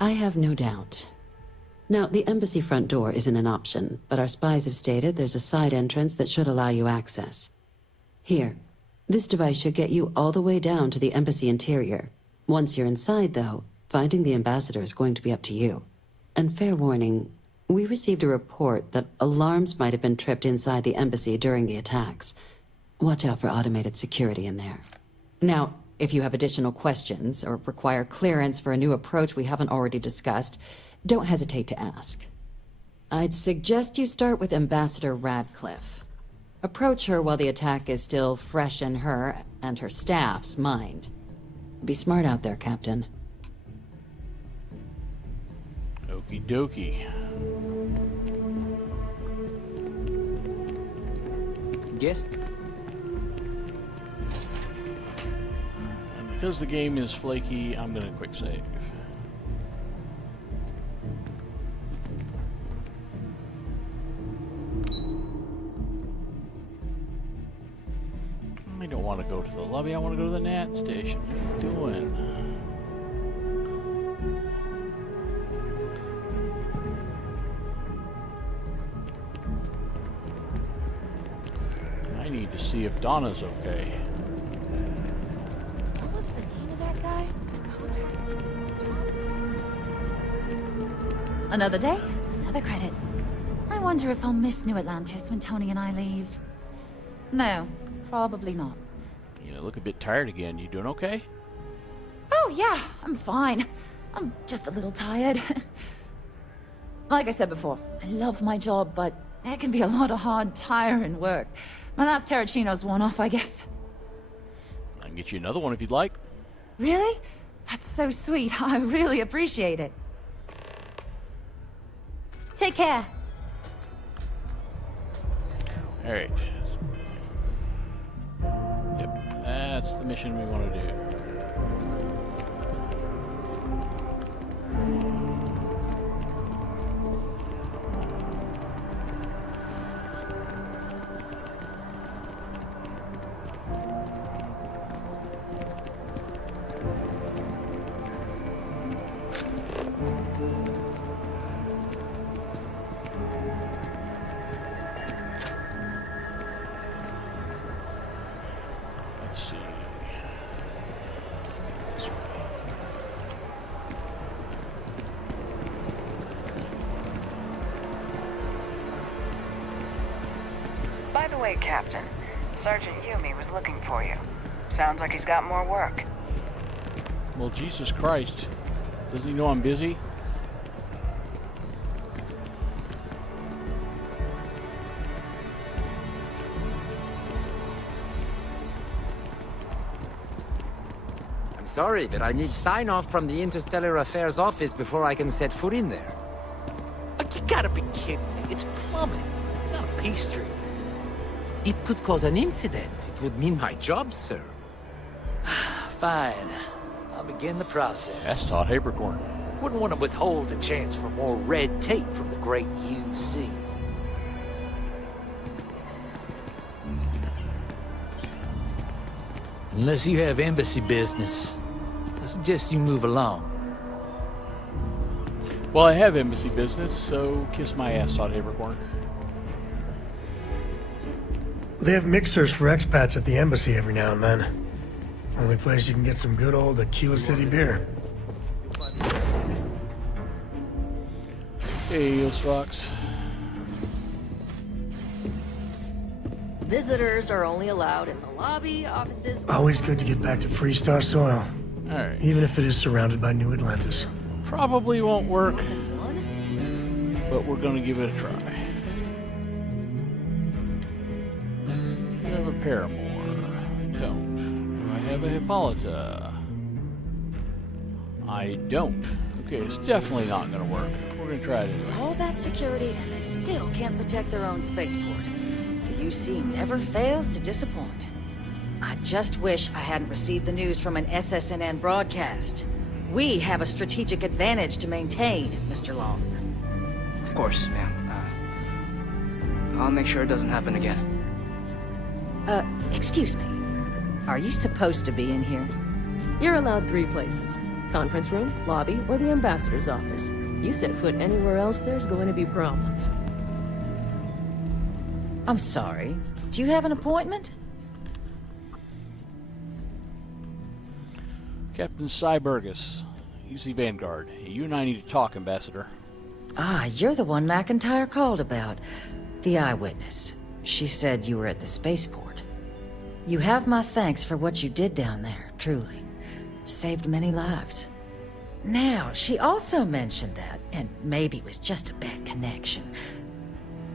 I have no doubt. Now, the embassy front door isn't an option, but our spies have stated there's a side entrance that should allow you access. Here, this device should get you all the way down to the embassy interior. Once you're inside, though, finding the ambassador is going to be up to you. And fair warning, we received a report that alarms might have been tripped inside the embassy during the attacks. Watch out for automated security in there. Now, if you have additional questions or require clearance for a new approach we haven't already discussed, don't hesitate to ask. I'd suggest you start with Ambassador Radcliffe. Approach her while the attack is still fresh in her and her staff's mind. Be smart out there, Captain. Okie dokie. Yes? And because the game is flaky, I'm going to quick save. I don't want to go to the lobby, I want to go to the NAT station. What are you doing? I need to see if Donna's okay. What was the name of that guy? Another day, another credit. I wonder if I'll miss New Atlantis when Tony and I leave. No, probably not. You look a bit tired again. You doing okay? Oh yeah, I'm fine. I'm just a little tired. Like I said before, I love my job, but there can be a lot of hard, tiring work. My last Terracino's worn off, I guess. I can get you another one if you'd like. Really? That's so sweet. I really appreciate it. Take care. All right. Yep, that's the mission we want to do. Let's see. By the way, Captain, Sergeant Yumi was looking for you. Sounds like he's got more work. Well, Jesus Christ. Doesn't he know I'm busy? I'm sorry, but I need sign-off from the Interstellar Affairs office before I can set foot in there. Like, you gotta be kidding me. It's plumbing, not a pastry. It could cause an incident. It would mean my job, sir. Fine. I'll begin the process. That's Todd Habercorn. Wouldn't want to withhold a chance for more red tape from the great UC. Unless you have embassy business, I suggest you move along. Well, I have embassy business, so kiss my ass, Todd Habercorn. They have mixers for expats at the embassy every now and then. Only place you can get some good old Aquila City beer. Hey, Fox. Visitors are only allowed in the lobby, offices... Always good to get back to Freestar soil. Alright. Even if it is surrounded by New Atlantis. Probably won't work, but we're gonna give it a try. I have a Paramore. I don't. Do I have a Hippolyta? I don't. Okay, it's definitely not gonna work. We're gonna try it anyway. All that security, and they still can't protect their own spaceport. The UC never fails to disappoint. I just wish I hadn't received the news from an SSNN broadcast. We have a strategic advantage to maintain, Mr. Long. Of course, ma'am. I'll make sure it doesn't happen again. Excuse me. Are you supposed to be in here? You're allowed 3 places. Conference room, lobby, or the ambassador's office. You set foot anywhere else, there's going to be problems. I'm sorry. Do you have an appointment? Captain Sy Burgess, UC Vanguard. You and I need to talk, Ambassador. Ah, you're the one McIntyre called about. The eyewitness. She said you were at the spaceport. You have my thanks for what you did down there, truly. Saved many lives. Now, she also mentioned that, and maybe it was just a bad connection,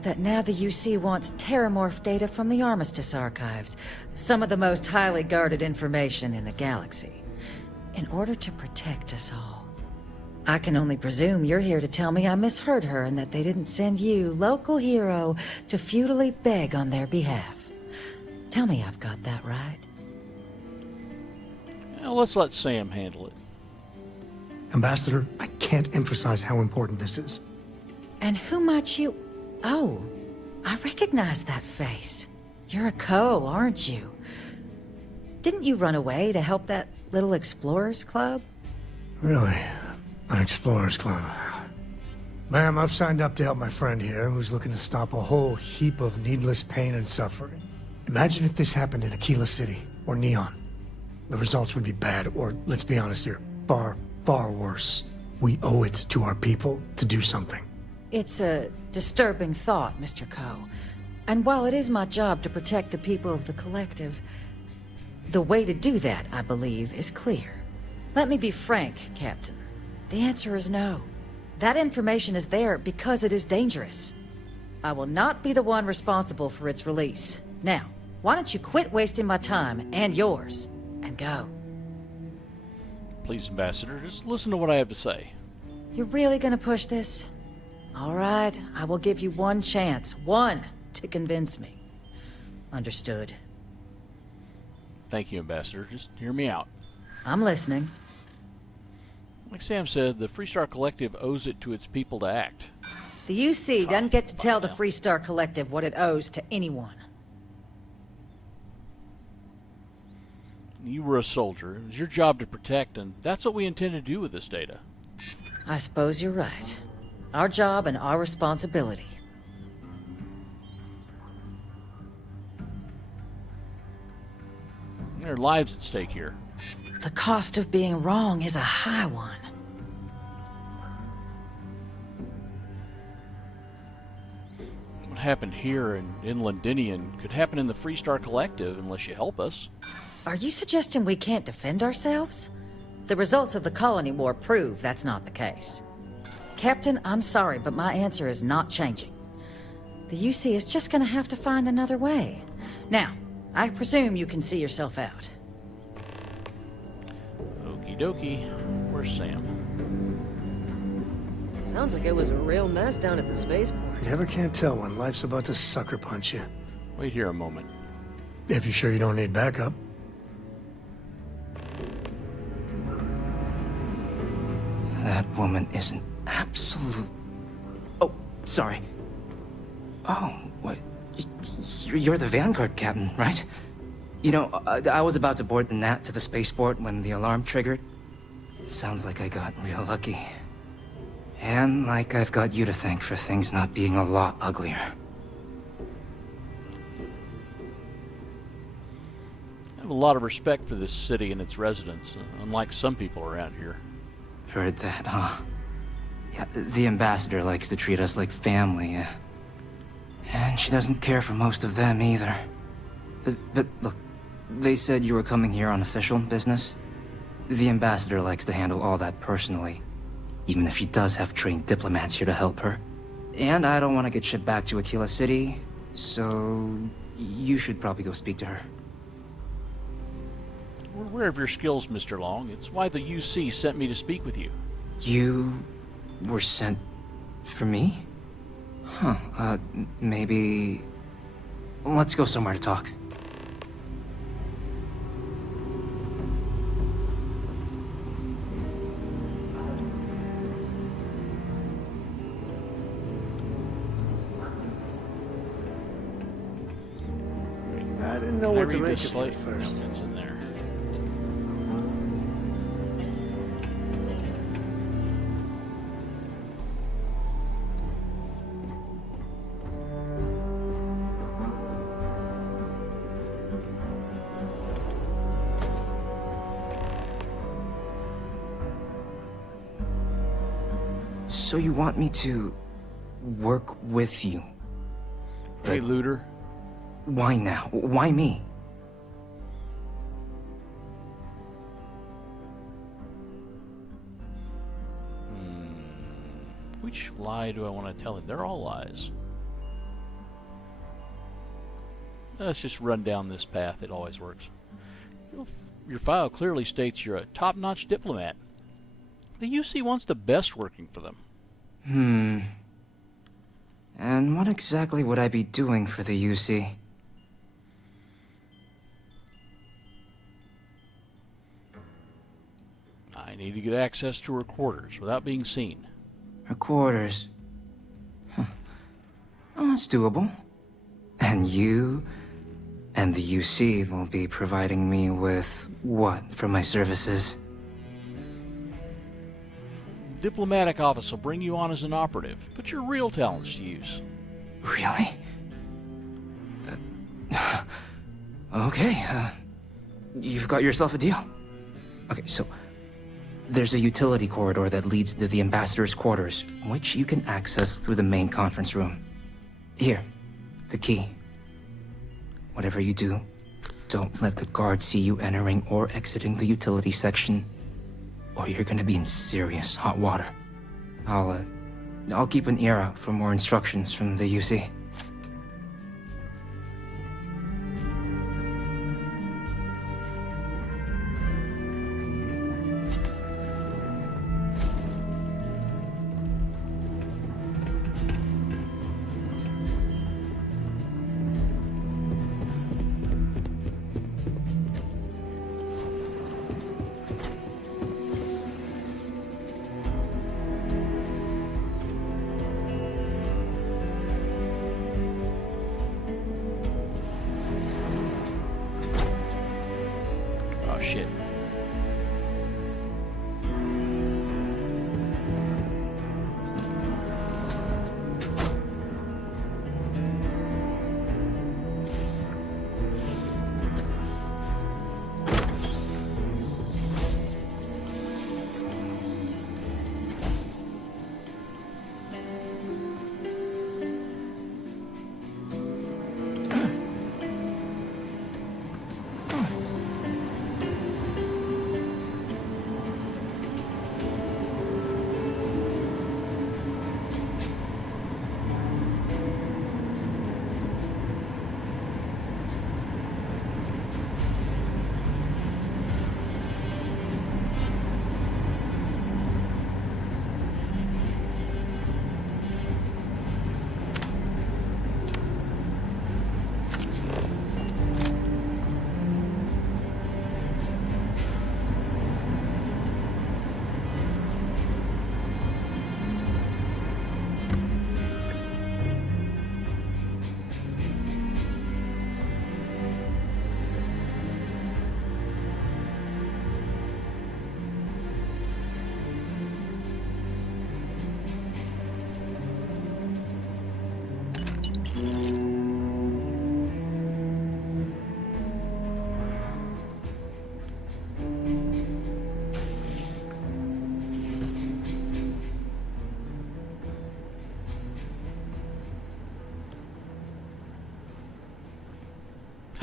that now the UC wants terramorph data from the Armistice archives, some of the most highly guarded information in the galaxy, in order to protect us all. I can only presume you're here to tell me I misheard her and that they didn't send you, local hero, to futilely beg on their behalf. Tell me I've got that right. Well, let's let Sam handle it. Ambassador, I can't emphasize how important this is. And who might you... Oh, I recognize that face. You're a Co, aren't you? Didn't you run away to help that little explorers club? Really? An explorers club? Ma'am, I've signed up to help my friend here, who's looking to stop a whole heap of needless pain and suffering. Imagine if this happened in Aquila City, or Neon. The results would be bad, or, let's be honest here, far, far worse. We owe it to our people to do something. It's a disturbing thought, Mr. Co. And while it is my job to protect the people of the Collective, the way to do that, I believe, is clear. Let me be frank, Captain. The answer is no. That information is there because it is dangerous. I will not be the one responsible for its release. Now, why don't you quit wasting my time and yours, and go? Please, Ambassador, just listen to what I have to say. You're really gonna push this? All right, I will give you one chance, one, to convince me. Understood. Thank you, Ambassador. Just hear me out. I'm listening. Like Sam said, the Freestar Collective owes it to its people to act. The UC doesn't get to tell the Freestar Collective what it owes to anyone. You were a soldier. It was your job to protect, and that's what we intend to do with this data. I suppose you're right. Our job and our responsibility. There are lives at stake here. The cost of being wrong is a high one. What happened here in Londinian could happen in the Freestar Collective unless you help us. Are you suggesting we can't defend ourselves? The results of the colony war prove that's not the case. Captain, I'm sorry, but my answer is not changing. The UC is just gonna have to find another way. Now, I presume you can see yourself out. Okie dokie. Where's Sam? Sounds like it was a real mess down at the spaceport. You never can tell when life's about to sucker punch you. Wait here a moment. If you're sure you don't need backup. That woman is an absolute... Oh, sorry. Oh, what? You're the Vanguard captain, right? You know, I was about to board the Nat to the spaceport when the alarm triggered. Sounds like I got real lucky. And like I've got you to thank for things not being a lot uglier. I have a lot of respect for this city and its residents, unlike some people around here. Heard that, huh? Yeah, the ambassador likes to treat us like family, and she doesn't care for most of them either. But look, they said you were coming here on official business. The ambassador likes to handle all that personally, even if she does have trained diplomats here to help her. And I don't want to get shipped back to Aquila City, so you should probably go speak to her. We're aware of your skills, Mr. Long. It's why the UC sent me to speak with you. You were sent for me? Huh, maybe... Let's go somewhere to talk. I didn't know what to make of it at first. No, it's in there. So you want me to work with you? Hey, looter. Why now? Why me? Which lie do I want to tell him? They're all lies. Let's just run down this path. It always works. Your file clearly states you're a top-notch diplomat. The UC wants the best working for them. And what exactly would I be doing for the UC? I need to get access to her quarters without being seen. Her quarters? Huh. Oh, that's doable. And you and the UC will be providing me with what for my services? Diplomatic office will bring you on as an operative. Put your real talents to use. Really? Okay, you've got yourself a deal. Okay, so there's a utility corridor that leads to the ambassador's quarters, which you can access through the main conference room. Here, the key. Whatever you do, don't let the guards see you entering or exiting the utility section, or you're gonna be in serious hot water. I'll keep an ear out for more instructions from the UC.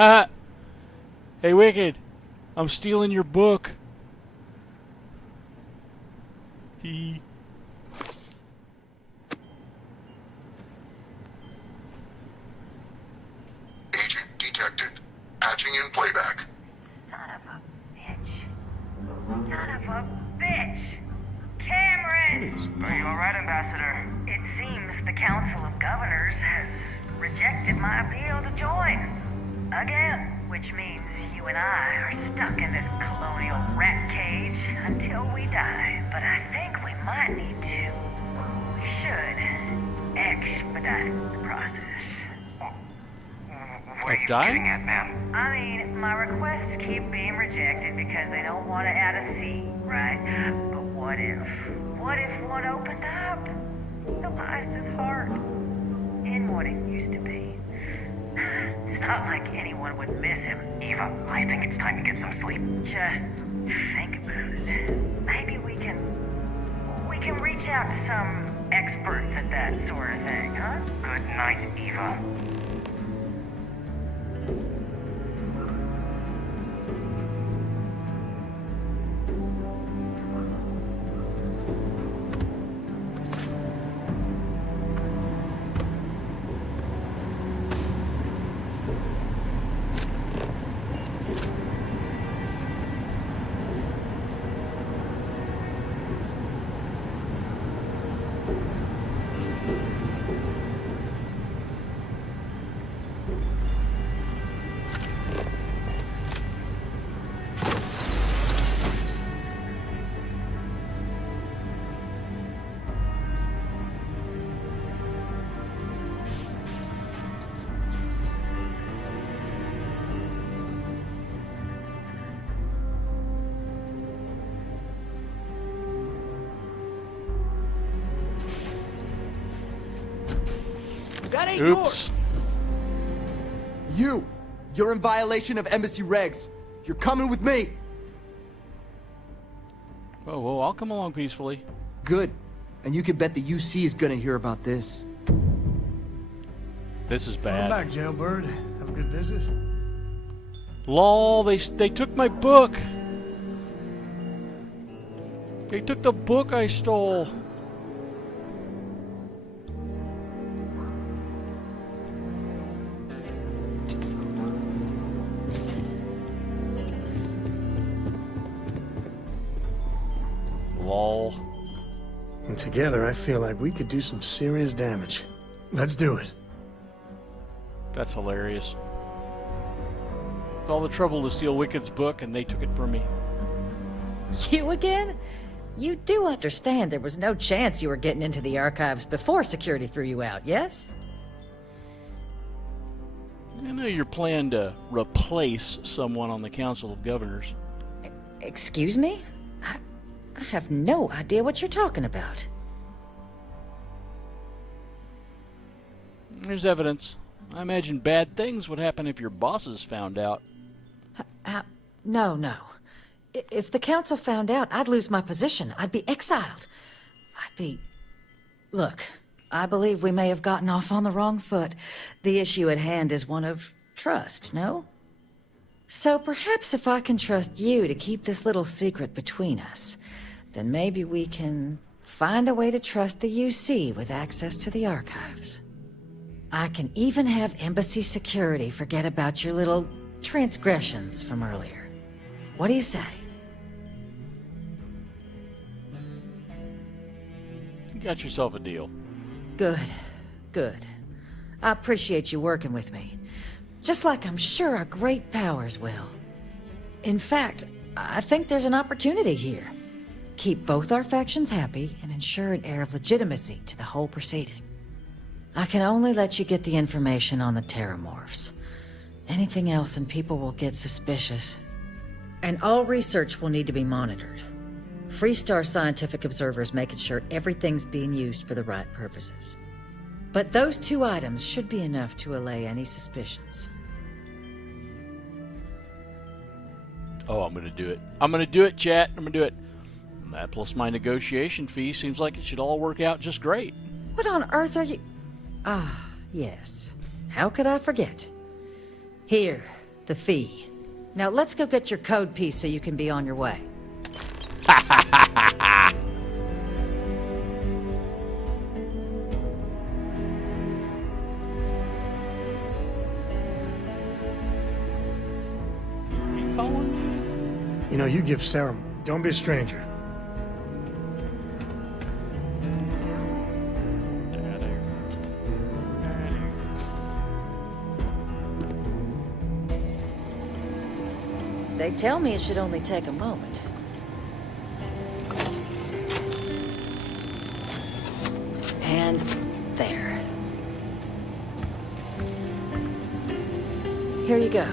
Ha! Hey, Wicked. I'm stealing your book. Hee. Agent detected. Patching in playback. Son of a bitch! Cameron! Are you alright, Ambassador? It seems the Council of Governors has rejected my appeal to join. Again, which means you and I are stuck in this colonial rat cage until we die. But I think we might need to. We should expedite the process. What are you getting at, ma'am? I mean, my requests keep being rejected because they don't want to add a seat, right? But what if one opened up? Elias's heart in what it used to be. It's not like anyone would miss him. Eva, I think it's time to get some sleep. Just think about it. Maybe we can reach out to some experts at that sort of thing, huh? Good night, Eva. That ain't Oops. yours! You're in violation of embassy regs. You're coming with me. Oh, I'll come along peacefully. Good. And you can bet the UC is gonna hear about this. This is Welcome bad. back, jailbird. Have a good visit. Lol, they took my book. They took the book I stole. Lol. And together, I feel like we could do some serious damage. Let's do it. That's hilarious. It's all the trouble to steal Wicked's book, and they took it from me. You again? You do understand there was no chance you were getting into the archives before security threw you out, yes? I know your plan to replace someone on the Council of Governors. Excuse me? I have no idea what you're talking about. There's evidence. I imagine bad things would happen if your bosses found out. No. If the council found out, I'd lose my position. I'd be exiled. Look, I believe we may have gotten off on the wrong foot. The issue at hand is one of trust, no? So perhaps if I can trust you to keep this little secret between us, then maybe we can find a way to trust the UC with access to the archives. I can even have embassy security forget about your little transgressions from earlier. What do you say? You got yourself a deal. Good. I appreciate you working with me. Just like I'm sure our great powers will. In fact, I think there's an opportunity here. Keep both our factions happy and ensure an air of legitimacy to the whole proceeding. I can only let you get the information on the Terramorphs. Anything else and people will get suspicious. And all research will need to be monitored. Freestar scientific observers making sure everything's being used for the right purposes. But those two items should be enough to allay any suspicions. Oh, I'm gonna do it. I'm gonna do it, chat. I'm gonna do it. That plus my negotiation fee seems like it should all work out just great. What on earth are you... Ah, yes. How could I forget? Here, The fee. Now let's go get your code piece so you can be on your way. You know, you give Sarah... Don't be a stranger. They tell me it should only take a moment. And there. Here you go.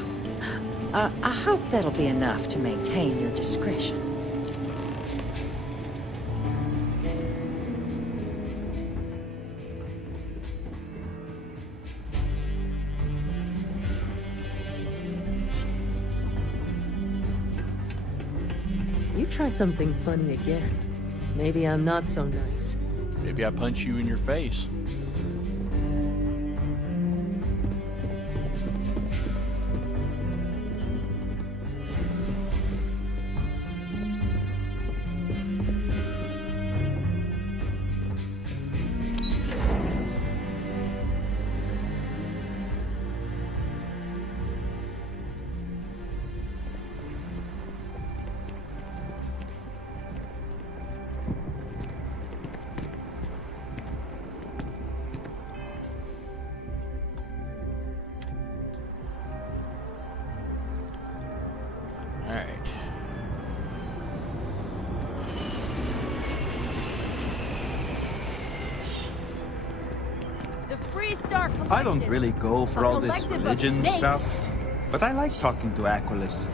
I hope that'll be enough to maintain your discretion. You try something funny again. Maybe I'm not so nice. Maybe I punch you in your face. I don't really go for all this religion stuff, but I like talking to Aquilus.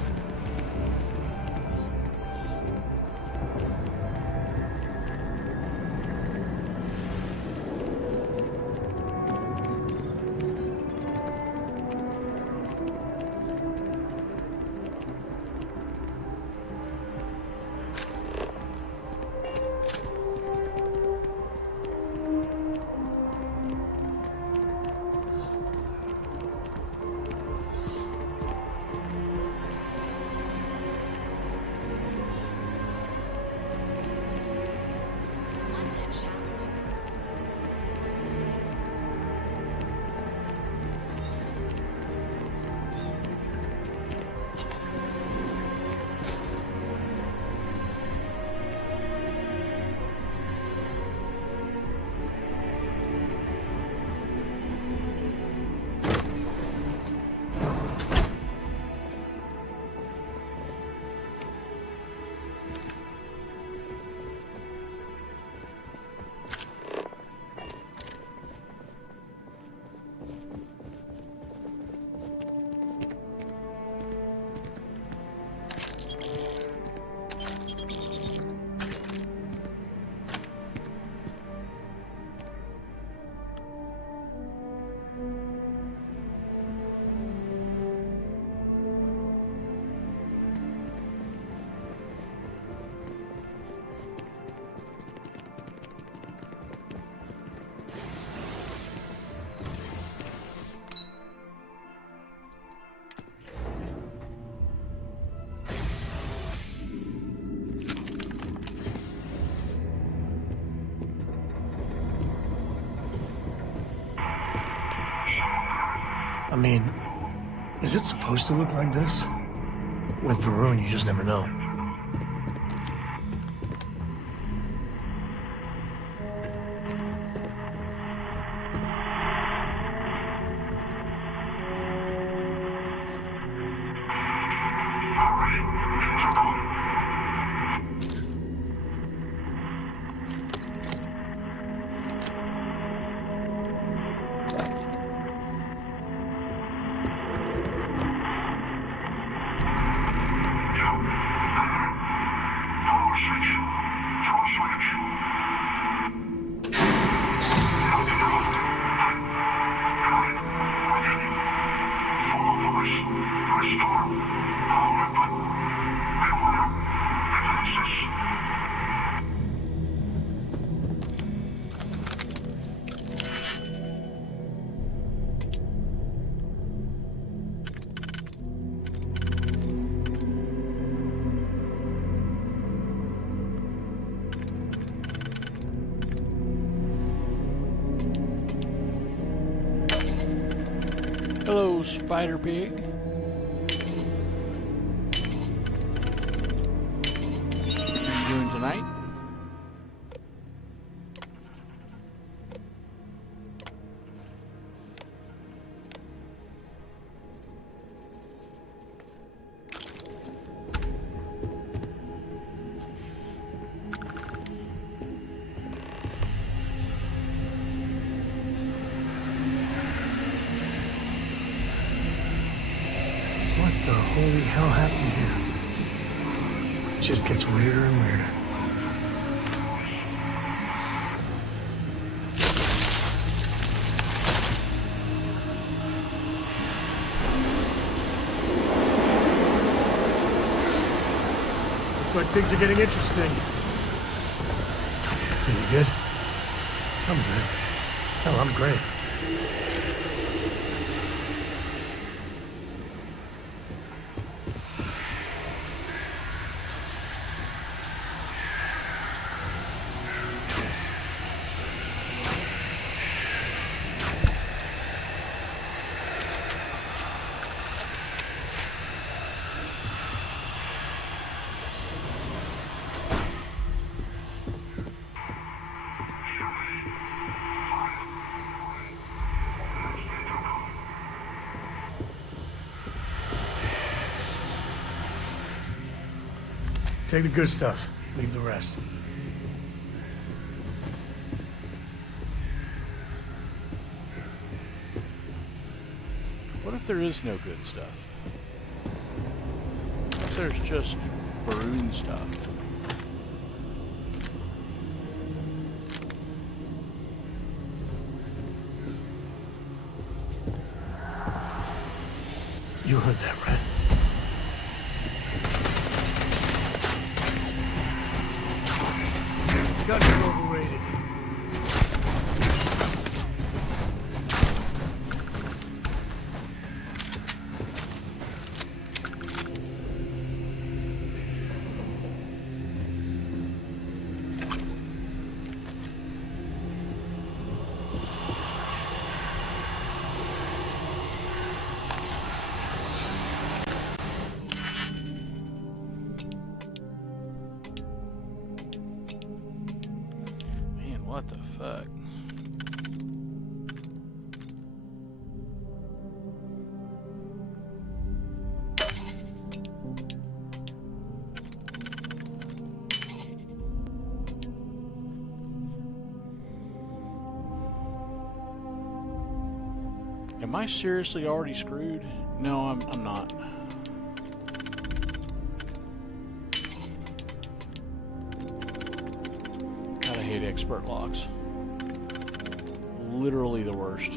I mean, is it supposed to look like this? With Varun, you just never know. Hello, Spider Pig. What are you doing tonight? What the holy hell happened here? It just gets weirder and weirder. Looks like things are getting interesting. Are you good? I'm good. Hell, I'm great. Take the good stuff, leave the rest. What if there is no good stuff? What if there's just Baroon stuff? You heard that, right? Guns are overrated. What the fuck? Am I seriously already screwed? No, I'm not. God, I hate expert locks. Literally the worst.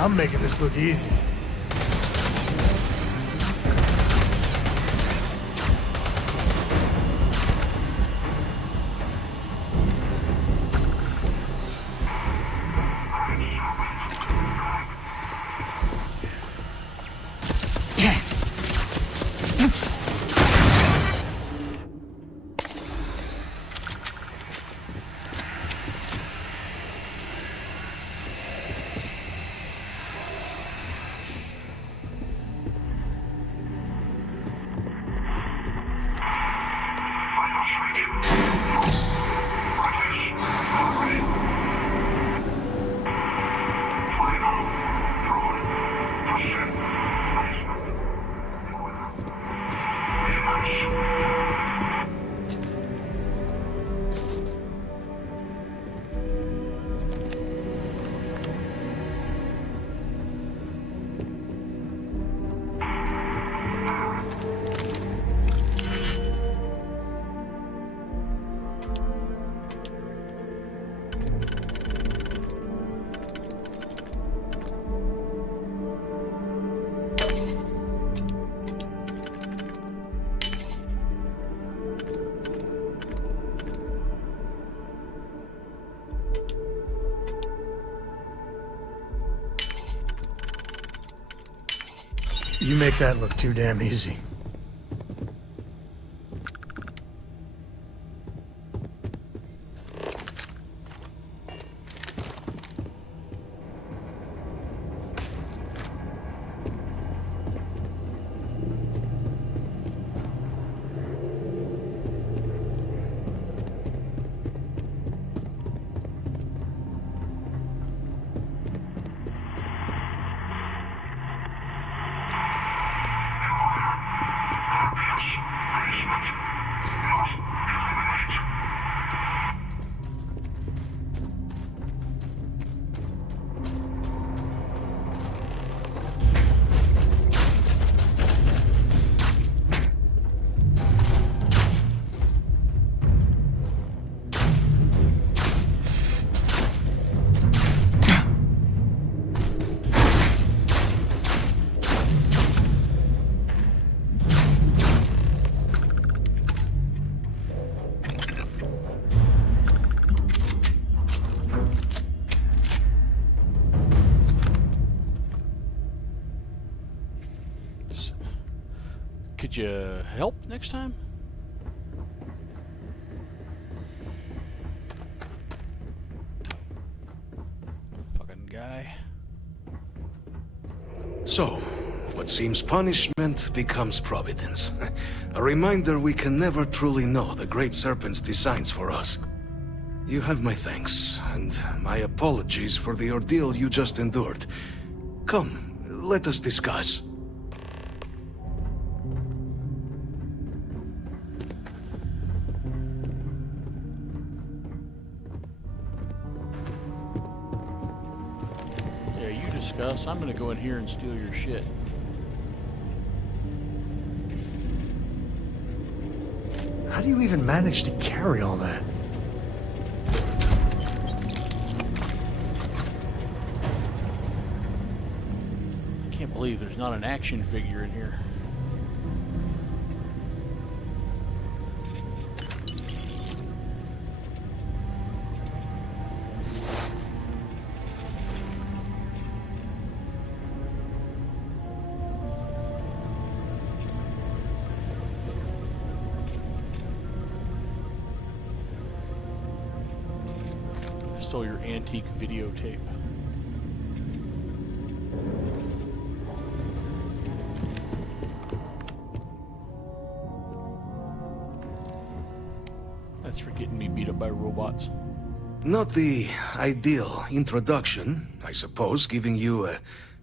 I'm making this look easy. You make that look too damn easy. Could you help next time? Fucking guy. So, what seems punishment becomes providence. A reminder we can never truly know the Great Serpent's designs for us. You have my thanks, and my apologies for the ordeal you just endured. Come, let us discuss. I'm gonna go in here and steal your shit. How do you even manage to carry all that? I can't believe there's not an action figure in here. Stole your antique videotape. That's for getting me beat up by robots. Not the ideal introduction, I suppose, giving you a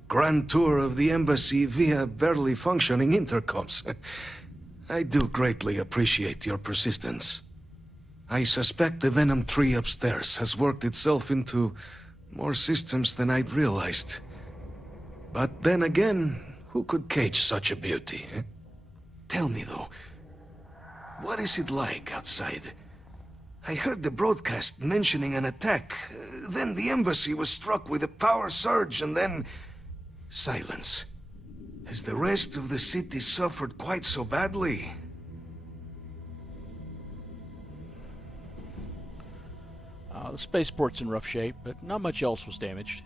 grand tour of the embassy via barely functioning intercoms. I do greatly appreciate your persistence. I suspect the Venom tree upstairs has worked itself into more systems than I'd realized. But then again, who could cage such a beauty? Eh? Tell me though, what is it like outside? I heard the broadcast mentioning an attack. Then the embassy was struck with a power surge, and then Silence. Has the rest of the city suffered quite so badly? The spaceport's in rough shape, but not much else was damaged.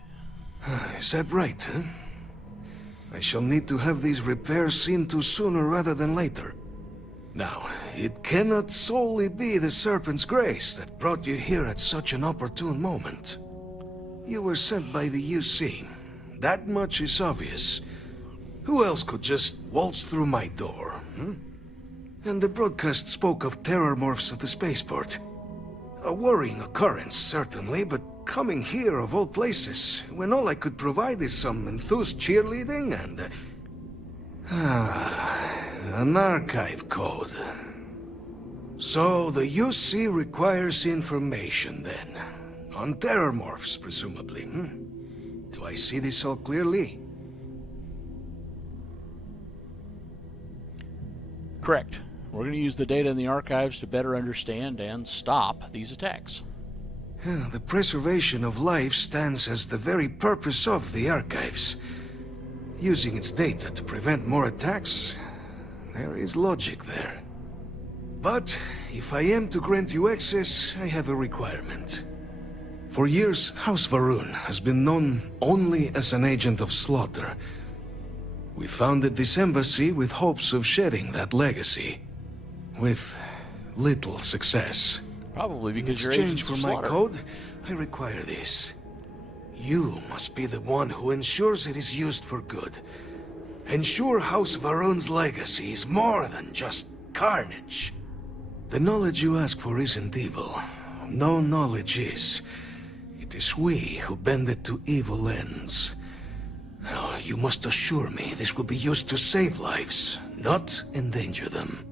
Is that right, huh? I shall need to have these repairs seen to sooner rather than later. Now, it cannot solely be the Serpent's grace that brought you here at such an opportune moment. You were sent by the UC. That much is obvious. Who else could just waltz through my door, hmm? And the broadcast spoke of terror morphs at the spaceport. A worrying occurrence, certainly, but coming here of all places, when all I could provide is some enthused cheerleading and... an archive code. So the UC requires information, then. On terror morphs, presumably, hmm? Do I see this all clearly? Correct. We're going to use the data in the archives to better understand and stop these attacks. The preservation of life stands as the very purpose of the archives. Using its data to prevent more attacks, there is logic there. But if I am to grant you access, I have a requirement. For years, House Varun has been known only as an agent of slaughter. We founded this embassy with hopes of shedding that legacy. With little success. Probably because in exchange for my code, I require this. You must be the one who ensures it is used for good. Ensure House Varun's legacy is more than just carnage. The knowledge you ask for isn't evil. No knowledge is. It is we who bend it to evil ends. Now, you must assure me this will be used to save lives, not endanger them.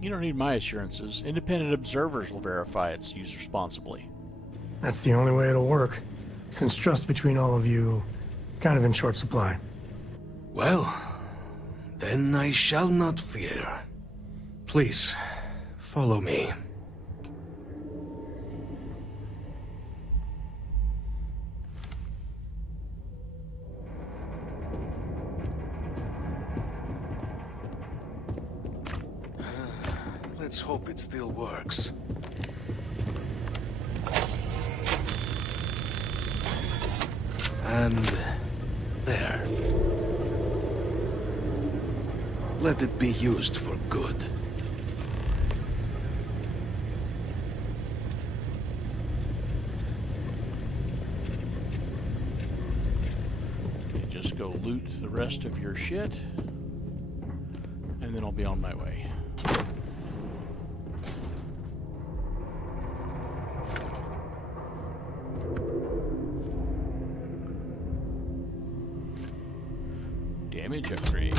You don't need my assurances. Independent observers will verify it's used responsibly. That's the only way it'll work, since trust between all of you kind of in short supply. Well, then I shall not fear. Please, follow me. Let's hope it still works. And there. Let it be used for good. You just go loot the rest of your shit, and then I'll be on my way. Damage upgrade.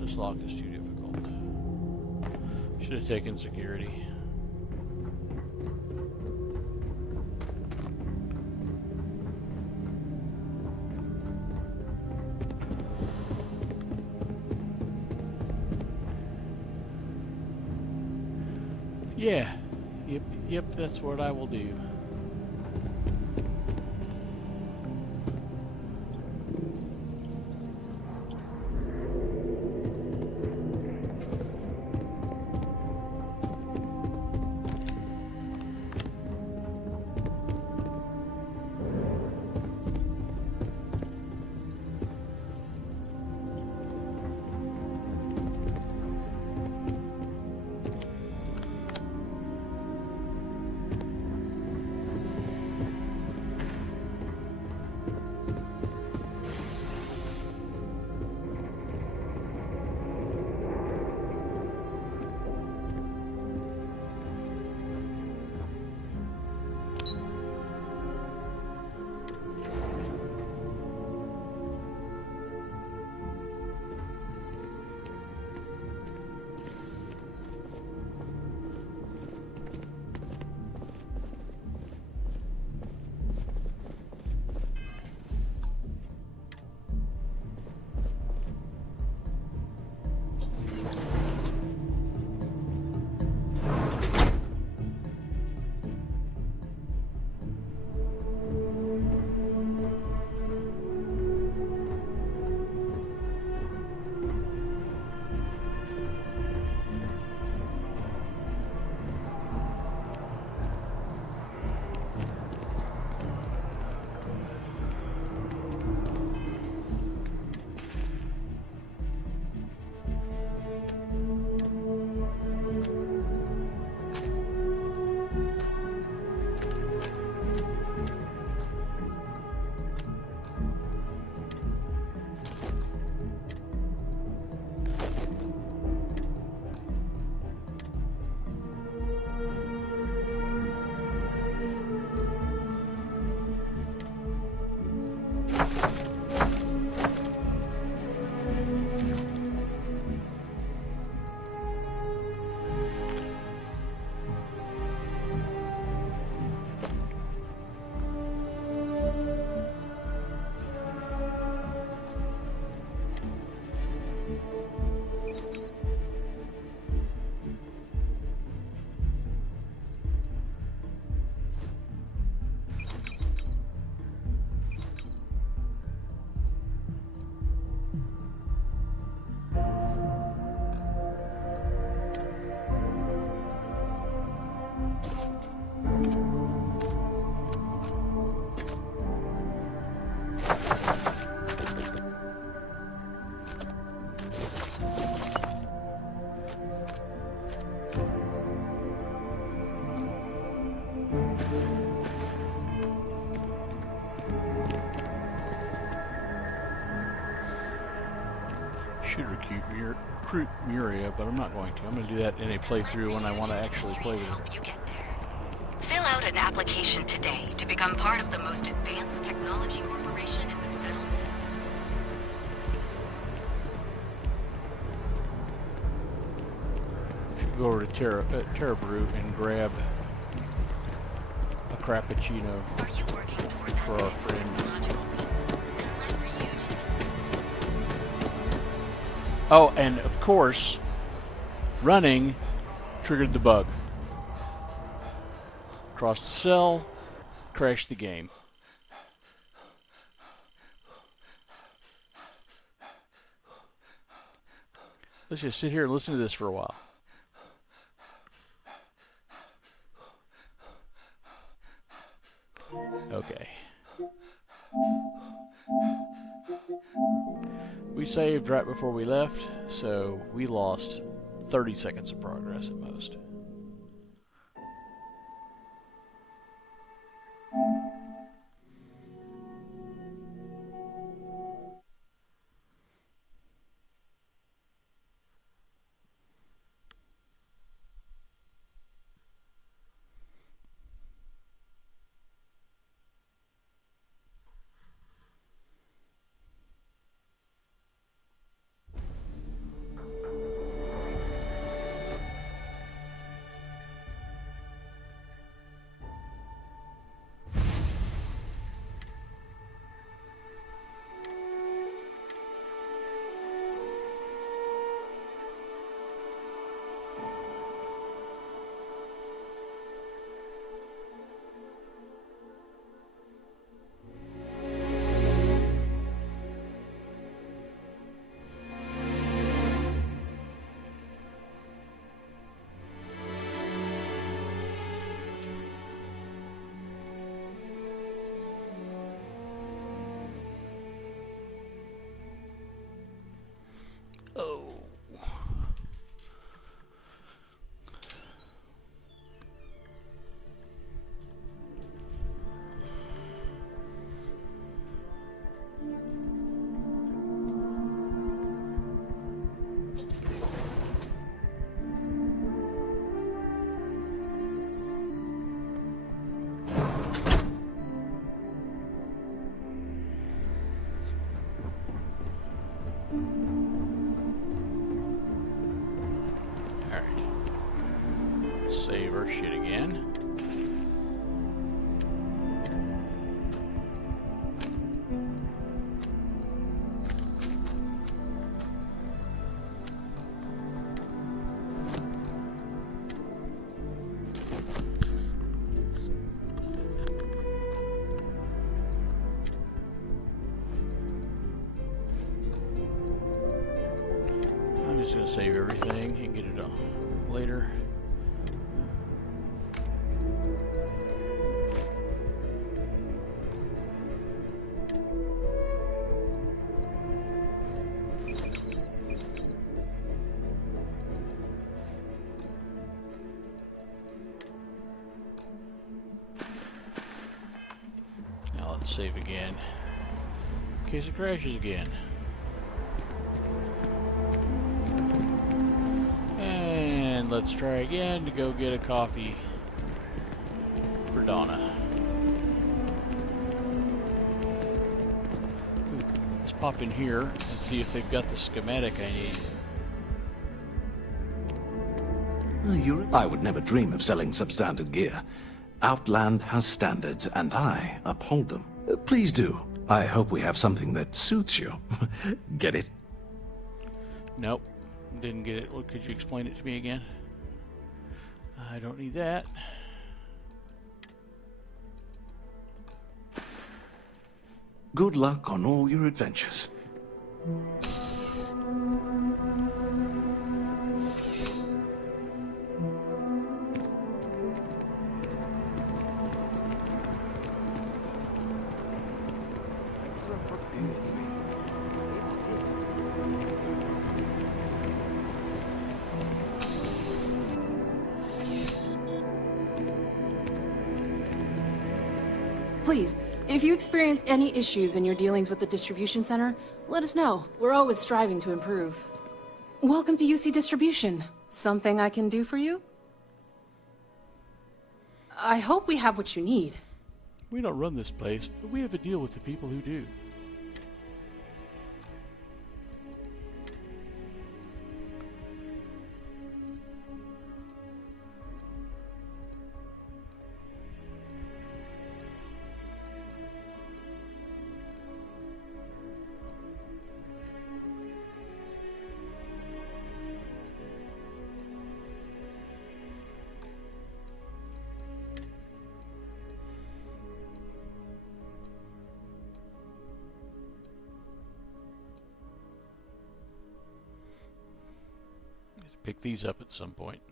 This lock is too difficult. Should have taken security. Yeah. Yep, that's what I will do. Muria, but I'm not going to. I'm going to do that in a playthrough when I want to actually play with it. Fill out an application today to become part of the most advanced technology corporation in the settled systems. Should go over to Terra Brew and grab a Crappuccino for our friend. Oh, and of course, running triggered the bug. Crossed the cell, crashed the game. Let's just sit here and listen to this for a while. Okay. We saved right before we left, so we lost 30 seconds of progress at most. Save our shit again. I'm just going to save everything and get it on later. Save again, in case it crashes again. And let's try again to go get a coffee for Donna. Let's pop in here and see if they've got the schematic I need. I would never dream of selling substandard gear. Outland has standards, and I uphold them. Please do. I hope we have something that suits you. Get it? Nope. Didn't get it. Well, could you explain it to me again? I don't need that. Good luck on all your adventures. Please, if you experience any issues in your dealings with the distribution center, let us know. We're always striving to improve. Welcome to UC Distribution. Something I can do for you? I hope we have what you need. We don't run this place, but we have a deal with the people who do. Pick these up at some point.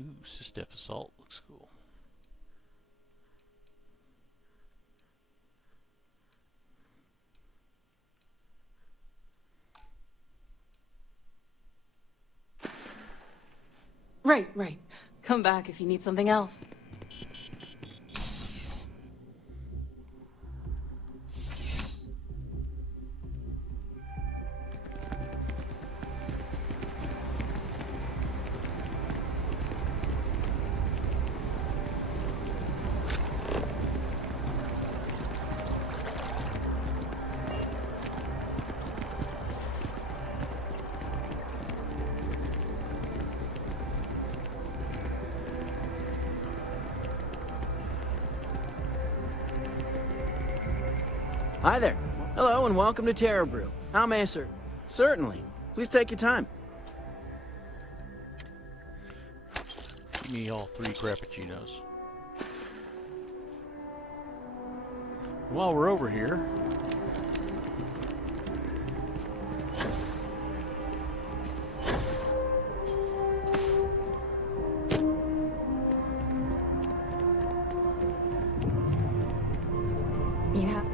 Ooh, Sistef Assault looks cool. Right. Come back if you need something else. Hi there. Hello and welcome to Terror Brew. How may I serve? Certainly. Please take your time. Give me all 3 Frappuccinos. While we're over here,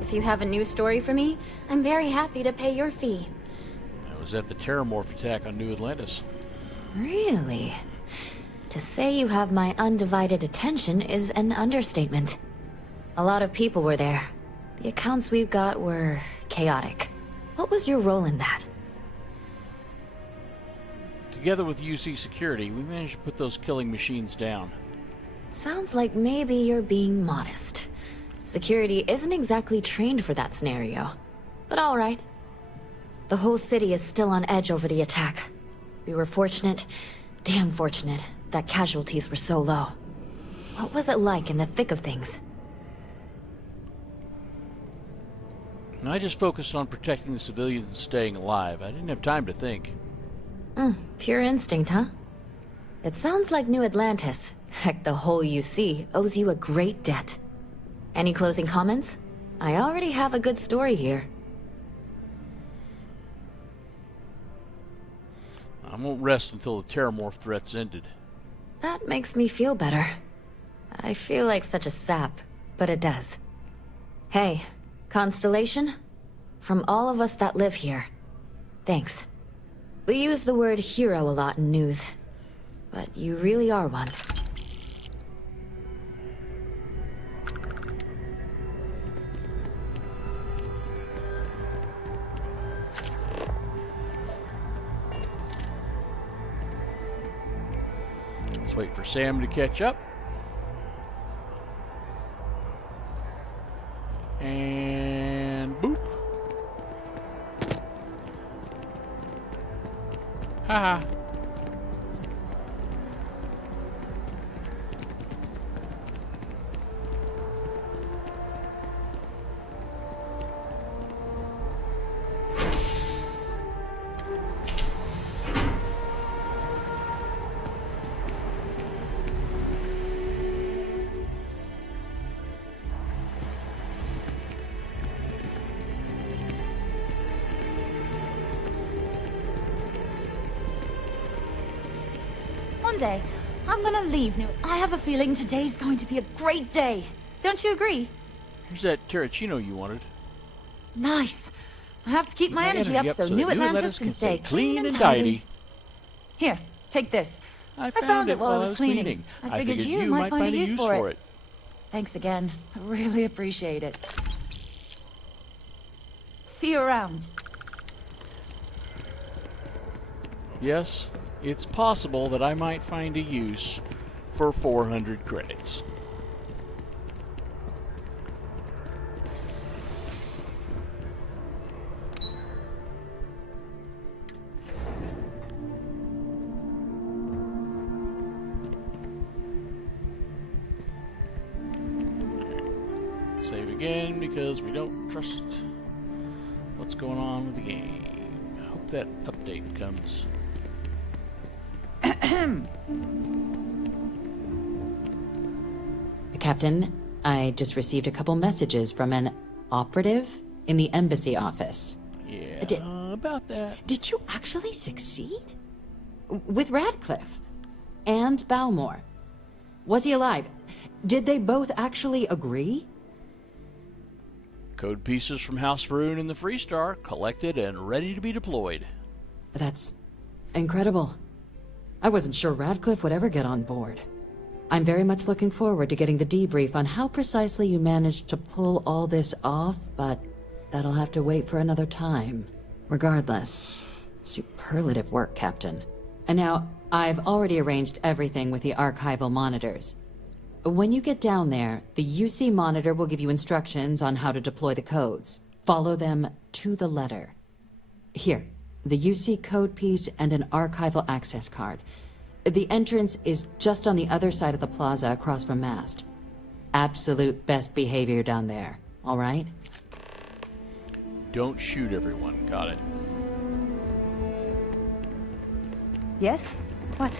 If you have a news story for me, I'm very happy to pay your fee. I was at the Terramorph attack on New Atlantis. Really? To say you have my undivided attention is an understatement. A lot of people were there. The accounts we've got were chaotic. What was your role in that? Together with UC Security, we managed to put those killing machines down. Sounds like maybe you're being modest. Security isn't exactly trained for that scenario. But alright. The whole city is still on edge over the attack. We were fortunate, damn fortunate, that casualties were so low. What was it like in the thick of things? I just focused on protecting the civilians and staying alive. I didn't have time to think. Pure instinct, huh? It sounds like New Atlantis, heck the whole UC, owes you a great debt. Any closing comments? I already have a good story here. I won't rest until the Terramorph threat's ended. That makes me feel better. I feel like such a sap, but it does. Hey, Constellation? From all of us that live here, thanks. We use the word hero a lot in news, but you really are one. Let's wait for Sam to catch up. And boop. Haha. Monday, I'm gonna leave now. I have a feeling today's going to be a great day. Don't you agree? Here's that Terracino you wanted. Nice. I have to keep my energy up so New Atlantis can stay clean and tidy. Here, take this. I found it while I was cleaning. I figured you might find a use for it. Thanks again. I really appreciate it. See you around. Yes, it's possible that I might find a use for 400 credits. Save again because we don't trust what's going on with the game. I hope that update comes. Captain, I just received a couple messages from an operative in the embassy office. Yeah, about that. Did you actually succeed? With Radcliffe and Balmore. Was he alive? Did they both actually agree? Code pieces from House Vroon and the Freestar collected and ready to be deployed. That's incredible. I wasn't sure Radcliffe would ever get on board. I'm very much looking forward to getting the debrief on how precisely you managed to pull all this off, but that'll have to wait for another time. Regardless, superlative work, Captain. And now, I've already arranged everything with the archival monitors. When you get down there, the UC monitor will give you instructions on how to deploy the codes. Follow them to the letter. Here, the UC code piece and an archival access card. The entrance is just on the other side of the plaza across from Mast. Absolute best behavior down there, all right? Don't shoot everyone, got it. Yes? What?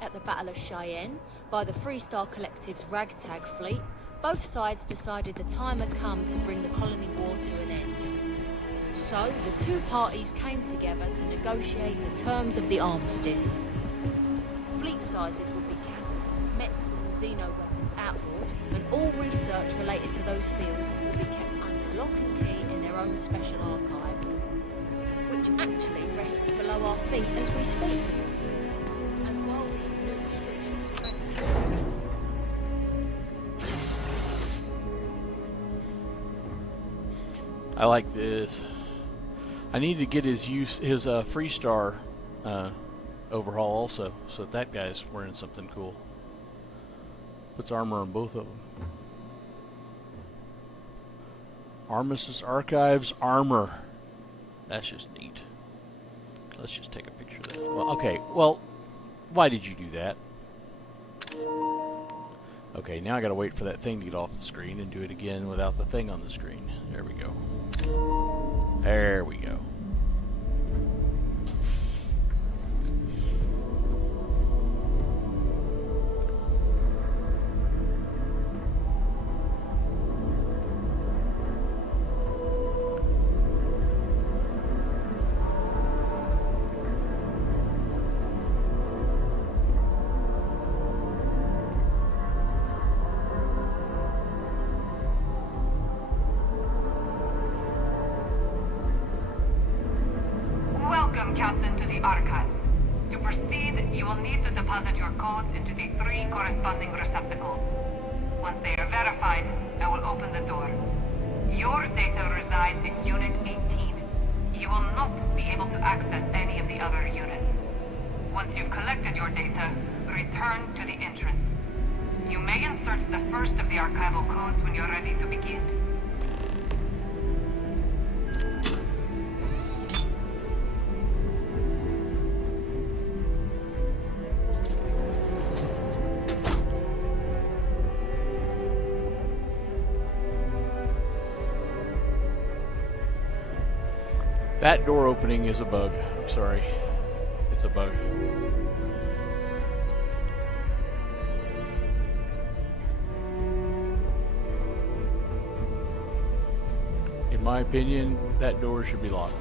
At the Battle of Cheyenne by the Freestar Collective's ragtag fleet, both sides decided the time had come to bring the colony war to an end. So the two parties came together to negotiate the terms of the armistice. Fleet sizes would be capped, mechs and xeno weapons outlawed, and all research related to those fields would be kept under lock and key in their own special archive, which actually rests below our feet as we speak. I like this. I need to get his Freestar overhaul also, so that guy's wearing something cool. Puts armor on both of them. Armistice Archives armor. That's just neat. Let's just take a picture of that. Well, okay, well, why did you do that? Okay, now I gotta wait for that thing to get off the screen and do it again without the thing on the screen. There we go. There we go. Captain, to the archives. To proceed, you will need to deposit your codes into the 3 corresponding receptacles. Once they are verified, I will open the door. Your data resides in Unit 18. You will not be able to access any of the other units. Once you've collected your data, return to the entrance. You may insert the first of the archival codes when you're ready to begin. That door opening is a bug. I'm sorry. It's a bug. In my opinion, that door should be locked.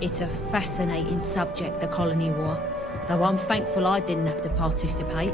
It's a fascinating subject, the colony war, though I'm thankful I didn't have to participate.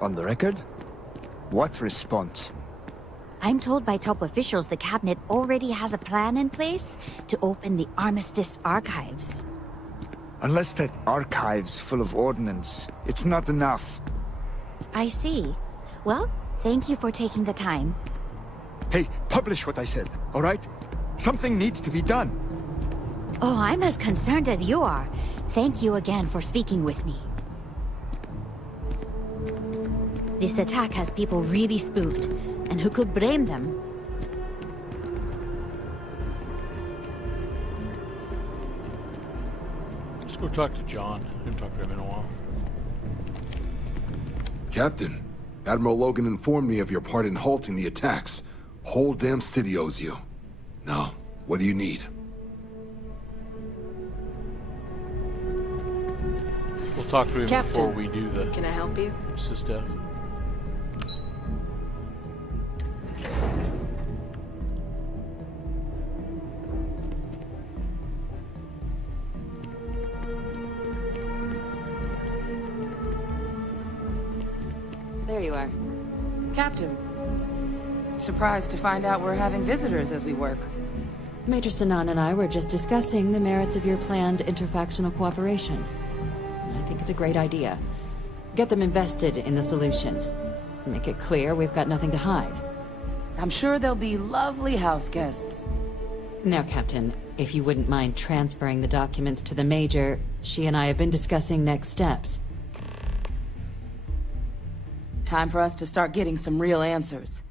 On the record? What response? I'm told by top officials the cabinet already has a plan in place to open the Armistice archives. Unless that archive's full of ordnance, it's not enough. I see. Well, thank you for taking the time. Hey, publish what I said, all right? Something needs to be done. Oh, I'm as concerned as you are. Thank you again for speaking with me. This attack has people really spooked, and who could blame them? Let's go talk to John. I haven't talked to him in a while. Captain, Admiral Logan informed me of your part in halting the attacks. Whole damn city owes you. Now, what do you need? We'll talk to him Captain, before we do the... Can I help you? Stuff. There you are. Captain. Surprised to find out we're having visitors as we work. Major Sinan and I were just discussing the merits of your planned interfactional cooperation. I think it's a great idea. Get them invested in the solution. Make it clear we've got nothing to hide. I'm sure they'll be lovely house guests. Now, Captain, if you wouldn't mind transferring the documents to the Major, she and I have been discussing next steps. Time for us to start getting some real answers.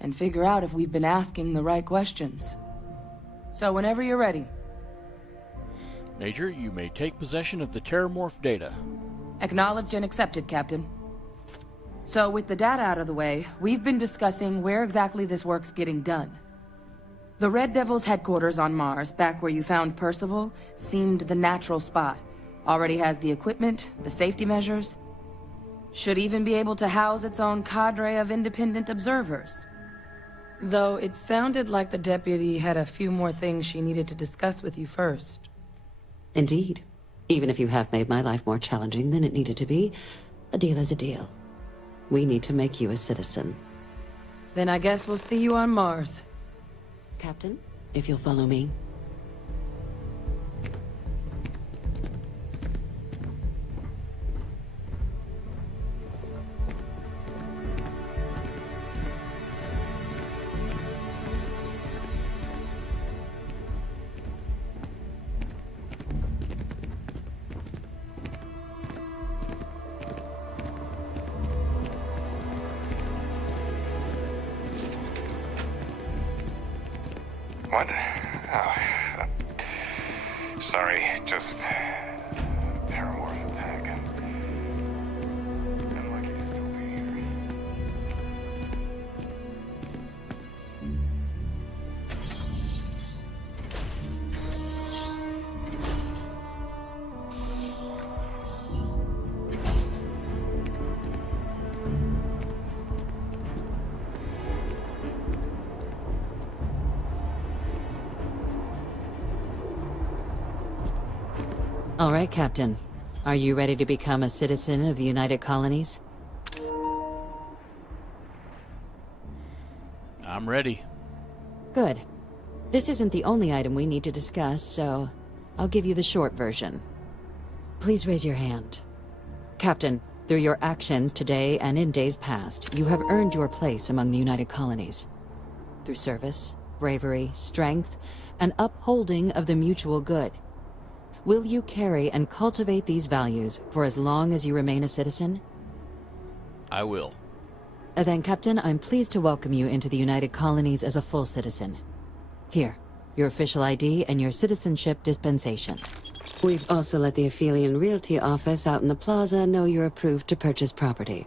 And figure out if we've been asking the right questions. So whenever you're ready. Major, you may take possession of the Terramorph data. Acknowledged and accepted, Captain. So with the data out of the way, we've been discussing where exactly this work's getting done. The Red Devil's headquarters on Mars, back where you found Percival, seemed the natural spot. Already has the equipment, the safety measures. Should even be able to house its own cadre of independent observers. Though it sounded like the deputy had a few more things she needed to discuss with you first. Indeed. Even if you have made my life more challenging than it needed to be, a deal is a deal. We need to make you a citizen. Then I guess we'll see you on Mars. Captain, if you'll follow me. What? Oh, sorry, just terramorph attack. I'm lucky to still be here. All right, Captain. Are you ready to become a citizen of the United Colonies? I'm ready. Good. This isn't the only item we need to discuss, so I'll give you the short version. Please raise your hand. Captain, through your actions today and in days past, you have earned your place among the United Colonies. Through service, bravery, strength, and upholding of the mutual good. Will you carry and cultivate these values for as long as you remain a citizen? I will. Then, Captain, I'm pleased to welcome you into the United Colonies as a full citizen. Here, your official ID and your citizenship dispensation. We've also let the Aphelion Realty office out in the plaza know you're approved to purchase property.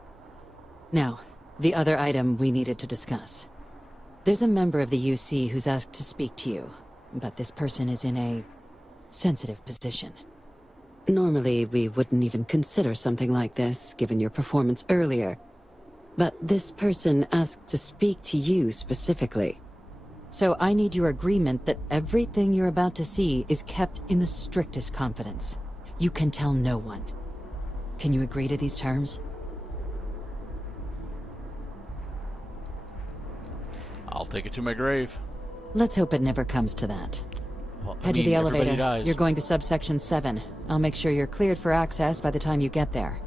Now, the other item we needed to discuss. There's a member of the UC who's asked to speak to you, but this person is in a sensitive position. Normally, we wouldn't even consider something like this, given your performance earlier. But this person asked to speak to you specifically. So I need your agreement that everything you're about to see is kept in the strictest confidence. You can tell no one. Can you agree to these terms? I'll take it to my grave. Let's hope it never comes to that. Well, Head to the everybody elevator. dies. You're going to subsection 7. I'll make sure you're cleared for access by the time you get there.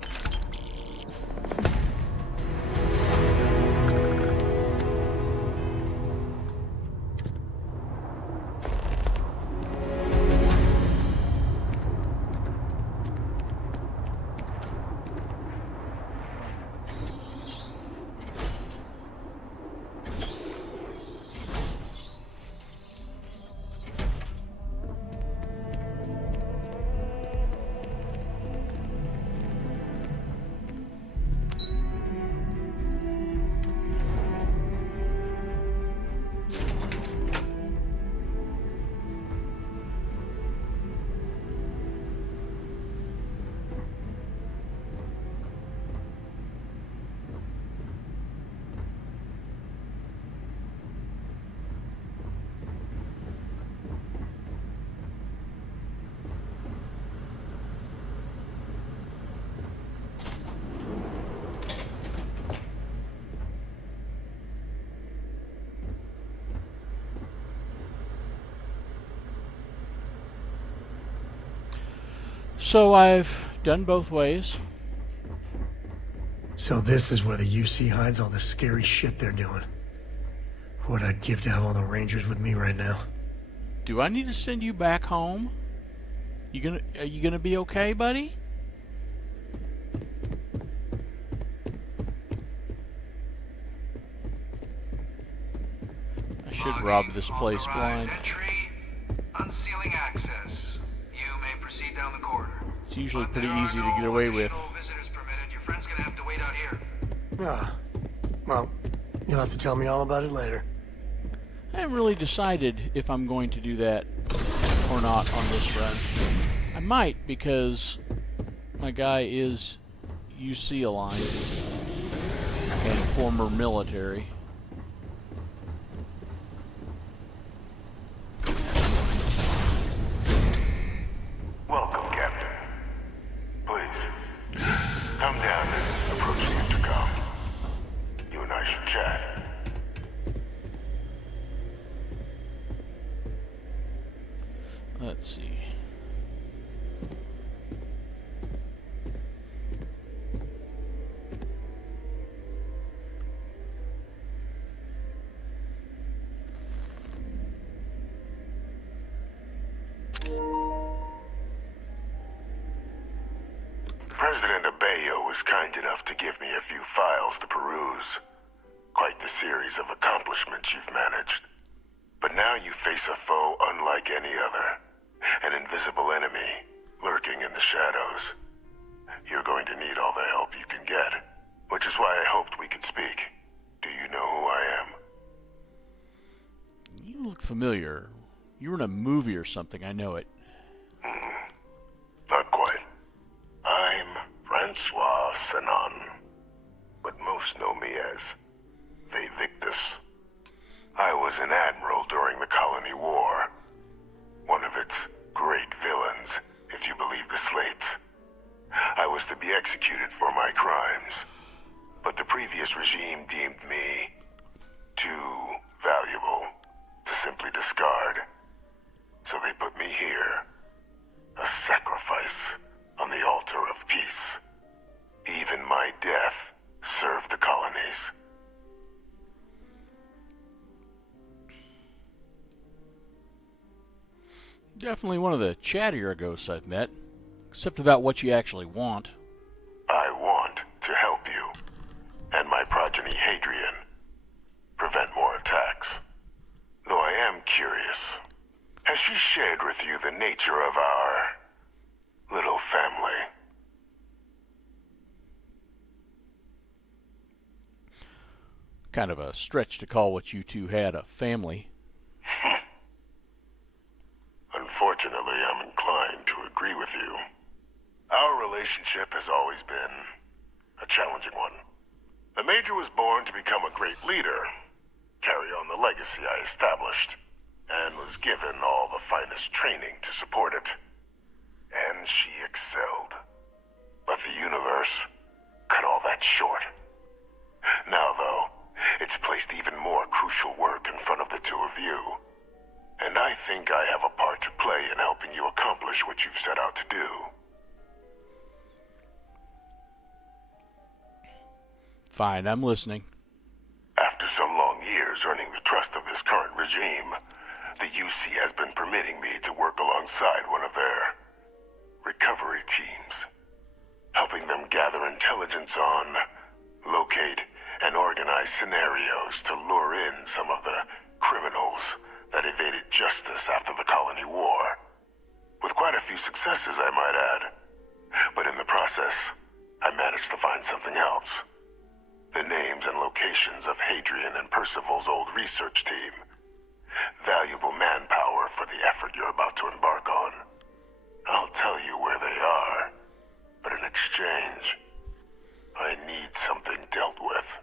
So I've done both ways. So this is where the UC hides all the scary shit they're doing. What I'd give to have all the Rangers with me right now. Do I need to send you back home? Are you gonna be okay, buddy? I should rob this place blind. Entry, unsealing access. You may proceed down the corridor. It's usually pretty easy to get away with. Visitors permitted. Your friend's gonna have to wait out here. Ah, well, you'll have to tell me all about it later. I haven't really decided if I'm going to do that or not on this run. I might, because my guy is UC aligned and former military. Welcome, Captain. Please, come down and approach the intercom. You and I should chat. Let's see. President Abeyo was kind enough to give me a few files to peruse. Quite the series of accomplishments you've managed. But now you face a foe unlike any other. An invisible enemy, lurking in the shadows. You're going to need all the help you can get, which is why I hoped we could speak. Do you know who I am? You look familiar. You were in a movie or something, I know it. Not quite. I'm Francois Sanon, but most know me as the Victus. I was an admiral during the Colony War. One of its great villains, if you believe the slates. I was to be executed for my crimes, but the previous regime deemed me too valuable to simply discard. So they put me here, a sacrifice on the altar of peace. Even my death served the colonies. Definitely one of the chattier ghosts I've met, except about what you actually want. I want to help you, and my progeny Hadrian, prevent more attacks. Though I am curious, has she shared with you the nature of our little family? Kind of a stretch to call what you two had a family. Unfortunately, I'm inclined to agree with you. Our relationship has always been a challenging one. The Major was born to become a great leader, carry on the legacy I established, and was given all the finest training to support it. And she excelled. But the universe cut all that short. Now, though, it's placed even more crucial work in front of the two of you. And I think I have a part to play in helping you accomplish what you've set out to do. Fine, I'm listening. After some long years earning the trust of this current regime, the UC has been permitting me to work alongside one of their recovery teams, helping them gather intelligence on, locate, and organize scenarios to lure in some of the criminals that evaded justice after the Colony War. With quite a few successes, I might add. But in the process, I managed to find something else. The names and locations of Hadrian and Percival's old research team. Valuable manpower for the effort you're about to embark on. I'll tell you where they are, but in exchange, I need something dealt with.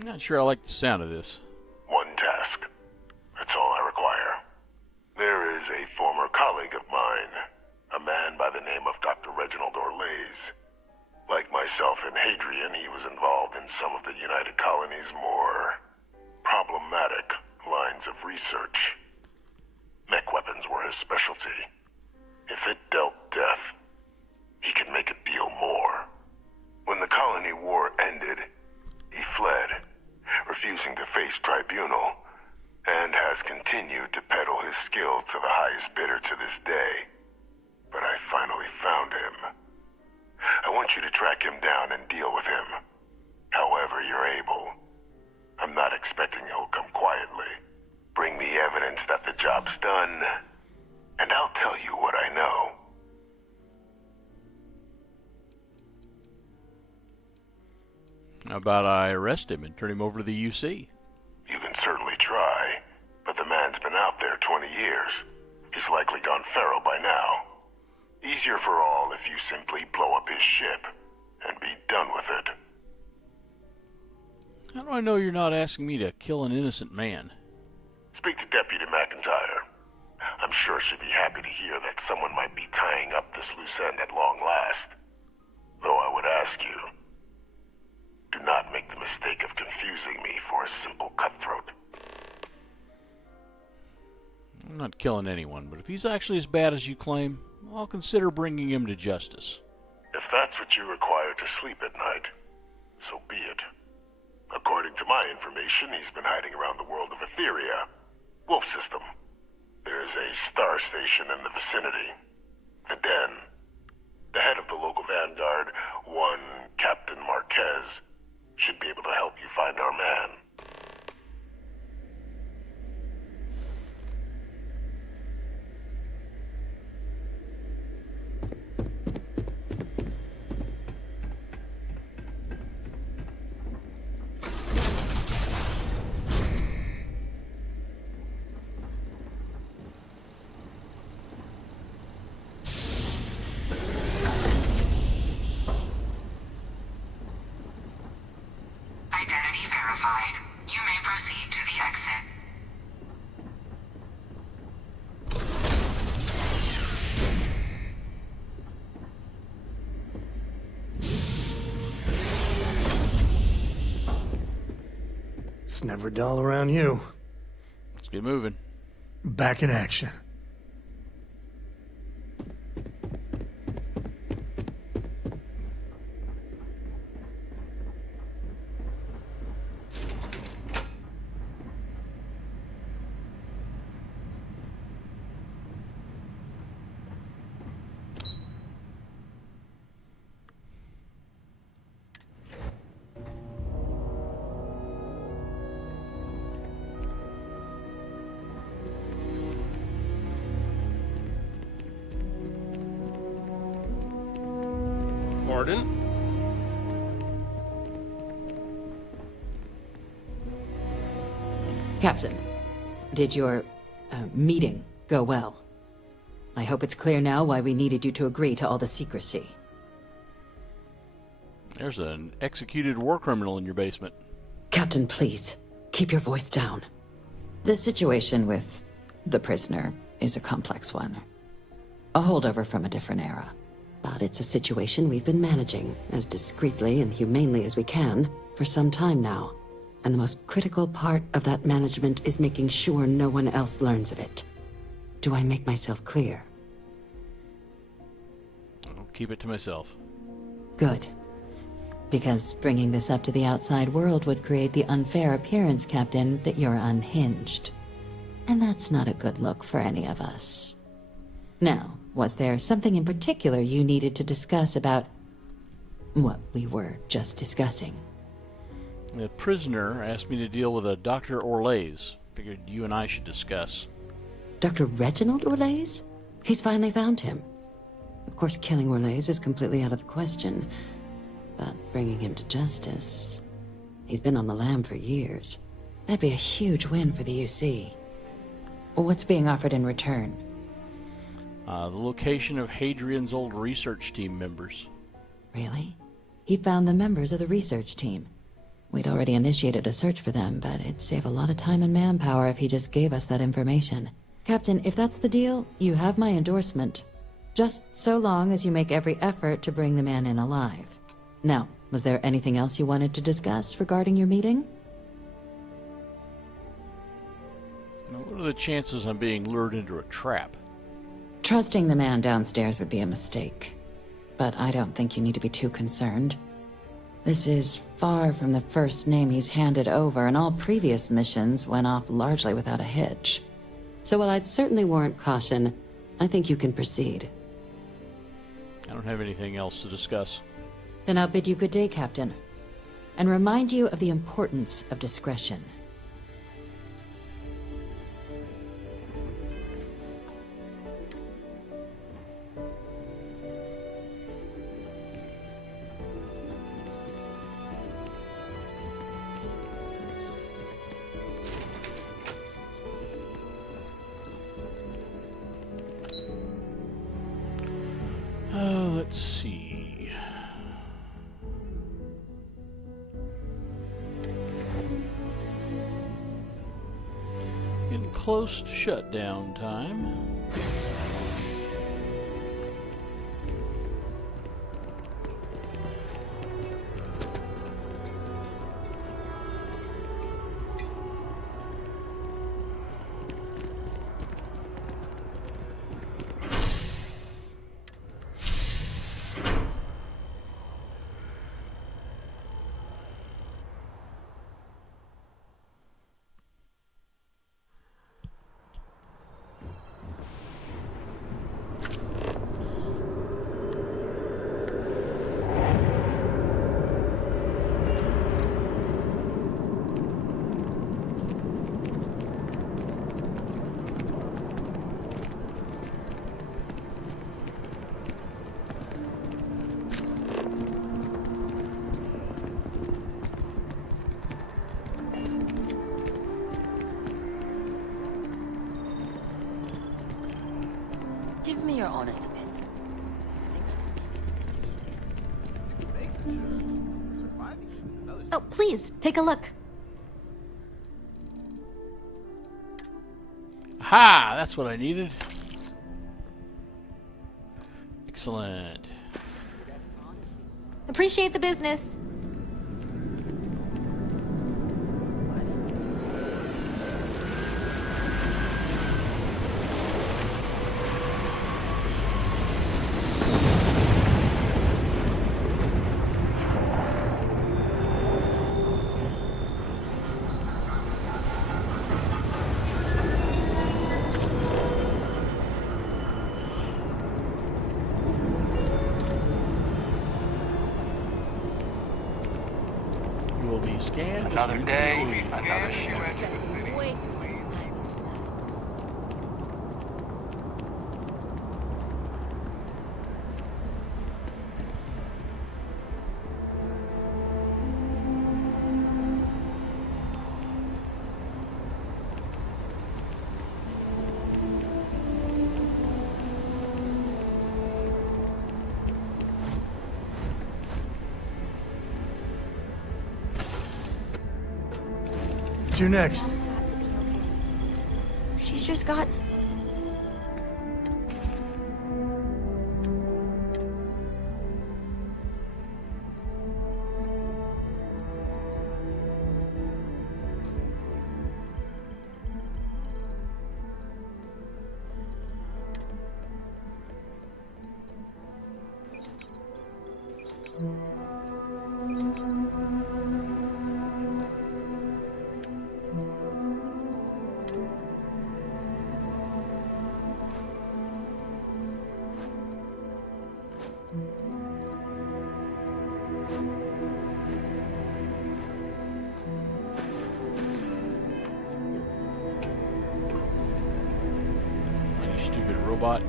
I'm not sure I like the sound of this. One task. That's all I require. There is a former colleague of mine, a man by the name of Dr. Reginald Orlaise. Like myself and Hadrian, he was involved in some of the United Colony's more problematic lines of research. Mech weapons were his specialty. If it dealt death, he could make a deal more. When the Colony War ended, he fled, refusing to face tribunal, and has continued to peddle his skills to the highest bidder to this day. But I finally found him. I want you to track him down and deal with him, however you're able. I'm not expecting he'll come quietly. Bring me evidence that the job's done, and I'll tell you what I know. How about I arrest him and turn him over to the UC? You can certainly try, but the man's been out there 20 years. He's likely gone feral by now. Easier for all if you simply blow up his ship and be done with it. How do I know you're not asking me to kill an innocent man? Speak to Deputy McIntyre. I'm sure she'd be happy to hear that someone might be tying up this loose end at long last. Though I would ask you, do not make the mistake of confusing me for a simple cutthroat. I'm not killing anyone, but if he's actually as bad as you claim, I'll consider bringing him to justice. If that's what you require to sleep at night, so be it. According to my information, he's been hiding around the world of Etheria, Wolf System. There's a star station in the vicinity. The Den. The head of the local vanguard, one Captain Marquez, should be able to help you find our man. Identity verified. You may proceed to the exit. It's never dull around you. Let's get moving. Back in action. Pardon? Captain, did your meeting go well? I hope it's clear now why we needed you to agree to all the secrecy. There's an executed war criminal in your basement. Captain, please, keep your voice down. The situation with the prisoner is a complex one. A holdover from a different era. But it's a situation we've been managing as discreetly and humanely as we can for some time now. And the most critical part of that management is making sure no one else learns of it. Do I make myself clear? I'll keep it to myself. Good. Because bringing this up to the outside world would create the unfair appearance, Captain, that you're unhinged. And that's not a good look for any of us. Now, was there something in particular you needed to discuss about what we were just discussing? The prisoner asked me to deal with a Dr. Orlays. Figured you and I should discuss. Dr. Reginald Orlays? He's finally found him. Of course, killing Orlays is completely out of the question. But bringing him to justice... He's been on the lam for years. That'd be a huge win for the UC. What's being offered in return? The location of Hadrian's old research team members. Really? He found the members of the research team. We'd already initiated a search for them, but it'd save a lot of time and manpower if he just gave us that information. Captain, if that's the deal, you have my endorsement. Just so long as you make every effort to bring the man in alive. Now, was there anything else you wanted to discuss regarding your meeting? Now, what are the chances I'm being lured into a trap? Trusting the man downstairs would be a mistake. But I don't think you need to be too concerned. This is far from the first name he's handed over, and all previous missions went off largely without a hitch. So while I'd certainly warrant caution, I think you can proceed. I don't have anything else to discuss. Then I'll bid you good day, Captain, and remind you of the importance of discretion. Let's see. Getting close to shutdown time. your honest opinion. Oh, please, take a look. Ha! That's what I needed. Excellent. Appreciate the business. Scanned. Another day, another shoe edge of the city. Way too much time. What's your next? She's just got... Stupid robot.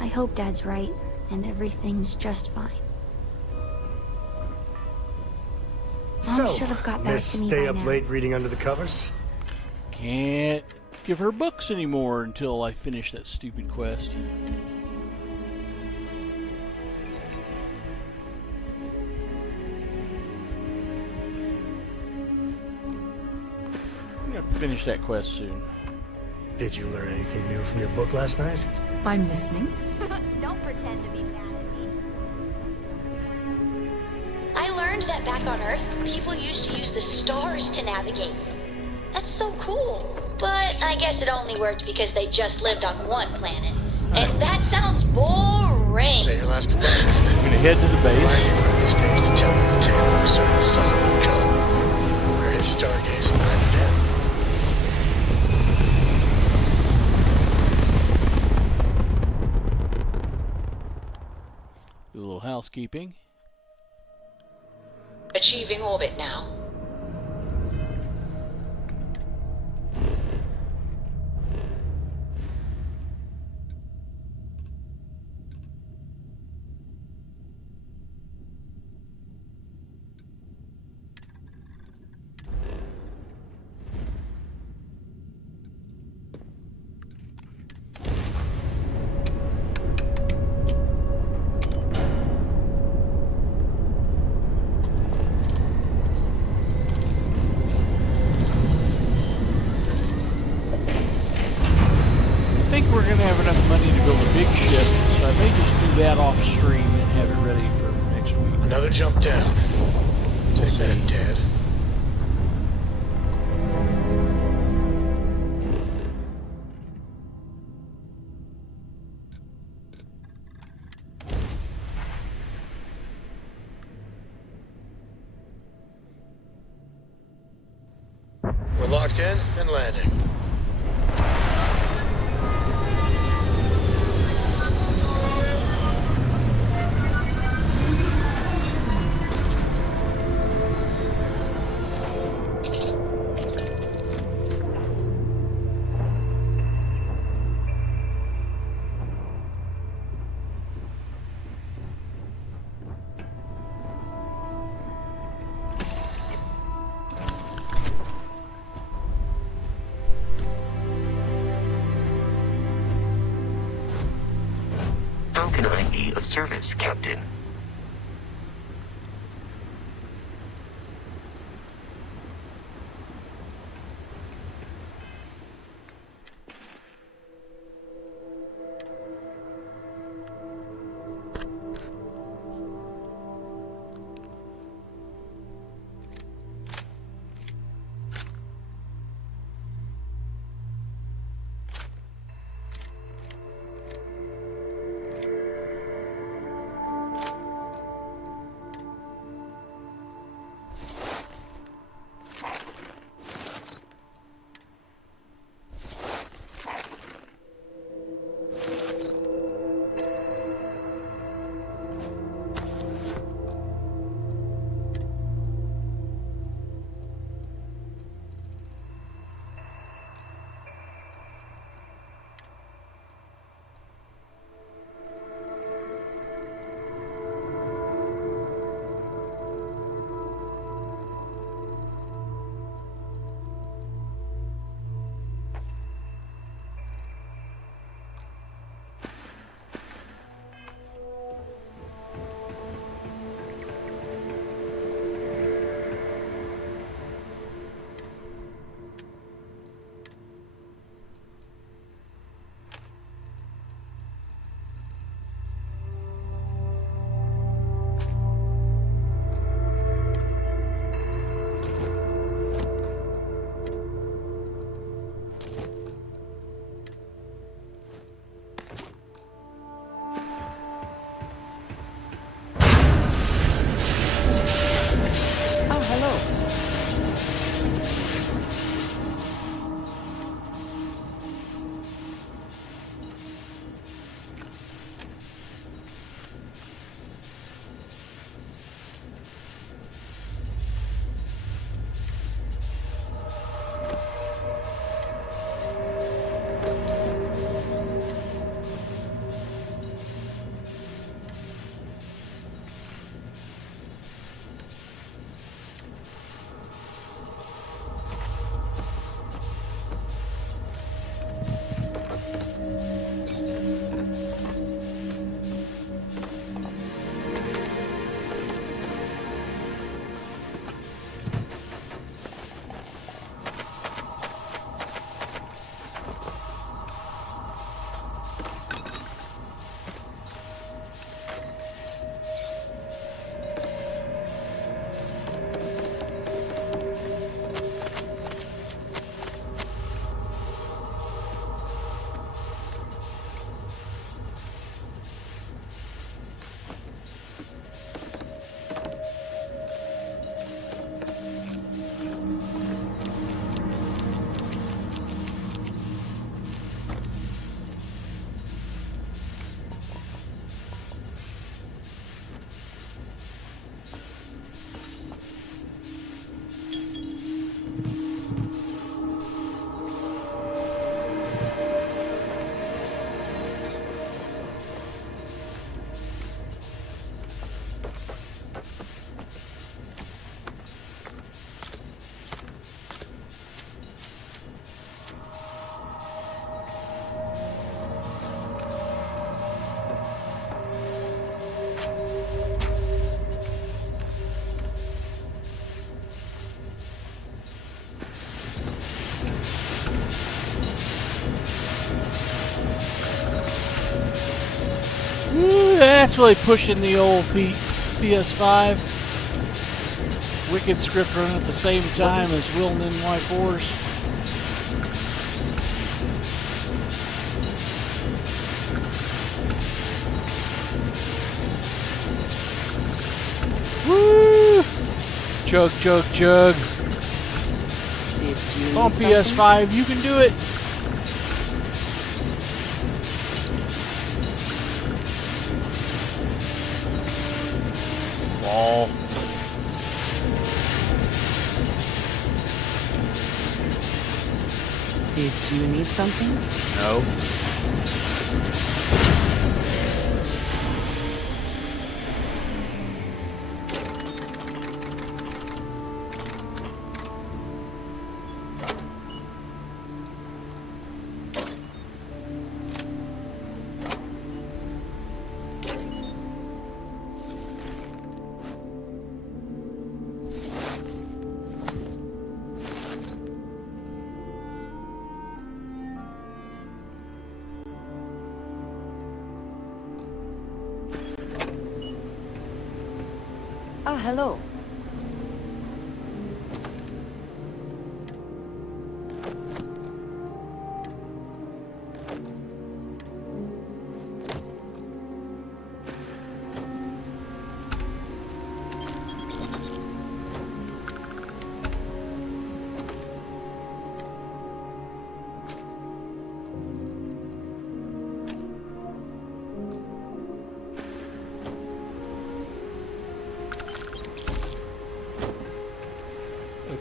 I hope Dad's right, and everything's just fine. Mom should have got back to me stay by up now. late reading under the covers? Can't give her books anymore until I finish that stupid quest. I'm gonna finish that quest soon. Did you learn anything new from your book last night? I'm listening. Don't pretend to be mad at me. I learned that back on Earth, people used to use the stars to navigate. That's so cool. But I guess it only worked because they just lived on one planet. And that sounds boring. Say your last goodbye. I'm gonna head to the base. One of these days to tell you the tale of a certain son of the code, where his stargazing led him. Do a little housekeeping. Achieving orbit now. I think we're going to have enough money to build a big ship, so I may just do that off stream and have it ready for next week. Another jump down. Take that, Dad. We're locked in and landing. can I be of service, Captain? That's really pushing the old PS5. Wicked script running at the same time as Will NY4's. Woo! Chug, chug, chug. On PS5, you can do it. Ball. Did you need something? No. hello.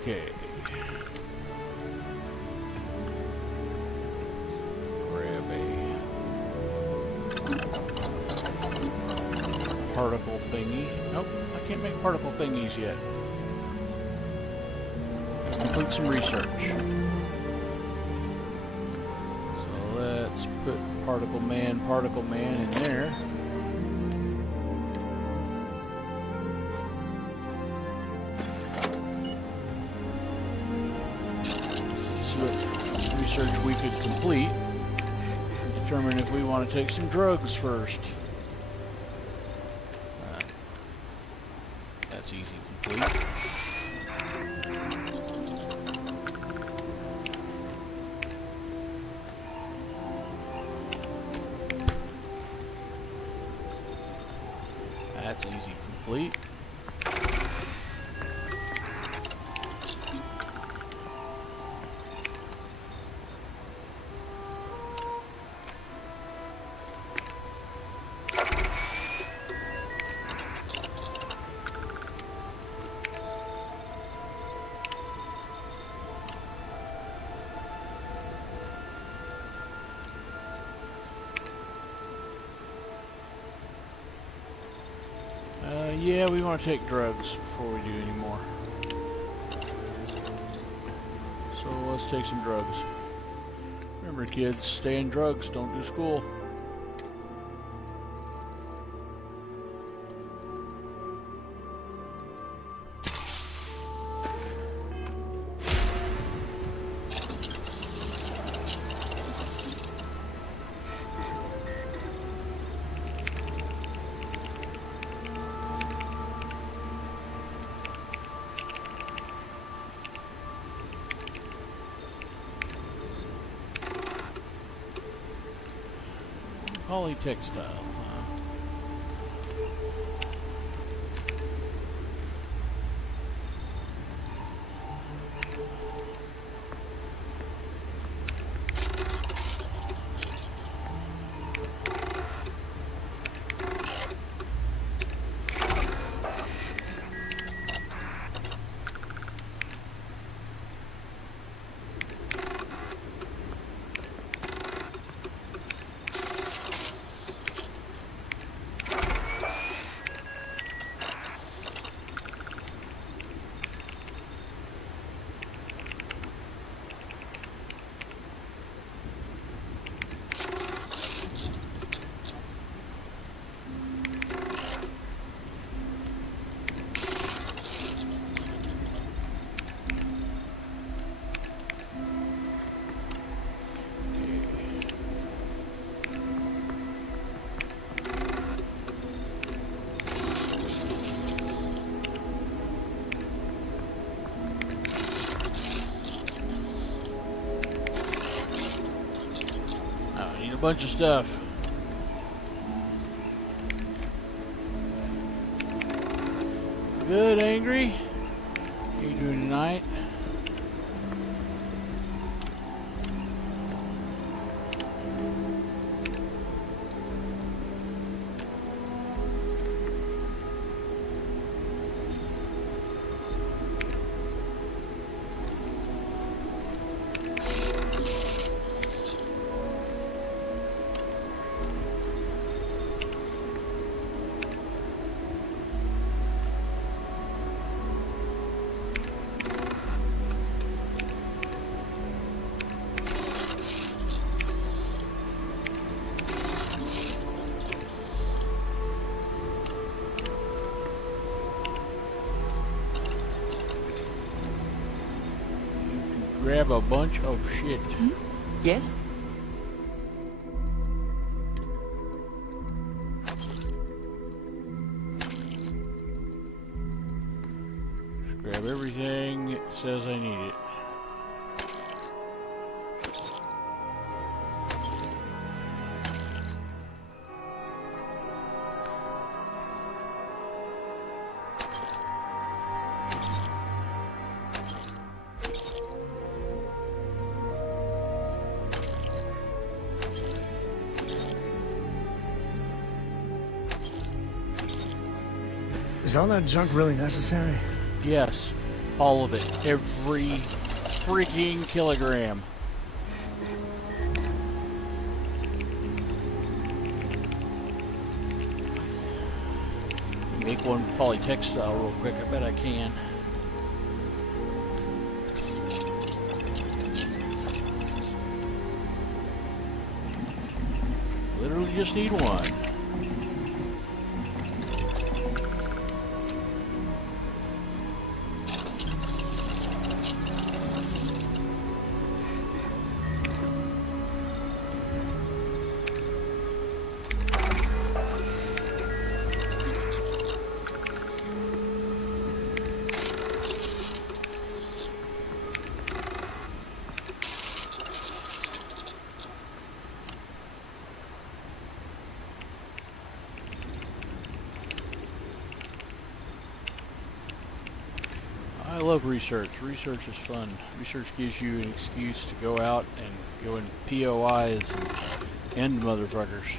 Okay. Grab a particle thingy. Nope, I can't make particle thingies yet. Complete some research. So let's put particle man in there. Research we could complete and determine if we want to take some drugs first. That's easy to complete. That's easy to complete. Yeah, we want to take drugs before we do any more. So let's take some drugs. Remember, kids, stay in drugs, don't do school. Polytextile, huh? Bunch of stuff. Good, Angry? How you doing tonight? Grab a bunch of shit. Yes? Grab everything it says I need it. Is all that junk really necessary? Yes, all of it. Every freaking kilogram. Make one polytextile real quick. I bet I can. Literally just need one. I love research. Research is fun. Research gives you an excuse to go out and go in POIs and end motherfuckers.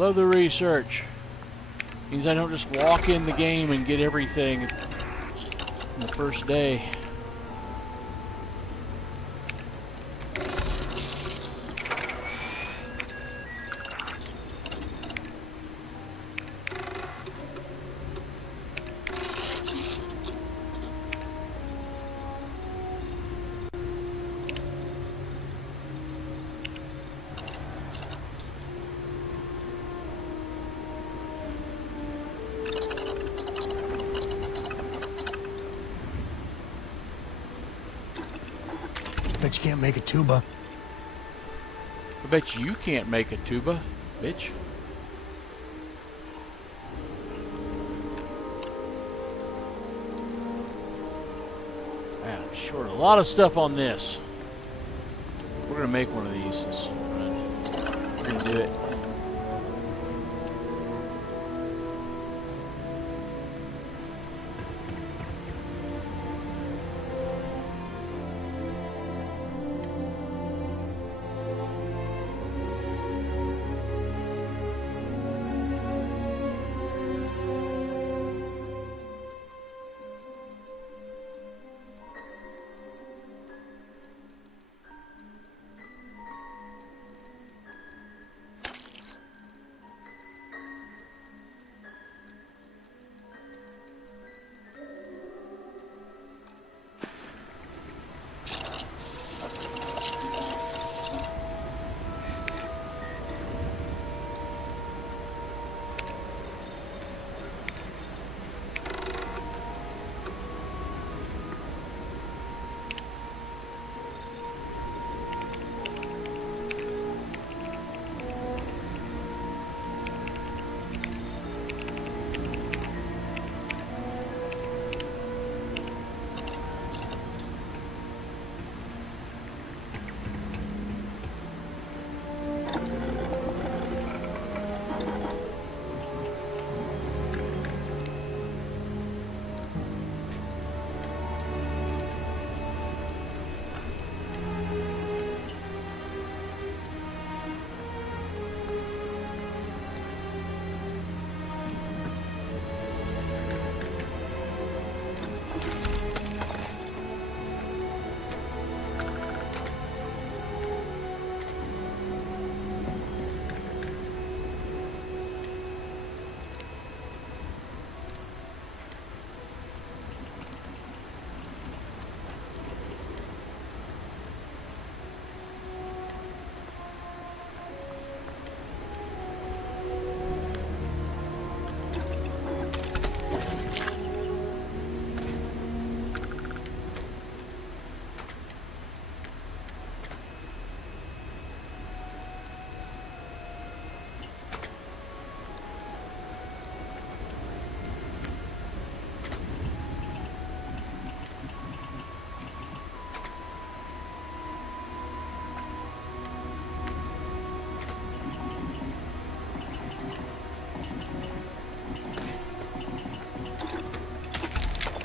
Love the research. Means I don't just walk in the game and get everything in the first day. Bet you can't make a tuba. I bet you can't make a tuba, bitch. Man, I'm short a lot of stuff on this. We're gonna make one of these this run. We're gonna do it.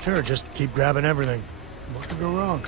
Sure, just keep grabbing everything. What could go wrong?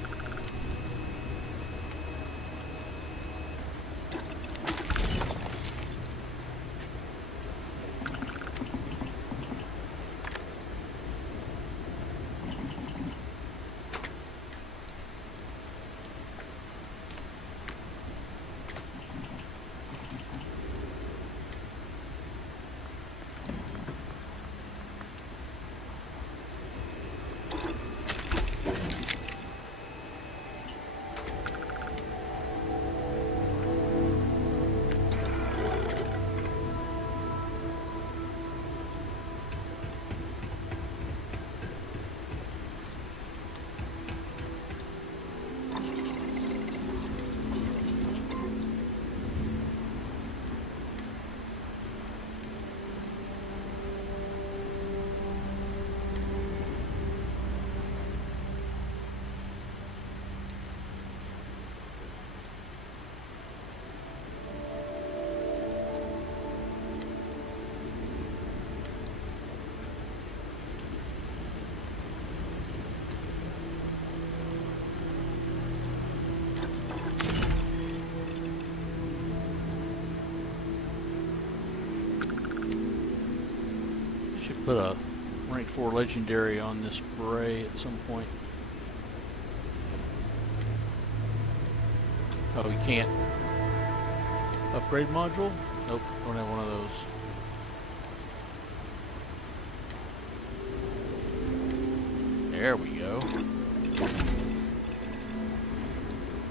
Put a rank 4 legendary on this beret at some point. Oh, we can't. Upgrade module? Nope, don't have one of those. There we go.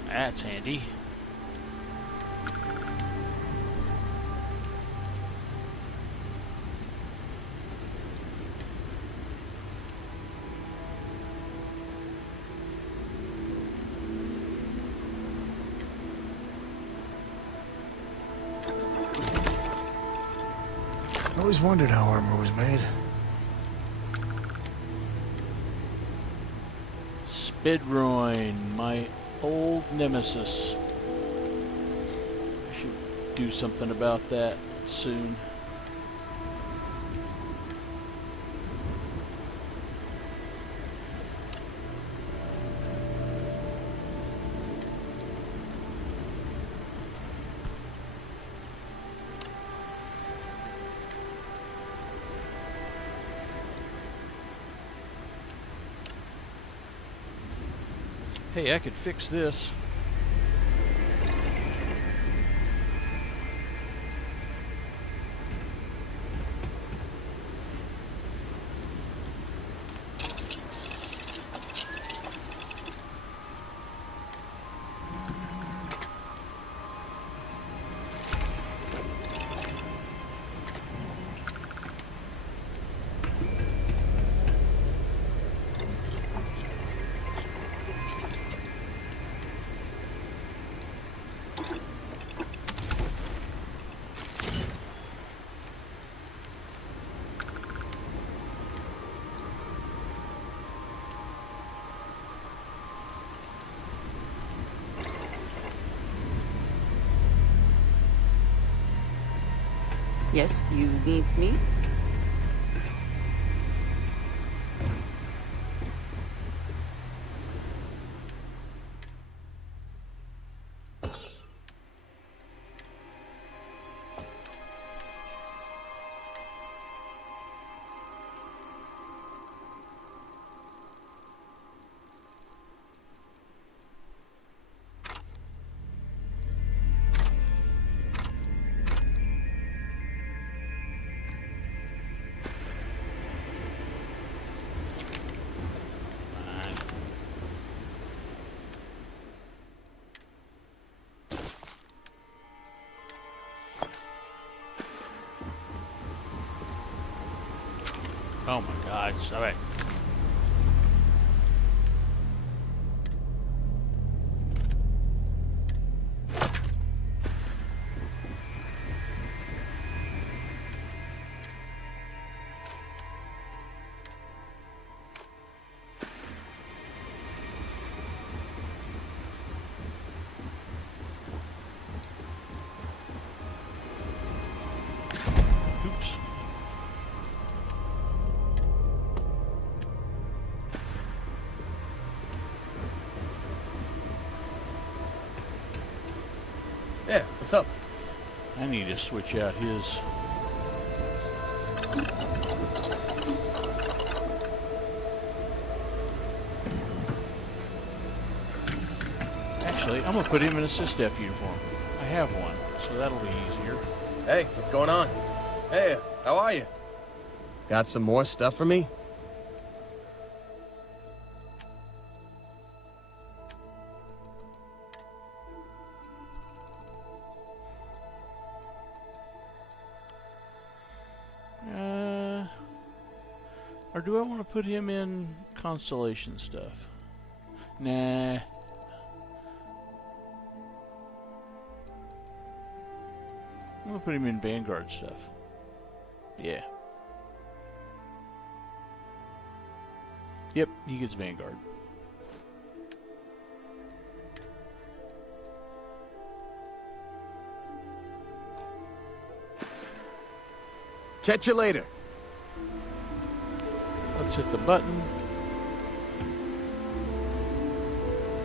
That's handy. I always wondered how armor was made. Spidroin, my old nemesis. I should do something about that soon. Hey, I could fix this. Yes, you need me? Oh my God, stop it. Yeah, what's up? I need to switch out his. Actually, I'm gonna put him in a SysDef uniform. I have one, so that'll be easier. Hey, what's going on? Hey, how are you? Got some more stuff for me? Or do I want to put him in Constellation stuff? Nah. I'm gonna put him in Vanguard stuff. Yeah. Yep, he gets Vanguard. Catch you later. Let's hit the button.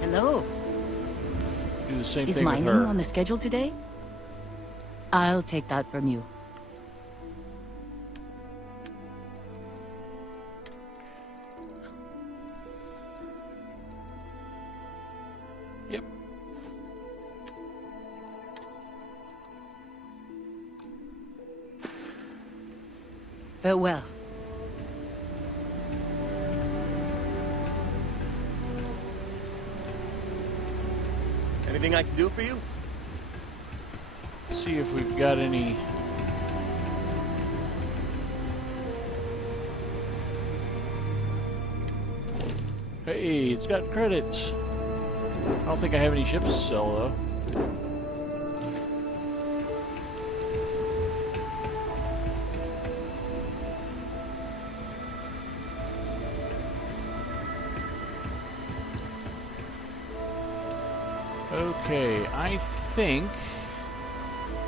Hello. Do the same Is thing with mining her. on the schedule today? I'll take that from you. Yep. Farewell. Anything I can do for you? See if we've got any. Hey, it's got credits. I don't think I have any ships to sell though. Okay, I think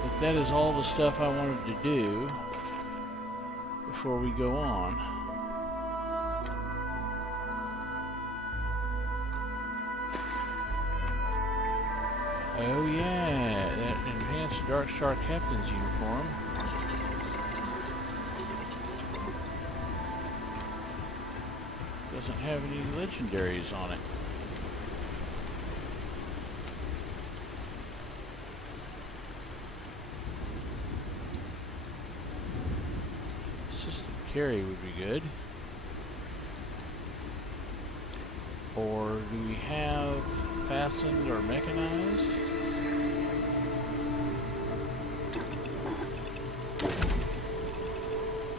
that that is all the stuff I wanted to do before we go on. Oh yeah, that enhanced Dark Star Captain's uniform. Doesn't have any legendaries on it. Carry would be good. Or do we have fastened or mechanized?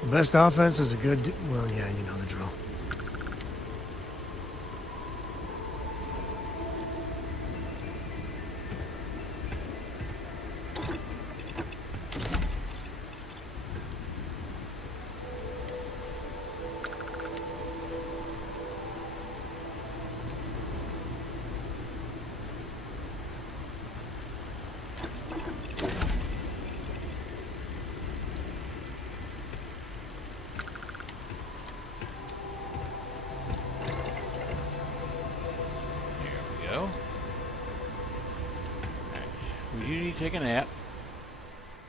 The best offense is a good... Well, yeah, you know the drill. We do need to take a nap,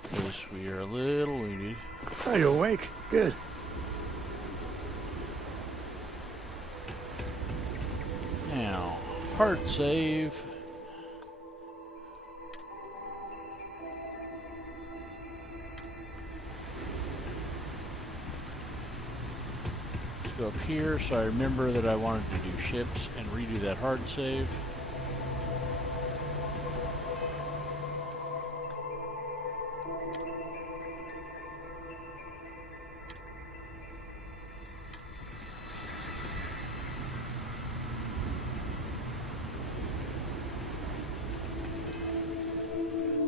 because we are a little winded. Oh, you're awake? Good. Now, hard save. Let's go up here so I remember that I wanted to do ships and redo that hard save.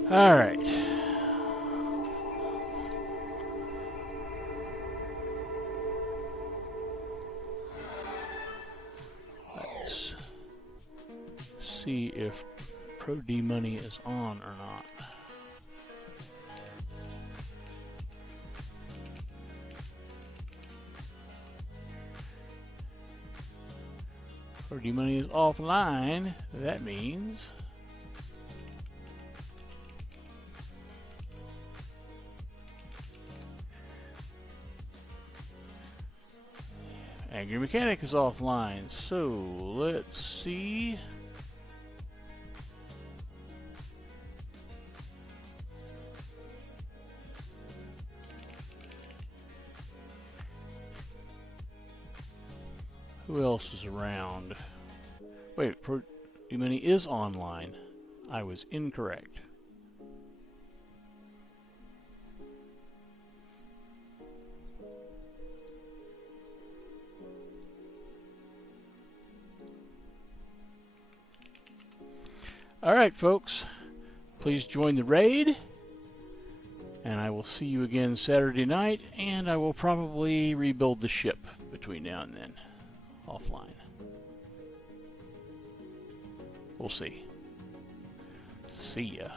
All right. Let's see if Pro D money is on or not. Pro D money is offline. That means Angry Mechanic is offline, so let's see. Who else is around? Wait, Mini is online. I was incorrect. Alright, folks. Please join the raid. And I will see you again Saturday night, and I will probably rebuild the ship between now and then. Offline. We'll see. See ya.